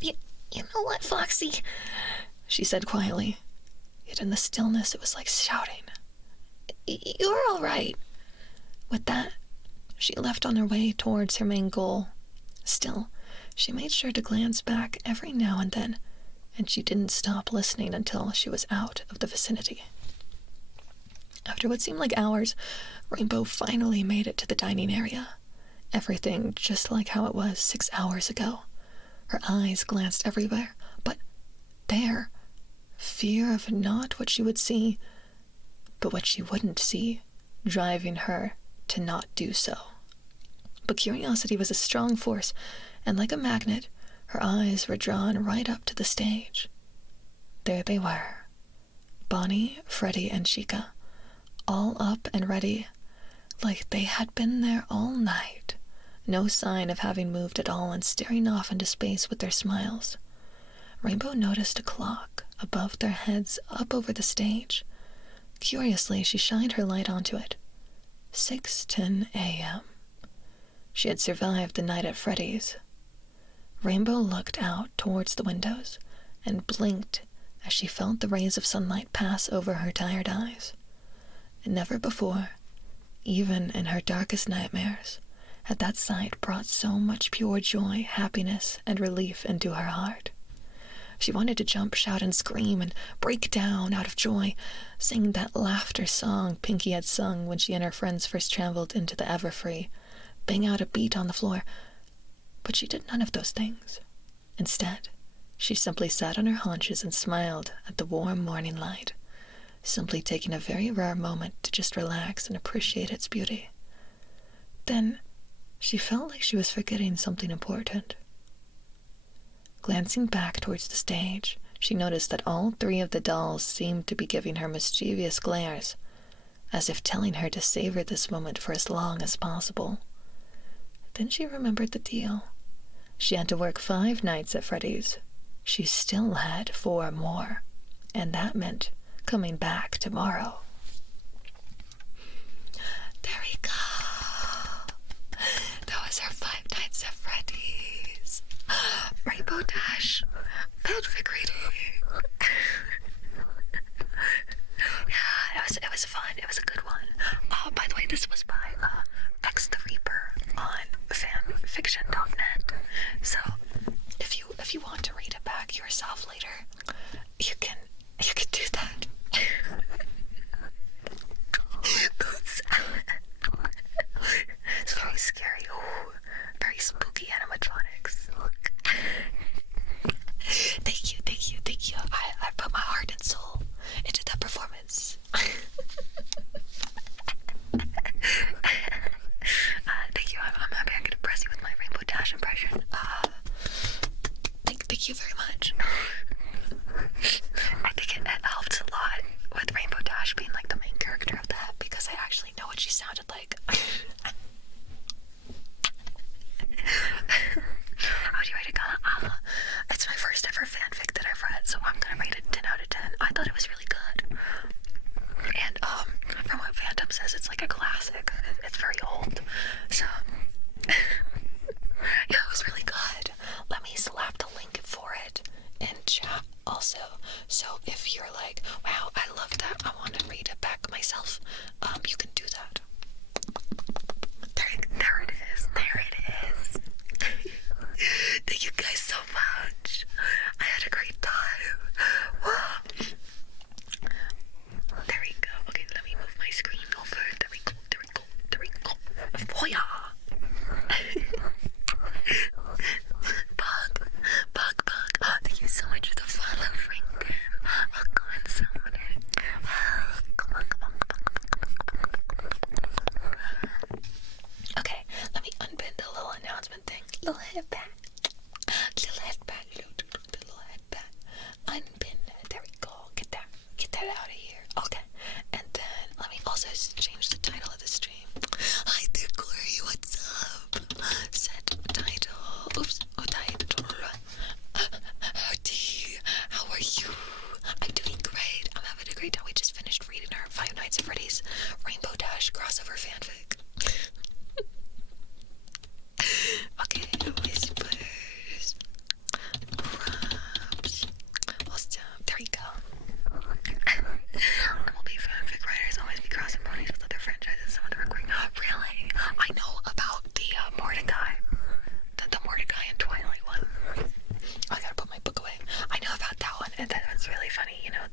You know what, Foxy?" she said quietly, yet in the stillness it was like shouting. "You're all right." With that, she left on her way towards her main goal. Still, she made sure to glance back every now and then, and she didn't stop listening until she was out of the vicinity. After what seemed like hours, Rainbow finally made it to the dining area. Everything just like how it was 6 hours ago. Her eyes glanced everywhere, but there, fear of not what she would see, but what she wouldn't see, driving her to not do so. But curiosity was a strong force, and like a magnet, her eyes were drawn right up to the stage. There they were, Bonnie, Freddie, and Chica, all up and ready, like they had been there all night, no sign of having moved at all and staring off into space with their smiles. Rainbow noticed a clock above their heads up over the stage. Curiously, she shined her light onto it. 6:10 a.m. She had survived the night at Freddy's. Rainbow looked out towards the windows and blinked as she felt the rays of sunlight pass over her tired eyes. Never before, even in her darkest nightmares, had that sight brought so much pure joy, happiness, and relief into her heart. She wanted to jump, shout, and scream, and break down out of joy, sing that laughter song Pinky had sung when she and her friends first traveled into the Everfree, bang out a beat on the floor. But she did none of those things. Instead, she simply sat on her haunches and smiled at the warm morning light, simply taking a very rare moment to just relax and appreciate its beauty. Then, she felt like she was forgetting something important. Glancing back towards the stage, she noticed that all 3 of the dolls seemed to be giving her mischievous glares, as if telling her to savor this moment for as long as possible. Then she remembered the deal. She had to work 5 nights at Freddy's. She still had 4 more, and that meant coming back tomorrow. There we go. That was our 5 nights at Freddy's. Rainbow Dash. Fanfic reading. Yeah, it was fun. It was a good one. By the way, this was by X the Reaper on fanfiction.net. So if you want to read it back yourself later, you can do that. It's very scary. Ooh, very spooky animatronics. Thank you. I put my heart and soul into that performance. Thank you. I'm happy I could impress you with my Rainbow Dash impression. Thank you very much. I think it helped a lot with Rainbow Dash being like the main character of that, because I actually know what she sounded like. How do you rate it, Gala? It's my first ever fanfic that I've read, so I'm gonna rate it 10 out of 10. I thought it was really good. And from what Phantom says, it's like a classic. It's very old. So yeah, it was really good. Let me slap the link for it in chat also. So if you're like, wow, I love that, I want to read it back myself, you can do that. There it is. Thank you guys so much. I had a great time. Whoa. There we go. Okay, let me move my screen over. There we go. Voya. Bug. Oh, thank you so much for the follow, Franklin. Oh, God, someone. Come on. Okay, let me unpin the little announcement thing. Little head back. Unpin that. There we go. Get that out of here. Okay. And then let me also change the title of the stream. Hi there, Corey. What's up? Set title. Oops. Oh, title. Howdy. How are you? I'm doing great. I'm having a great time. We just finished reading our 5 Nights at Freddy's Rainbow Dash crossover fanfic. Okay, whispers, rubs. There you go. MLB fanfic writers always be crossing ponies with other franchises. Some of the recording. Really? I know about the Mordecai. The Mordecai and Twilight one. I gotta put my book away. I know about that one, and that one's really funny. You know,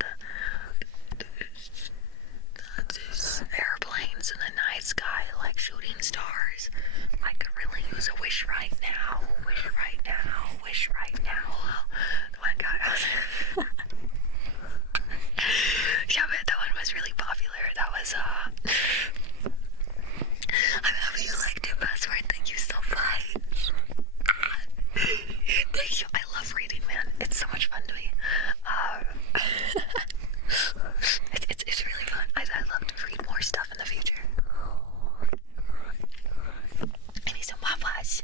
these airplanes in the night sky, like shooting stars. I could really use a wish right now. The one guy. Yeah, but that one was really popular. That was I'm happy you liked it, Password. Thank you so much. Thank you. I love reading, man. It's so much fun to me. It's really fun. I'd love to read more stuff in the future. I need some wawas.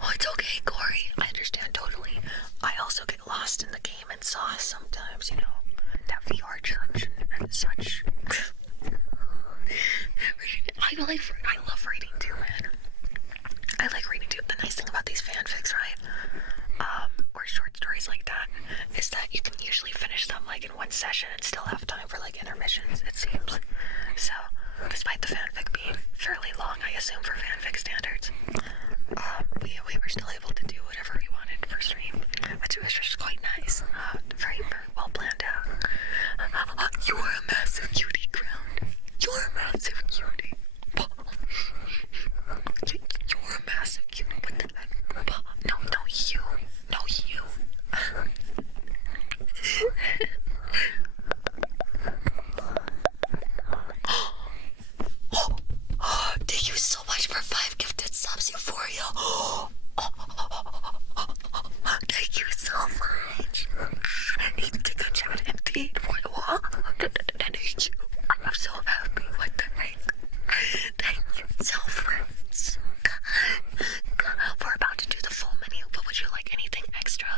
Oh, it's okay, Corey. I understand totally. I also get lost in the game and sauce sometimes, you know. That VR judge and such. I love reading too, man. I like reading too. The nice thing about these fanfics, right? Or short stories like that, is that you can usually finish them like in one session and still have time for like intermissions, it seems. So, despite the fanfic being fairly long, I assume for fanfic standards, we were still able to do whatever we wanted for stream, which was just quite nice. Very well planned out. You're a massive cutie, Ground. You're a massive cutie. You're a massive cutie. What the heck? No, you. No, you. Thank you so much for 5 gifted subs, Euphoria. Thank you so much. Need to go chat indeed. What? Thank you. I'm so happy. What the So friends, we're about to do the full menu, but would you like anything extra,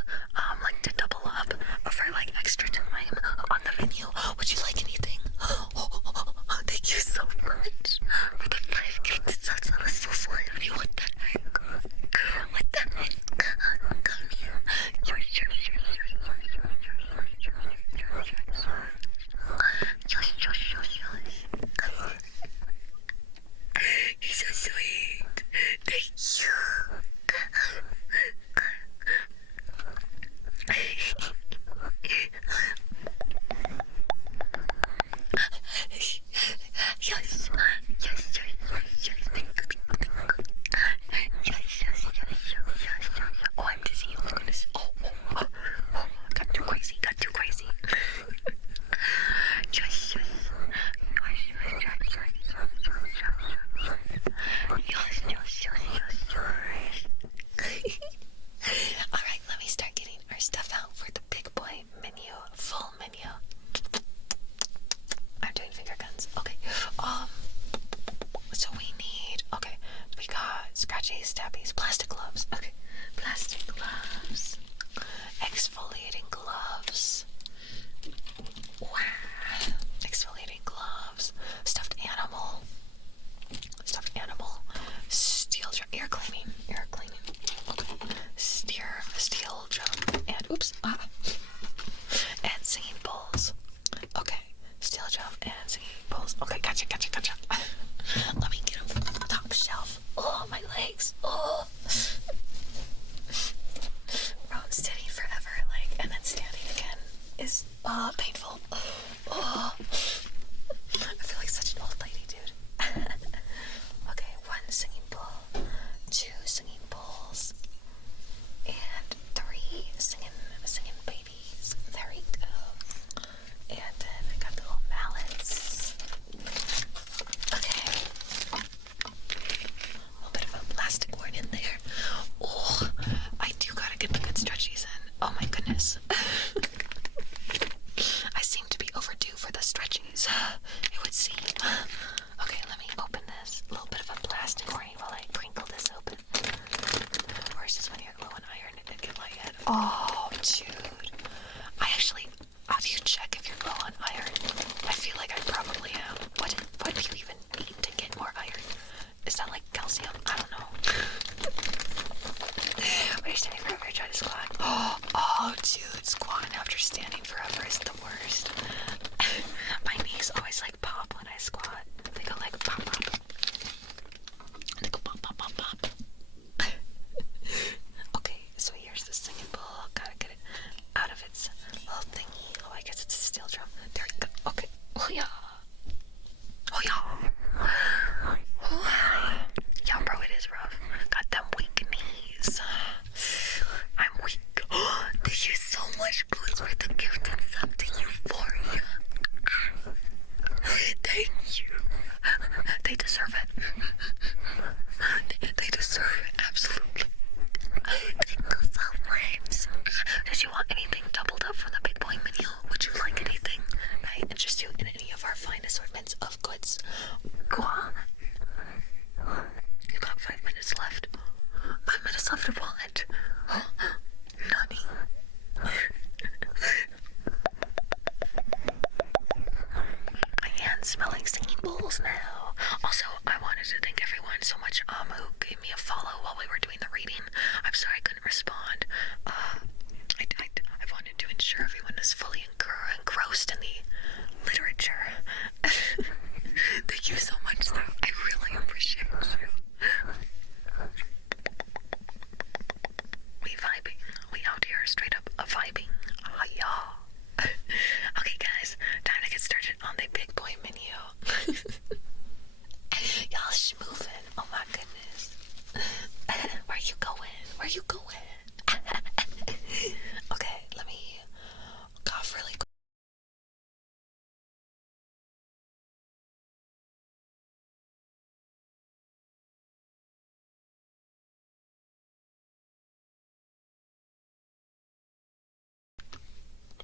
like to double up or for like extra time on the menu? Would you like anything? Thank you so much for the 5 gifts. That was so sweet of you. What the heck? What the heck? Come here. You're so sweet. Thank you. Yes, yes, yes, yes, yes. Oh, I'm dizzy. Oh my goodness. Got too crazy. Yes. Alright, let me start getting our stuff out for the big boy menu, full menu. I'm doing finger guns. Okay. So we got scratchies, stabbies, plastic gloves. Okay. Plastic gloves. Exfoliating gloves. Wow. Exfoliating gloves. Stuffed animal. Steel drum. Ear cleaning. Okay. Steel drum. And oops. And singing bowls. Okay. Steel drum and singing bowls. Okay, gotcha. Let me get them from the top shelf. Oh, my legs. Oh. Bro, sitting forever, and then standing again is painful. Oh. I feel like such an old lady, dude. Okay, 1 singing bowl, 2 singing bowls, and 3 singing babies. There we go. And then I got the little mallets. Okay. A little bit of a plastic one in there. Oh, I do gotta get the good stretchies in. Oh my goodness. I seem to be overdue for the stretchies, it would seem. Okay, let me open this. A little bit of a plastic warning while I crinkle this open. Or is this when you're low on iron and didn't get light yet? Oh, dude. How do you check if you're low on iron? I feel like I probably am. What do you even need to get more iron? Is that like calcium? I don't know. When you're standing forever, try to squat. Oh, dude, squatting after standing forever is the worst. My knees always like pop when I squat. They go like pop. They go pop. Okay, so here's the singing bowl. Gotta get it out of its little thingy. Oh, I guess it's a steel drum. There we go. Okay. Oh yeah. Yeah, bro, it is rough. Got them weak knees. I'm weak. Thank you so much, Boots, for the gift and sub to Euphoria. Thank you. They deserve it. They deserve it, absolutely. Thank you so much. Did you want anything doubled up from the big boy menu? Would you like anything that might interest you in any of our fine assortments of goods? Go on. You got 5 minutes left. 5 minutes left of what? Nani? My hands smelling singing bowls now. Also, I wanted to thank everyone so much who gave me a follow while we were doing the reading. I'm sorry I couldn't respond. I wanted to ensure everyone is fully engrossed in the literature. Thank you so much, though. I really appreciate you. We vibing. We out here straight up vibing. Yeah. Okay, guys, time to get started on the big boy menu. Y'all schmoovin'. Oh my goodness. Where you going? Okay, let me cough really quick.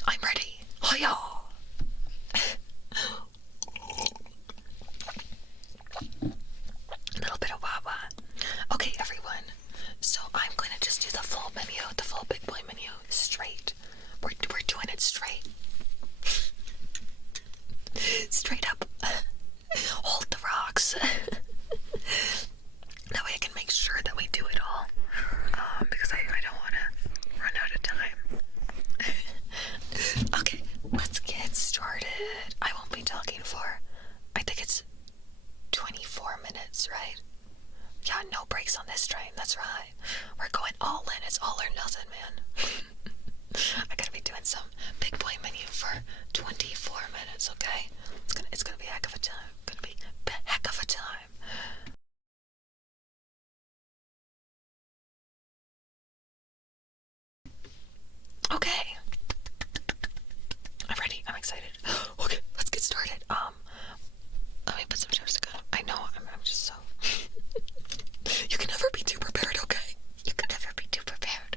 I'm ready. Oh yeah. The I'm going to just do the full menu, the full big boy menu, straight. We're doing it straight. Straight up. Hold the rocks. That way I can make sure that we do it all. Because I don't want to run out of time. Okay, let's get started. I won't be talking for, I think it's 24 minutes, right? Yeah, no breaks on this train, that's right. We're going all in, it's all or nothing, man. I gotta be doing some big boy menu for 24 minutes, okay? It's gonna be a heck of a time. Gonna be a heck of a time. Okay. I'm ready. I'm excited. Okay, let's get started. Let me put some chapstick on. I know, I'm just so... You can never be too prepared, okay? You can never be too prepared.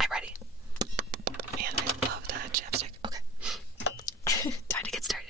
I'm ready. Man, I love that chapstick. Okay. Time to get started.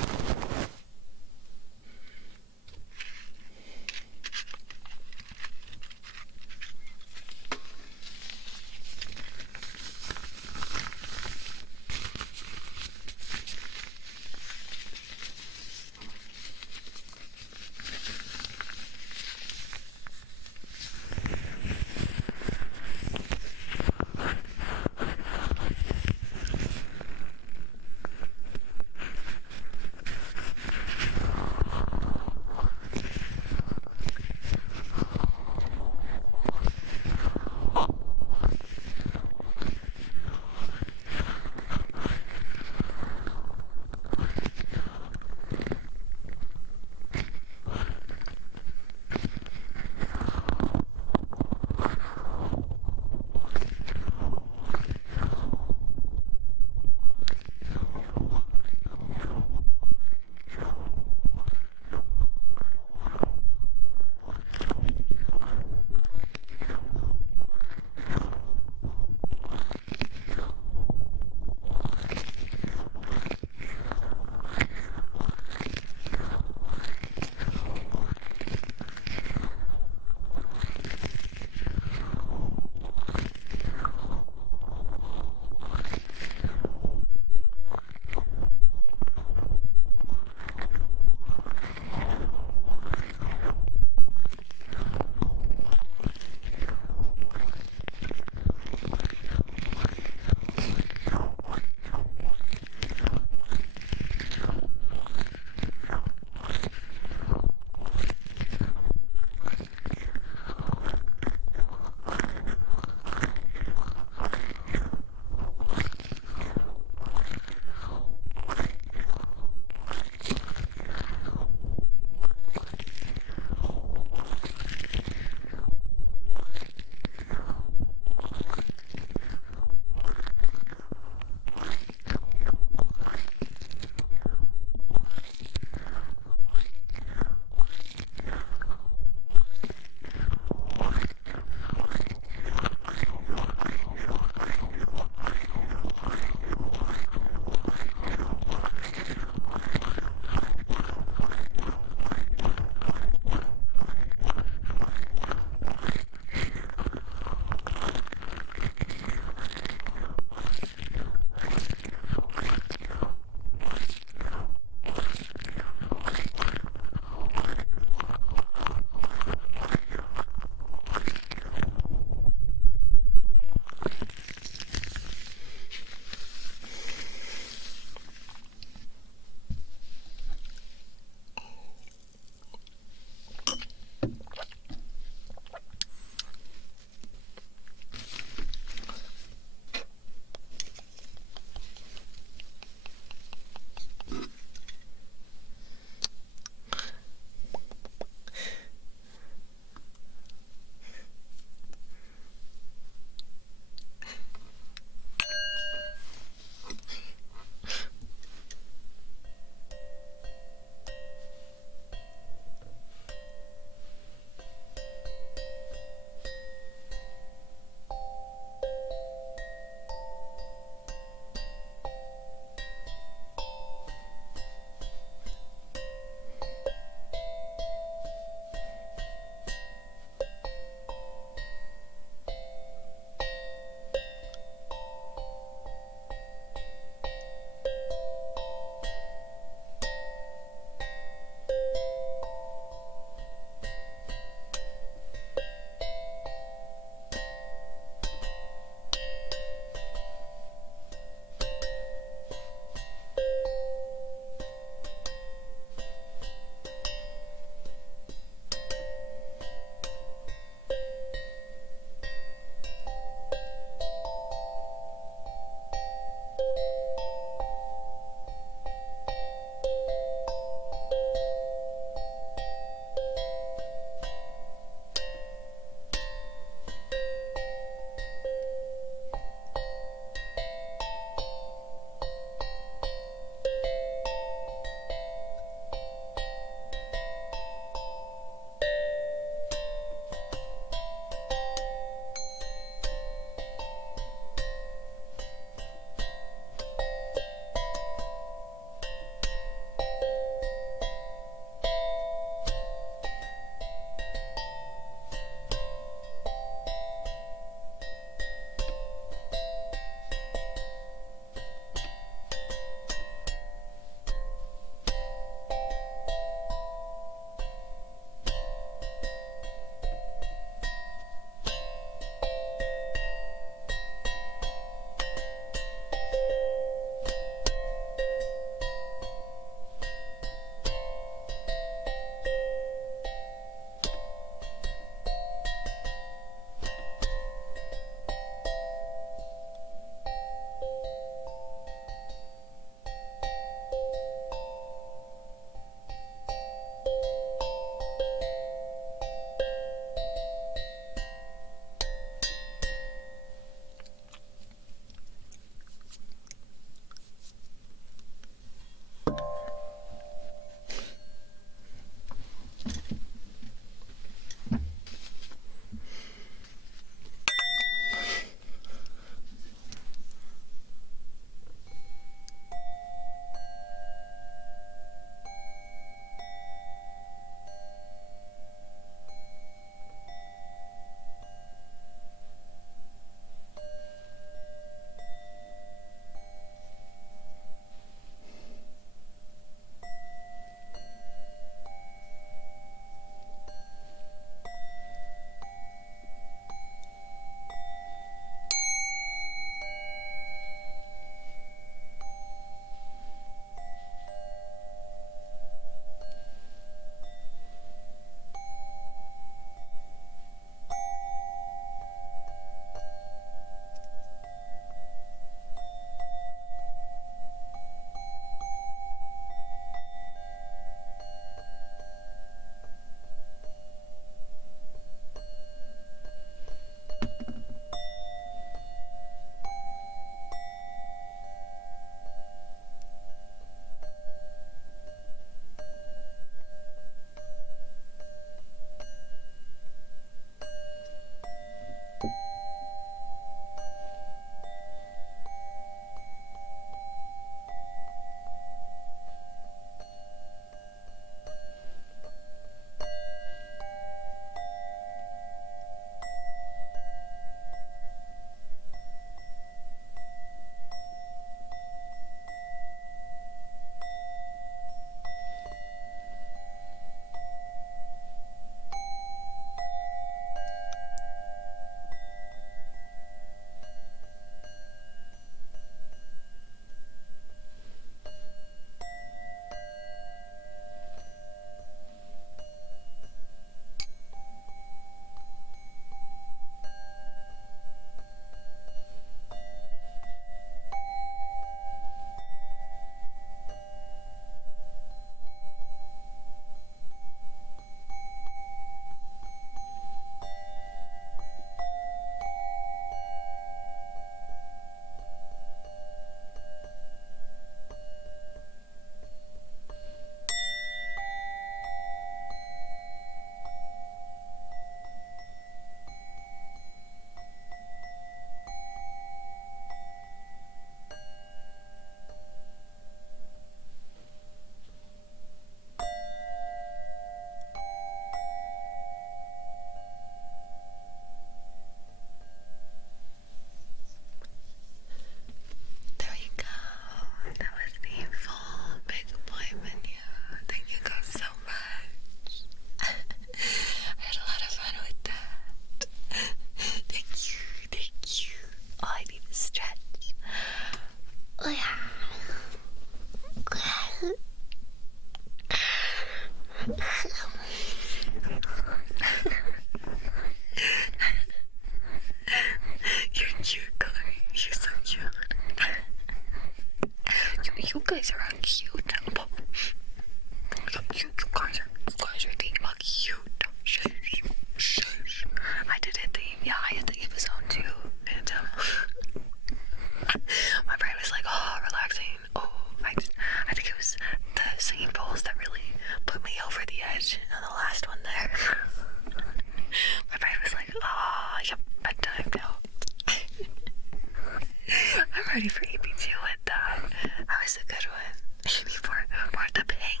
ready for EP2 with that. That was a good one. You need more of the ping,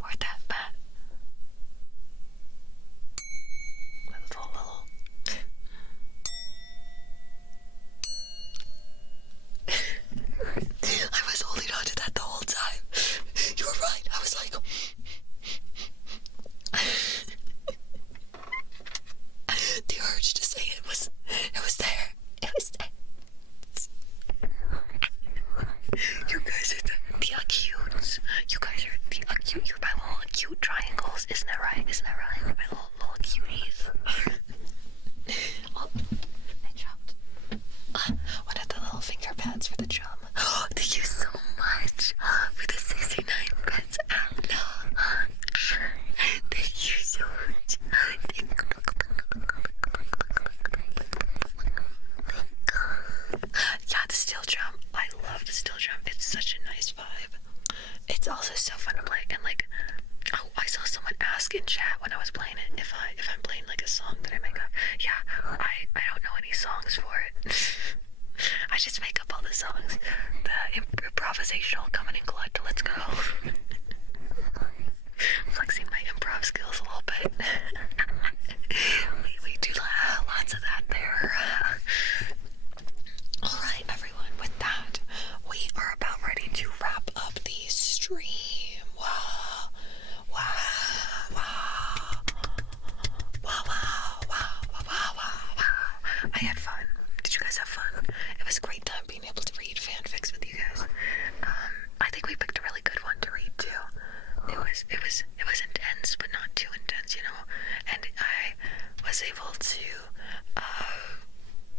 more of that bat. Little. I was holding on to that the whole time. You were right. I was like, the urge to say it was there. It was there. You guys are the acutes. You guys are the acute. You're my little acute triangles. Isn't that right? Isn't that right? My little cuties. Oh, I dropped one of the little finger pads for the drum. Thank you so much for the 69 bits, Anna. Thank you so much. Yeah, the steel drum. I love the steel drum. It's such a nice vibe. It's also so fun to play. And like, oh, I saw someone ask in chat when I was playing it if I'm playing like a song that I make up. Yeah, I don't know any songs for it. I just make up all the songs. The improvisational coming in clutch. Let's go. Flexing my improv skills a little bit. we do lots of that there. Alright, everyone, with that, we are about ready to wrap up the stream. Wow. I had fun. Did you guys have fun? It was a great time being able to read fanfics with you guys. I think we picked a really good one to read too. It was intense, but not too intense, you know. And I was able to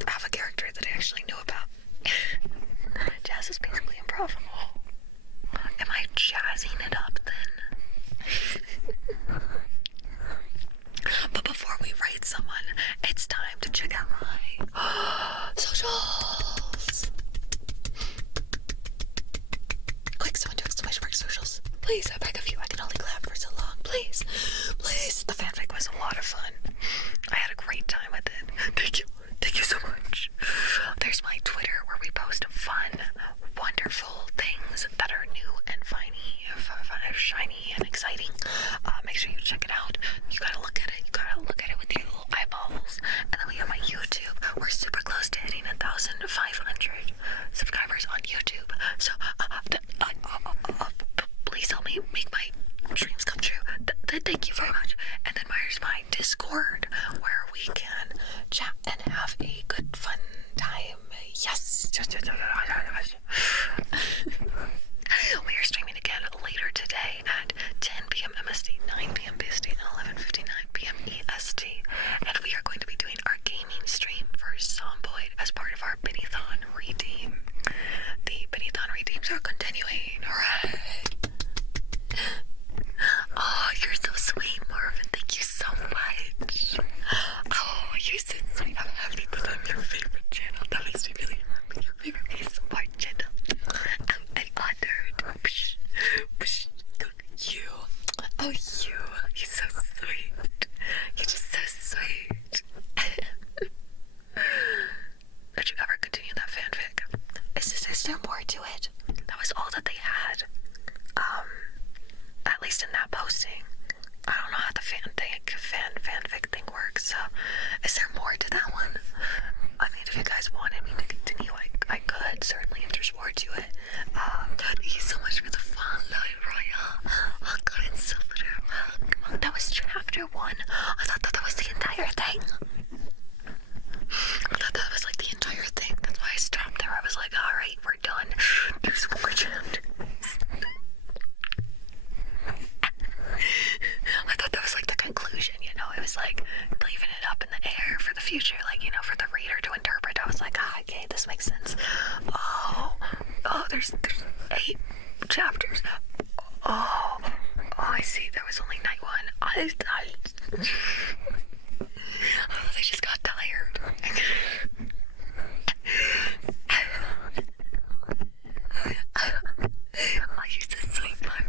have a character that I actually knew about. Jazz is basically improv. Am I jazzing it up then? But before we rate someone, it's time to check out my socials. Quick, someone do exclamation mark socials. Please, I beg of you. I can only clap for so long. Please. The fanfic was a lot of fun. I had a great time with it. Thank you so much. There's my Twitter where we post fun, wonderful things that are new and shiny and exciting. Make sure you check it out. You gotta look at it. You gotta look at it with your little eyeballs. And then we have my YouTube. We're super close to hitting 1,500 subscribers on YouTube. So please help me make my dreams come true. Thank you very much. And then there's my Discord where we can chat and have a good fun time. Yes. We are streaming again later today at 10 p.m. MST, 9 p.m. PST, and 11:59 p.m. EST. And we are going to be doing our gaming stream for Zomboid as part of our Biddython redeem. The Biddython redeems are continuing. Alright. Oh, you're so sweet, Marvin. Thank you so much. Oh, you're so sweet. I'm happy that I'm your favorite channel. That makes me really happy. Your favorite ASMR channel. I'm honored. You. Oh, you. You're so sweet. You're just so sweet. Would you ever continue that fanfic? Is there more to it? That was all that they had. At least in that posting. I don't know how the fanfic thing works, so is there more to that one? I mean, if you guys wanted me to continue, I could, certainly, if there's more to it. Thank you so much for the follow, Royal. Oh, God, it's so little. That was chapter 1. I thought that was the entire thing. I thought that was like the entire thing. That's why I stopped there. I was like, alright, we're done. There's more chapters. I thought that was like the conclusion, you know. It was like leaving it up in the air for the future, like, you know, for the reader to interpret. I was like, okay, this makes sense. Oh, there's 8 chapters. Oh, I see. There was only night 1. They just got tired. Oh, you're so sweet, Marvin.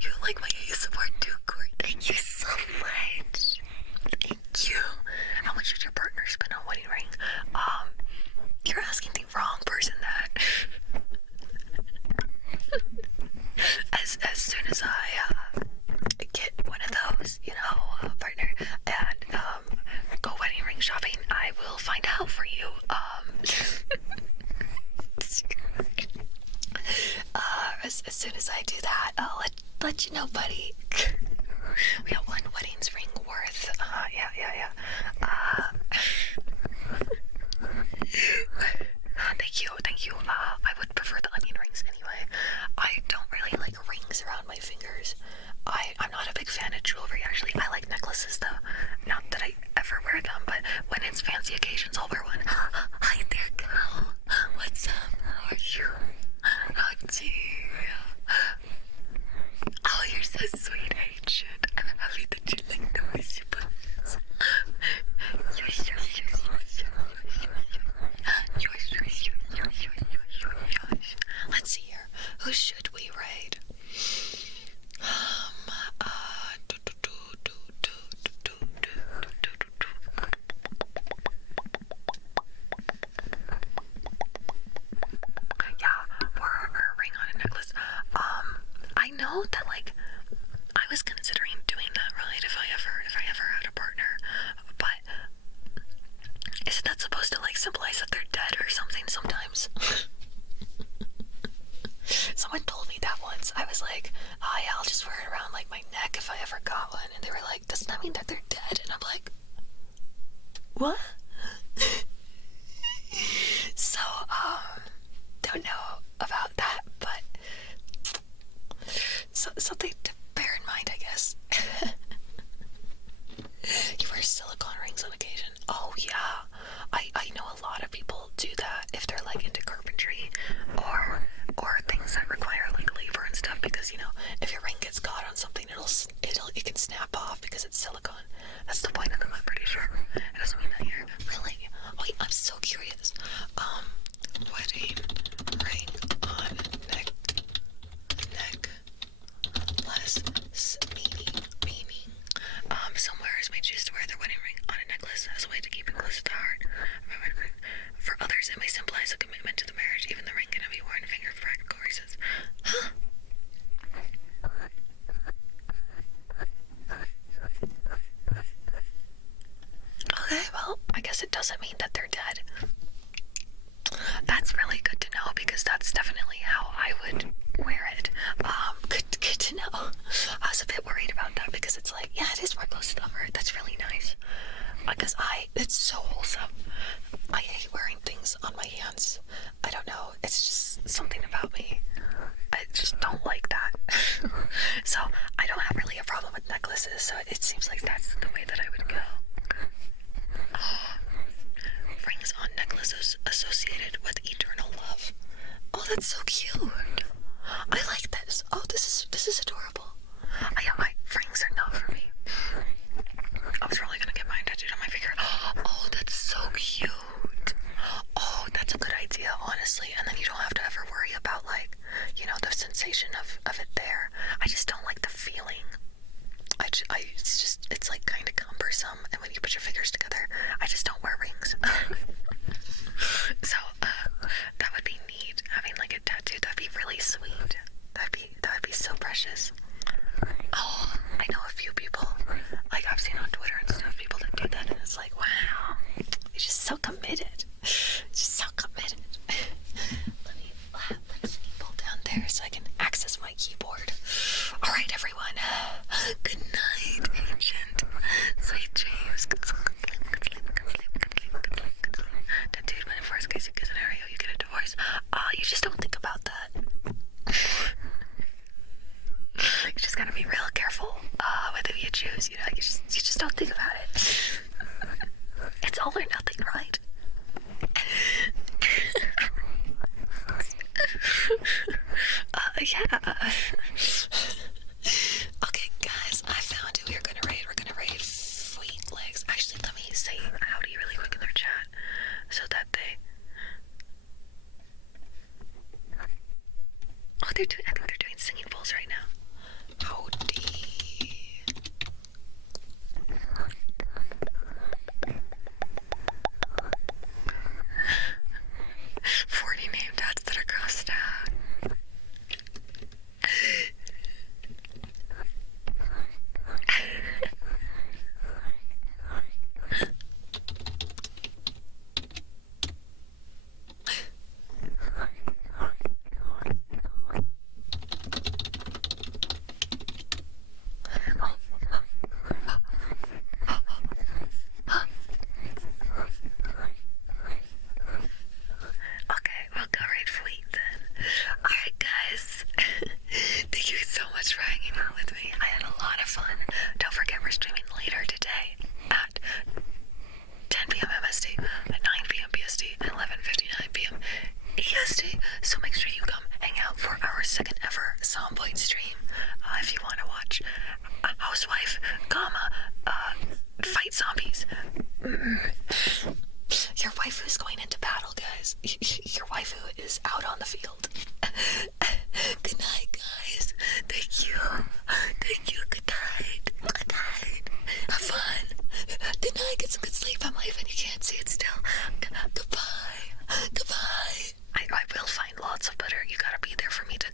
You like my ASMR too, Corey. Thank you so much. Thank you. How much did your partner spend on one Don't you know, buddy? We got one wedding's ring worth. Yeah. Thank you. I would prefer the onion rings anyway. I don't really like rings around my fingers. I'm not a big fan of jewelry, actually. I like necklaces, though. Not that I ever wear them, but when it's fancy occasions, I'll wear one. Hi there, girl. What's up? How are you? Oh, dear. Oh, you're so sweet, Agent. I'm happy that you like the way she puts. Let's see here. Who should we raid? Yeah, or a ring on a necklace. I know that, like, I was considering doing that, right? If I ever had a partner, but isn't that supposed to, like, symbolize that they're dead or something sometimes? Someone told me that once. I was like, oh yeah, I'll just wear it around, like, my neck if I ever got one. And they were like, doesn't that mean that they're dead? And I'm like, what? So, don't know about that, but something to bear in mind, I guess. You wear silicone rings on occasion. Oh yeah, I know a lot of people do that if they're like into carpentry or things that require like labor and stuff, because you know, if your ring gets caught on something, it can snap off because it's silicone. That's the point of them, I'm pretty sure. It doesn't mean that you're really. Wait, I'm so curious. Wedding ring on neck less meaning. Somewhere is may choose to wear their wedding ring on a necklace as a way to keep it close to the heart. For others, it may symbolize a commitment to the marriage. Even the ring can be worn finger for practical reasons. Huh? Okay, well, I guess it doesn't mean that they're dead. That's really good to know, because that's definitely how I would wear it. Good to know. I was a bit worried about that, because it's like, yeah, it is more close to the heart. That's really nice. Because it's so wholesome. I hate wearing things on my hands. I don't know. It's just something about me. I just don't like that. So I don't have really a problem with necklaces. So it seems like that's the way that I would go. Rings on necklaces associated with eternal love. Oh, that's so cute. I like this. Oh, this is adorable. Yeah, my rings are not for me. I was really gonna get mine tattooed on my finger. Oh, that's so cute. Oh, that's a good idea, honestly. And then you don't have to ever worry about, like, you know, the sensation of it there. I just don't like the feeling. It's like kind of cumbersome. And when you put your fingers together, I just don't wear rings. So, that would be neat. Having like a tattoo, that'd be really sweet. That'd be so precious. Oh, I know a few people, like I've seen on Twitter and stuff, people that do that, and it's like, wow, you're just so committed. Just so committed. Let me pull down there so I can access my keyboard. Alright, everyone. Good night, Agent. Sweet dreams. Good sleep. Tattooed when in worst case scenario you get a divorce. You just don't think about that. You just gotta be real careful with who you choose, you know, you just don't think about it. It's all or nothing, right? Yeah. Okay, guys, I found who we're gonna raid. We're gonna raid Sweet Legs. Actually, let me say howdy really quick in their chat so that they. Oh, I think they're doing singing bowls right now. Howdy. fun. Don't forget we're streaming later today at 10 p.m. MST, at 9 p.m. PST, and 11:59 p.m. EST. So make sure you come hang out for our second ever Zomboid stream. If you want to watch a housewife, fight zombies. Your waifu is going into battle, guys. Your waifu is out on the field. Good night, guys. Thank you. Thank you. Good night. Good night. Have fun. Good night. Get some good sleep. I'm leaving. You can't see it still. Goodbye. Goodbye. I will find lots of butter. You gotta be there for me to